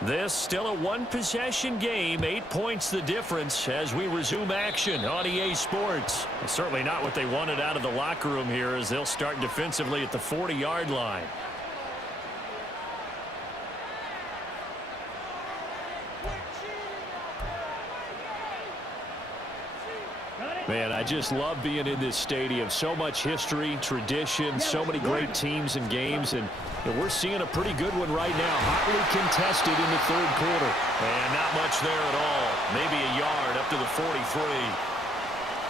This still a one-possession game, 8 points the difference as we resume action on EA Sports. Certainly not what they wanted out of the locker room here as they'll start defensively at the 40-yard line. Man, I just love being in this stadium. So much history, tradition, so many great teams and games, and we're seeing a pretty good one right now. Hotly contested in the third quarter. And not much there at all. Maybe a yard up to the 43.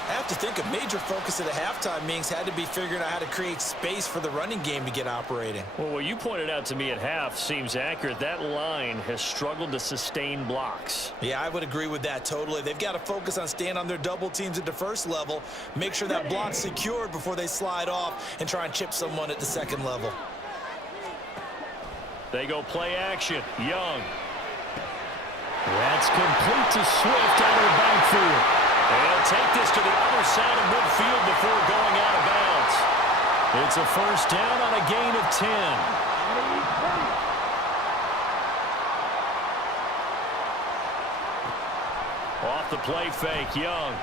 I have to think a major focus at the halftime meetings had to be figuring out how to create space for the running game to get operating. Well, what you pointed out to me at half seems accurate. That line has struggled to sustain blocks. Yeah, I would agree with that totally. They've got to focus on staying on their double teams at the first level, make sure that block's secured before they slide off and try and chip someone at the second level. They go play action. Young. That's complete to Swift out of the backfield. They'll take this to the other side of midfield before going out of bounds. It's a first down on a gain of 10. Off the play fake, Young.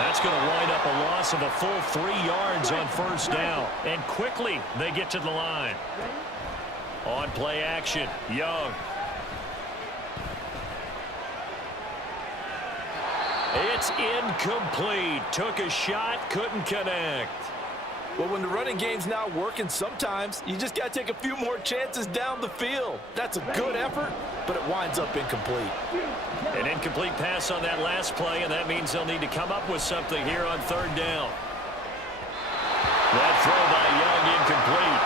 That's going to wind up a loss of a full 3 yards on first down. And quickly they get to the line. On play action, Young. It's incomplete. Took a shot, couldn't connect. Well, when the running game's not working, sometimes you just got to take a few more chances down the field. That's a good effort, but it winds up incomplete. An incomplete pass on that last play, and that means they'll need to come up with something here on third down. That throw by Young incomplete.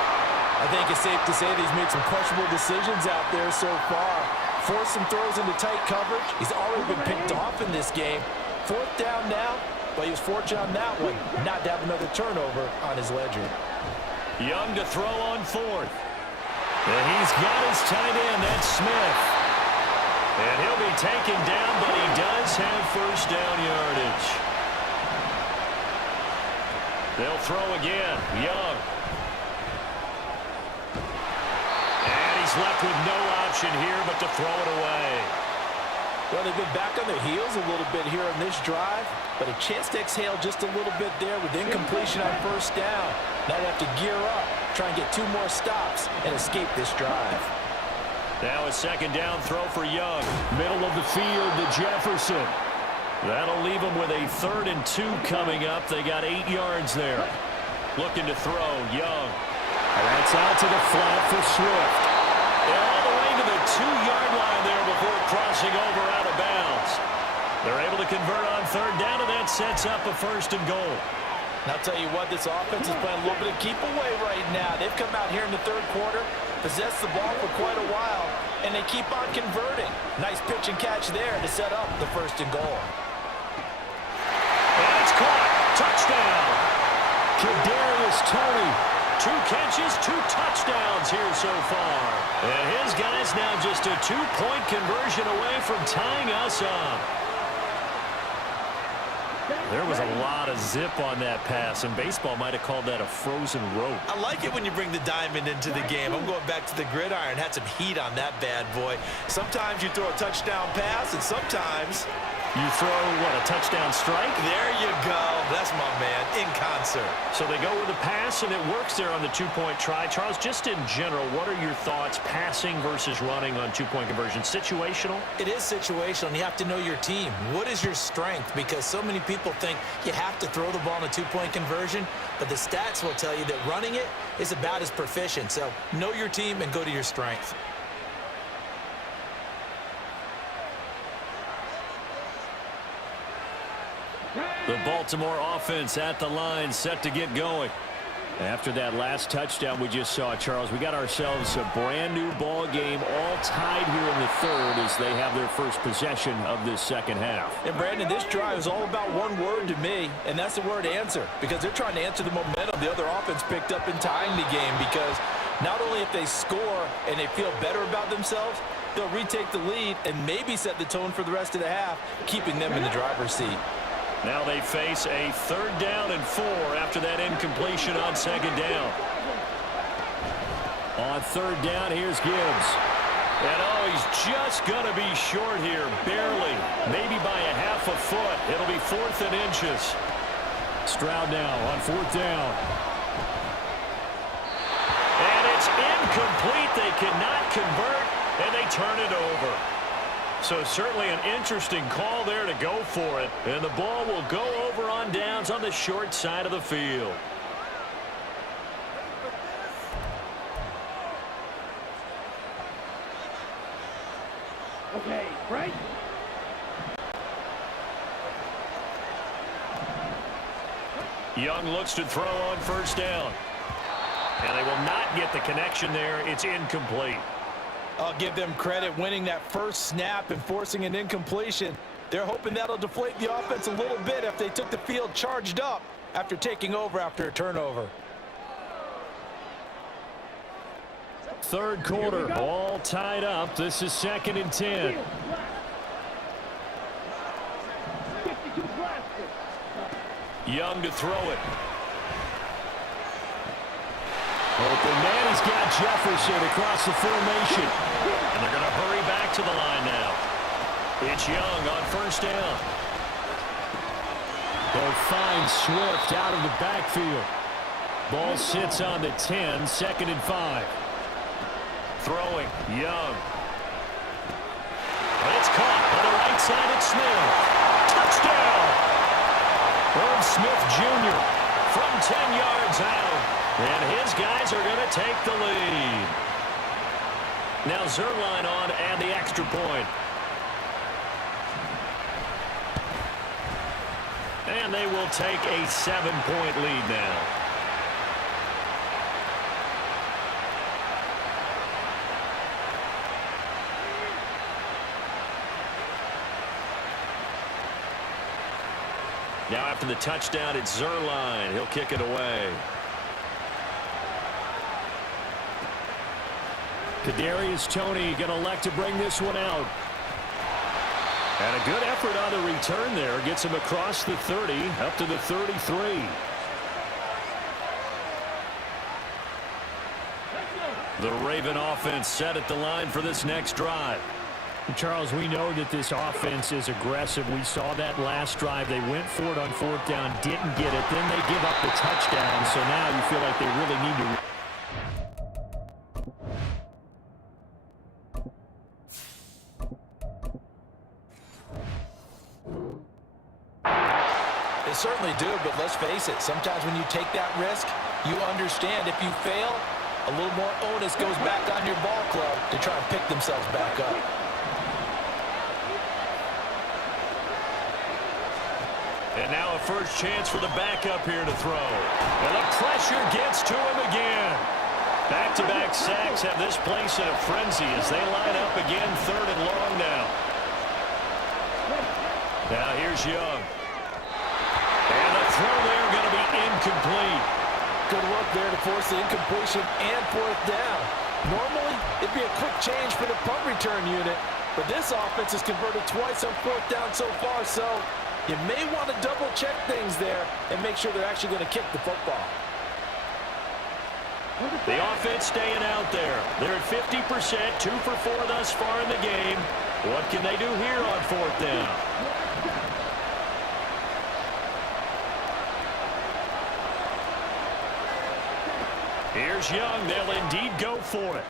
I think it's safe to say that he's made some questionable decisions out there so far. Forced some throws into tight coverage. He's already been picked off in this game. Fourth down now, but he was fortunate on that one not to have another turnover on his ledger. Young to throw on fourth. And he's got his tight end, that's Smith. And he'll be taken down, but he does have first down yardage. They'll throw again. Young. And he's left with no option here but to throw it away. Well, they've been back on their heels a little bit here on this drive, but a chance to exhale just a little bit there with incompletion on first down. Now they have to gear up, try and get 2 more stops, and escape this drive. Now a second down throw for Young. Middle of the field to Jefferson. That'll leave them with a 3rd and 2 coming up. They got 8 yards there. Looking to throw, Young. And that's out to the flat for Swift. And all the way to the 2-yard line there before crossing over out of bounds. They're able to convert on 3rd down, and that sets up a 1st and goal. And I'll tell you what, this offense is playing a little bit of keep away right now. They've come out here in the 3rd quarter, possessed the ball for quite a while, and they keep on converting. Nice pitch and catch there to set up the 1st and goal. And it's caught. Touchdown. Kadarius Toney. 2 catches, 2 touchdowns here so far. And his guys now just a 2-point conversion away from tying us up. There was a lot of zip on that pass, and baseball might have called that a frozen rope. I like it when you bring the diamond into the game. I'm going back to the gridiron. Had some heat on that bad boy. Sometimes you throw a touchdown pass, and sometimes you throw, what, a touchdown strike? There you go. That's my man, in concert. So they go with a pass, and it works there on the 2-point try. Charles, just in general, what are your thoughts, passing versus running on 2-point conversion? Situational? It is situational, and you have to know your team. What is your strength? Because so many people think you have to throw the ball in a 2-point conversion, but the stats will tell you that running it is about as proficient. So know your team and go to your strength. The Baltimore offense at the line, set to get going. After that last touchdown we just saw, Charles, we got ourselves a brand new ball game, all tied here in the 3rd as they have their first possession of this 2nd half. And Brandon, this drive is all about one word to me, and that's the word answer, because they're trying to answer the momentum the other offense picked up in tying the game, because not only if they score and they feel better about themselves, they'll retake the lead and maybe set the tone for the rest of the half, keeping them in the driver's seat. Now they face a 3rd down and 4 after that incompletion on 2nd down. On 3rd down, here's Gibbs. And oh, he's just going to be short here, barely, maybe by a half a foot. It'll be 4th and inches. Stroud now on 4th down. And it's incomplete. They cannot convert, and they turn it over. So certainly an interesting call there to go for it. And the ball will go over on downs on the short side of the field. Okay, right? Young looks to throw on 1st down. And they will not get the connection there. It's incomplete. I'll give them credit winning that first snap and forcing an incompletion. They're hoping that'll deflate the offense a little bit if they took the field charged up after taking over after a turnover. 3rd quarter, all tied up. This is 2nd and 10. Young to throw it. Open man, he's got Jefferson across the formation. And they're going to hurry back to the line now. It's Young on 1st down. They'll find Swift out of the backfield. Ball sits on the 10, 2nd and 5. Throwing, Young. And it's caught on the right side at Smith. Touchdown! Irv Smith Jr. from 10 yards out. And his guys are going to take the lead. Now Zerline on and the extra point. And they will take a 7-point lead now. Now after the touchdown, it's Zerline. He'll kick it away. Kadarius Toney going to elect to bring this one out. And a good effort on the return there. Gets him across the 30, up to the 33. The Raven offense set at the line for this next drive. Charles, we know that this offense is aggressive. We saw that last drive. They went for it on fourth down, didn't get it. Then they give up the touchdown. So now you feel like they really need to... They certainly do, but let's face it. Sometimes when you take that risk, you understand if you fail, a little more onus goes back on your ball club to try and pick themselves back up. And now a first chance for the backup here to throw. And the pressure gets to him again. Back-to-back sacks have this place in a frenzy as they line up again, 3rd and long now. Now here's Young. And the throw there going to be incomplete. Good work there to force the incompletion and 4th down. Normally, it'd be a quick change for the punt return unit, but this offense has converted twice on 4th down so far, so you may want to double-check things there and make sure they're actually going to kick the football. The offense staying out there. They're at 50%, 2 for 4 thus far in the game. What can they do here on 4th down? Here's Young. They'll indeed go for it.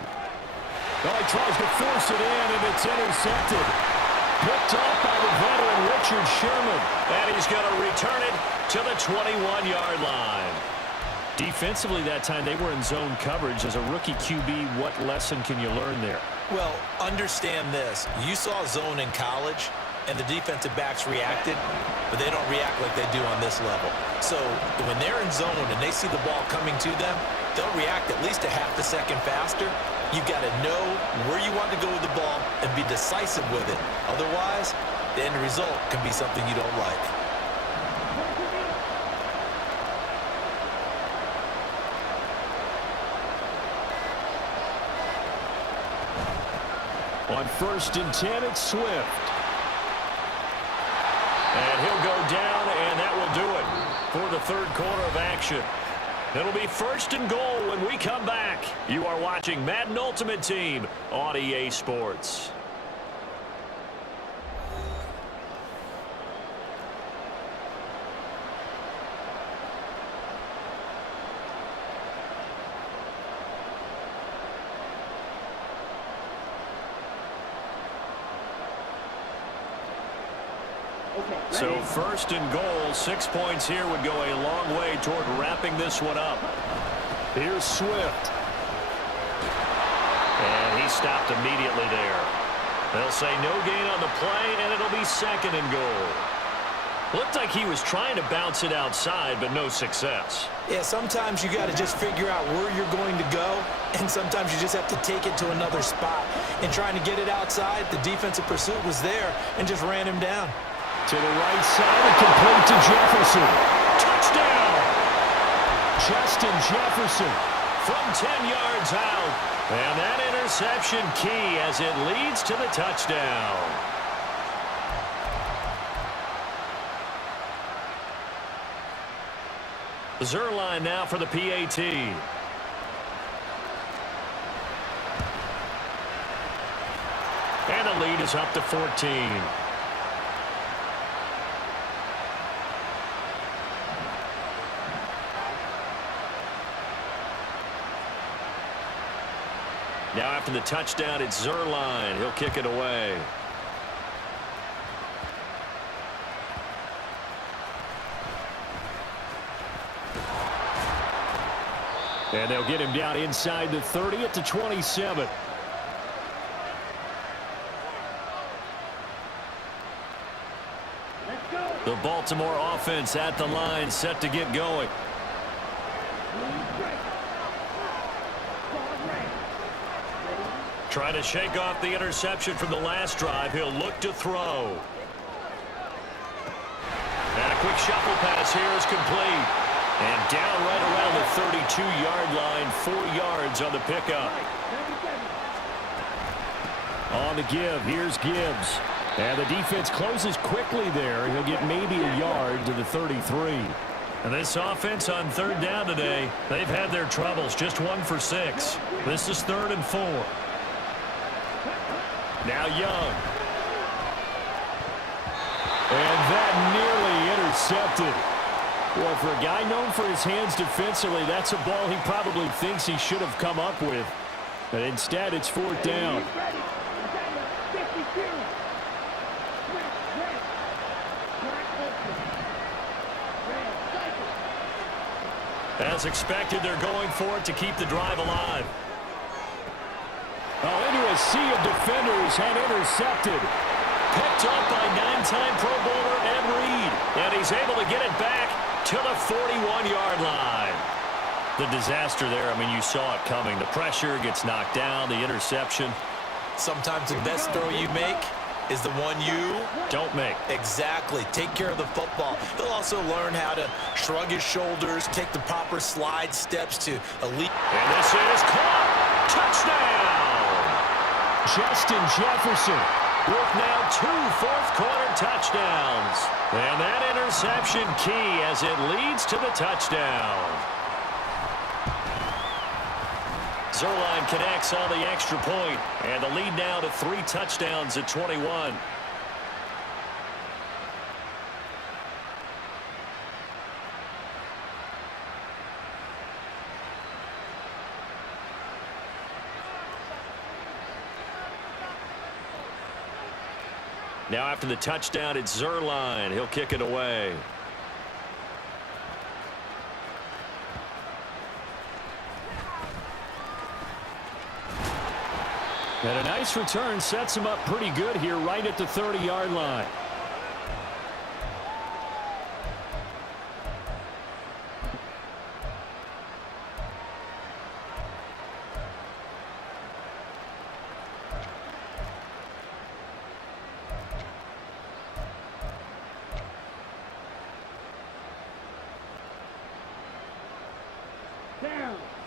Well, he tries to force it in, and it's intercepted. Picked off by the veteran Richard Sherman. And he's going to return it to the 21-yard line. Defensively that time, they were in zone coverage. As a rookie QB, what lesson can you learn there? Well, understand this. You saw zone in college, and the defensive backs reacted, but they don't react like they do on this level. So when they're in zone and they see the ball coming to them, they'll react at least a half a second faster. You've got to know where you want to go with the ball and be decisive with it. Otherwise, the end result can be something you don't like. On 1st and 10, it's Swift. And he'll go down, and that will do it for the 3rd quarter of action. It'll be 1st and goal when we come back. You are watching Madden Ultimate Team on EA Sports. So 1st and goal, 6 points here would go a long way toward wrapping this one up. Here's Swift. And he stopped immediately there. They'll say no gain on the play, and it'll be 2nd and goal. Looked like he was trying to bounce it outside, but no success. Yeah, sometimes you got to just figure out where you're going to go, and sometimes you just have to take it to another spot. And trying to get it outside, the defensive pursuit was there and just ran him down. To the right side and complete to Jefferson. Touchdown! Justin Jefferson from 10 yards out. And that interception key as it leads to the touchdown. Zerline now for the PAT. And the lead is up to 14. Now after the touchdown, it's Zerline. He'll kick it away. And they'll get him down inside the 30 at the 27. The Baltimore offense at the line, set to get going. Trying to shake off the interception from the last drive. He'll look to throw. And a quick shuffle pass here is complete. And down right around the 32-yard line, 4 yards on the pickup. On the give, here's Gibbs. And the defense closes quickly there. He'll get maybe a yard to the 33. And this offense on 3rd down today, they've had their troubles. Just 1 for 6. This is 3rd and 4. Now Young. And that nearly intercepted. Well, for a guy known for his hands defensively, that's a ball he probably thinks he should have come up with. But instead, it's fourth down. As expected, they're going for it to keep the drive alive. Oh, into a sea of defenders and intercepted. Picked up by 9-time Pro Bowler Ed Reed. And he's able to get it back to the 41-yard line. The disaster there, I mean, you saw it coming. The pressure gets knocked down, the interception. Sometimes the best throw you make is the one you don't make. Exactly. Take care of the football. He'll also learn how to shrug his shoulders, take the proper slide steps to elite. And this is caught. Touchdown. Justin Jefferson with now 2 fourth-quarter touchdowns. And that interception key as it leads to the touchdown. Zerline connects on the extra point, and the lead now to 3 touchdowns at 21. Now after the touchdown, it's Zerline. He'll kick it away. And a nice return sets him up pretty good here right at the 30-yard line.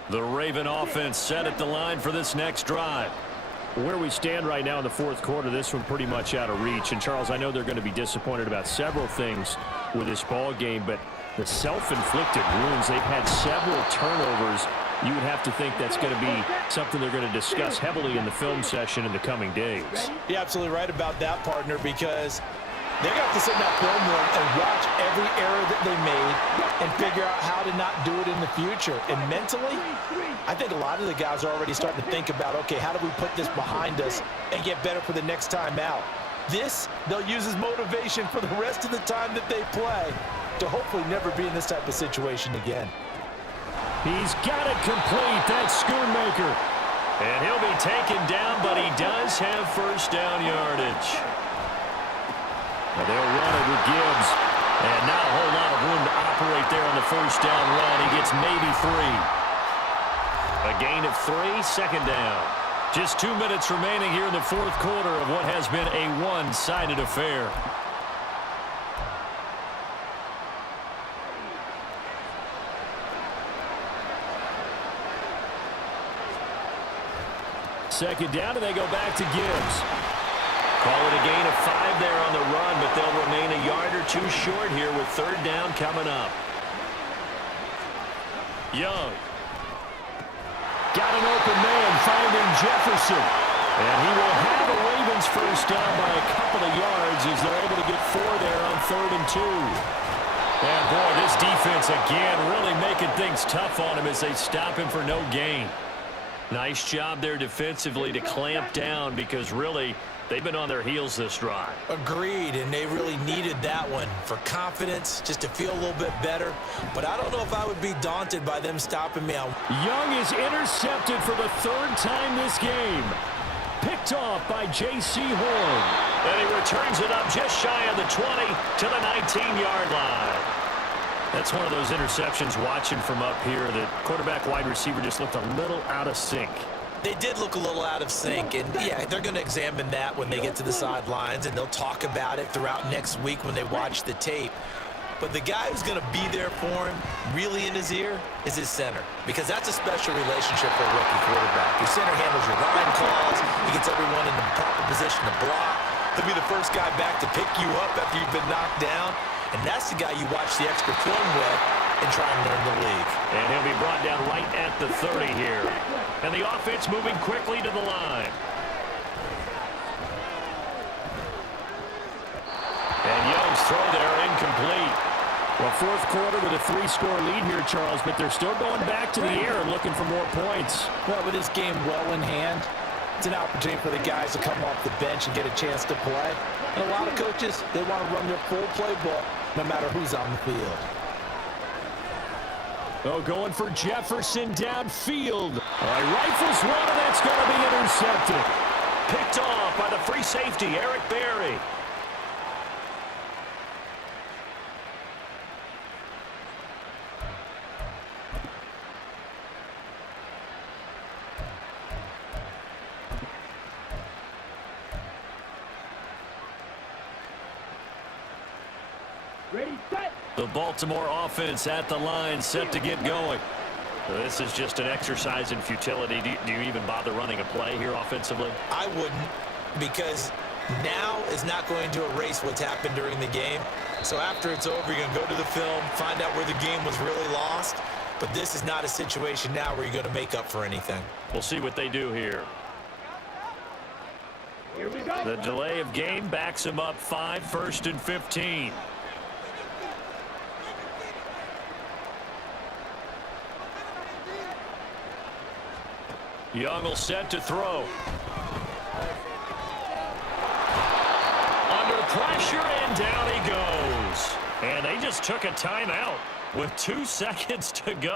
The Raven offense set at the line for this next drive. Where we stand right now in the fourth quarter, this one pretty much out of reach. And, Charles, I know they're going to be disappointed about several things with this ball game, but the self-inflicted wounds, they've had several turnovers. You would have to think that's going to be something they're going to discuss heavily in the film session in the coming days. You're absolutely right about that, partner, because they're going to have to sit in that film room and watch every error that they made and figure out how to not do it in the future. And mentally, I think a lot of the guys are already starting to think about, okay, how do we put this behind us and get better for the next time out? This, they'll use as motivation for the rest of the time that they play to hopefully never be in this type of situation again. He's got it complete. That's Schoonmaker. And he'll be taken down, but he does have first down yardage. And they'll run it with Gibbs. And not a whole lot of room to operate there on the first down run. He gets maybe 3. A gain of 3, second down. Just 2 minutes remaining here in the fourth quarter of what has been a one-sided affair. Second down, and they go back to Gibbs. Call it a gain of 5 there on the run, but they'll remain a yard or 2 short here with third down coming up. Young. Got an open man, finding Jefferson. And he will have the Ravens first down by a couple of yards as they're able to get 4 there on 3rd and 2. And boy, this defense again really making things tough on him as they stop him for no gain. Nice job there defensively to clamp down because really they've been on their heels this drive. Agreed, and they really needed that one for confidence, just to feel a little bit better. But I don't know if I would be daunted by them stopping me out. Young is intercepted for the 3rd time this game. Picked off by J.C. Horn. And he returns it up just shy of the 20 to the 19-yard line. That's one of those interceptions watching from up here that quarterback wide receiver just looked a little out of sync. They did look a little out of sync, and yeah, they're going to examine that when they get to the sidelines, and they'll talk about it throughout next week when they watch the tape. But the guy who's going to be there for him, really in his ear, is his center, because that's a special relationship for a rookie quarterback. Your center handles your line calls, he gets everyone in the proper position to block. He'll be the first guy back to pick you up after you've been knocked down, and that's the guy you watch the extra film with and try and learn the league. And he'll be brought down right at the 30 here. And the offense moving quickly to the line. A fourth quarter with a 3-score lead here, Charles, but they're still going back to the air and looking for more points. Well, with this game well in hand, it's an opportunity for the guys to come off the bench and get a chance to play. And a lot of coaches, they want to run their full playbook no matter who's on the field. Oh, going for Jefferson downfield. Rifles one, and that's going to be intercepted. Picked off by the free safety, Eric Berry. Ready, set. The Baltimore offense at the line, set to get going. This is just an exercise in futility. Do you even bother running a play here offensively? I wouldn't, because now is not going to erase what's happened during the game. So after it's over, you're going to go to the film, find out where the game was really lost. But this is not a situation now where you're going to make up for anything. We'll see what they do here. Here we go. The delay of game backs him up 5, 1st and 15. Young will set to throw. Under pressure, and down he goes. And they just took a timeout with 2 seconds to go.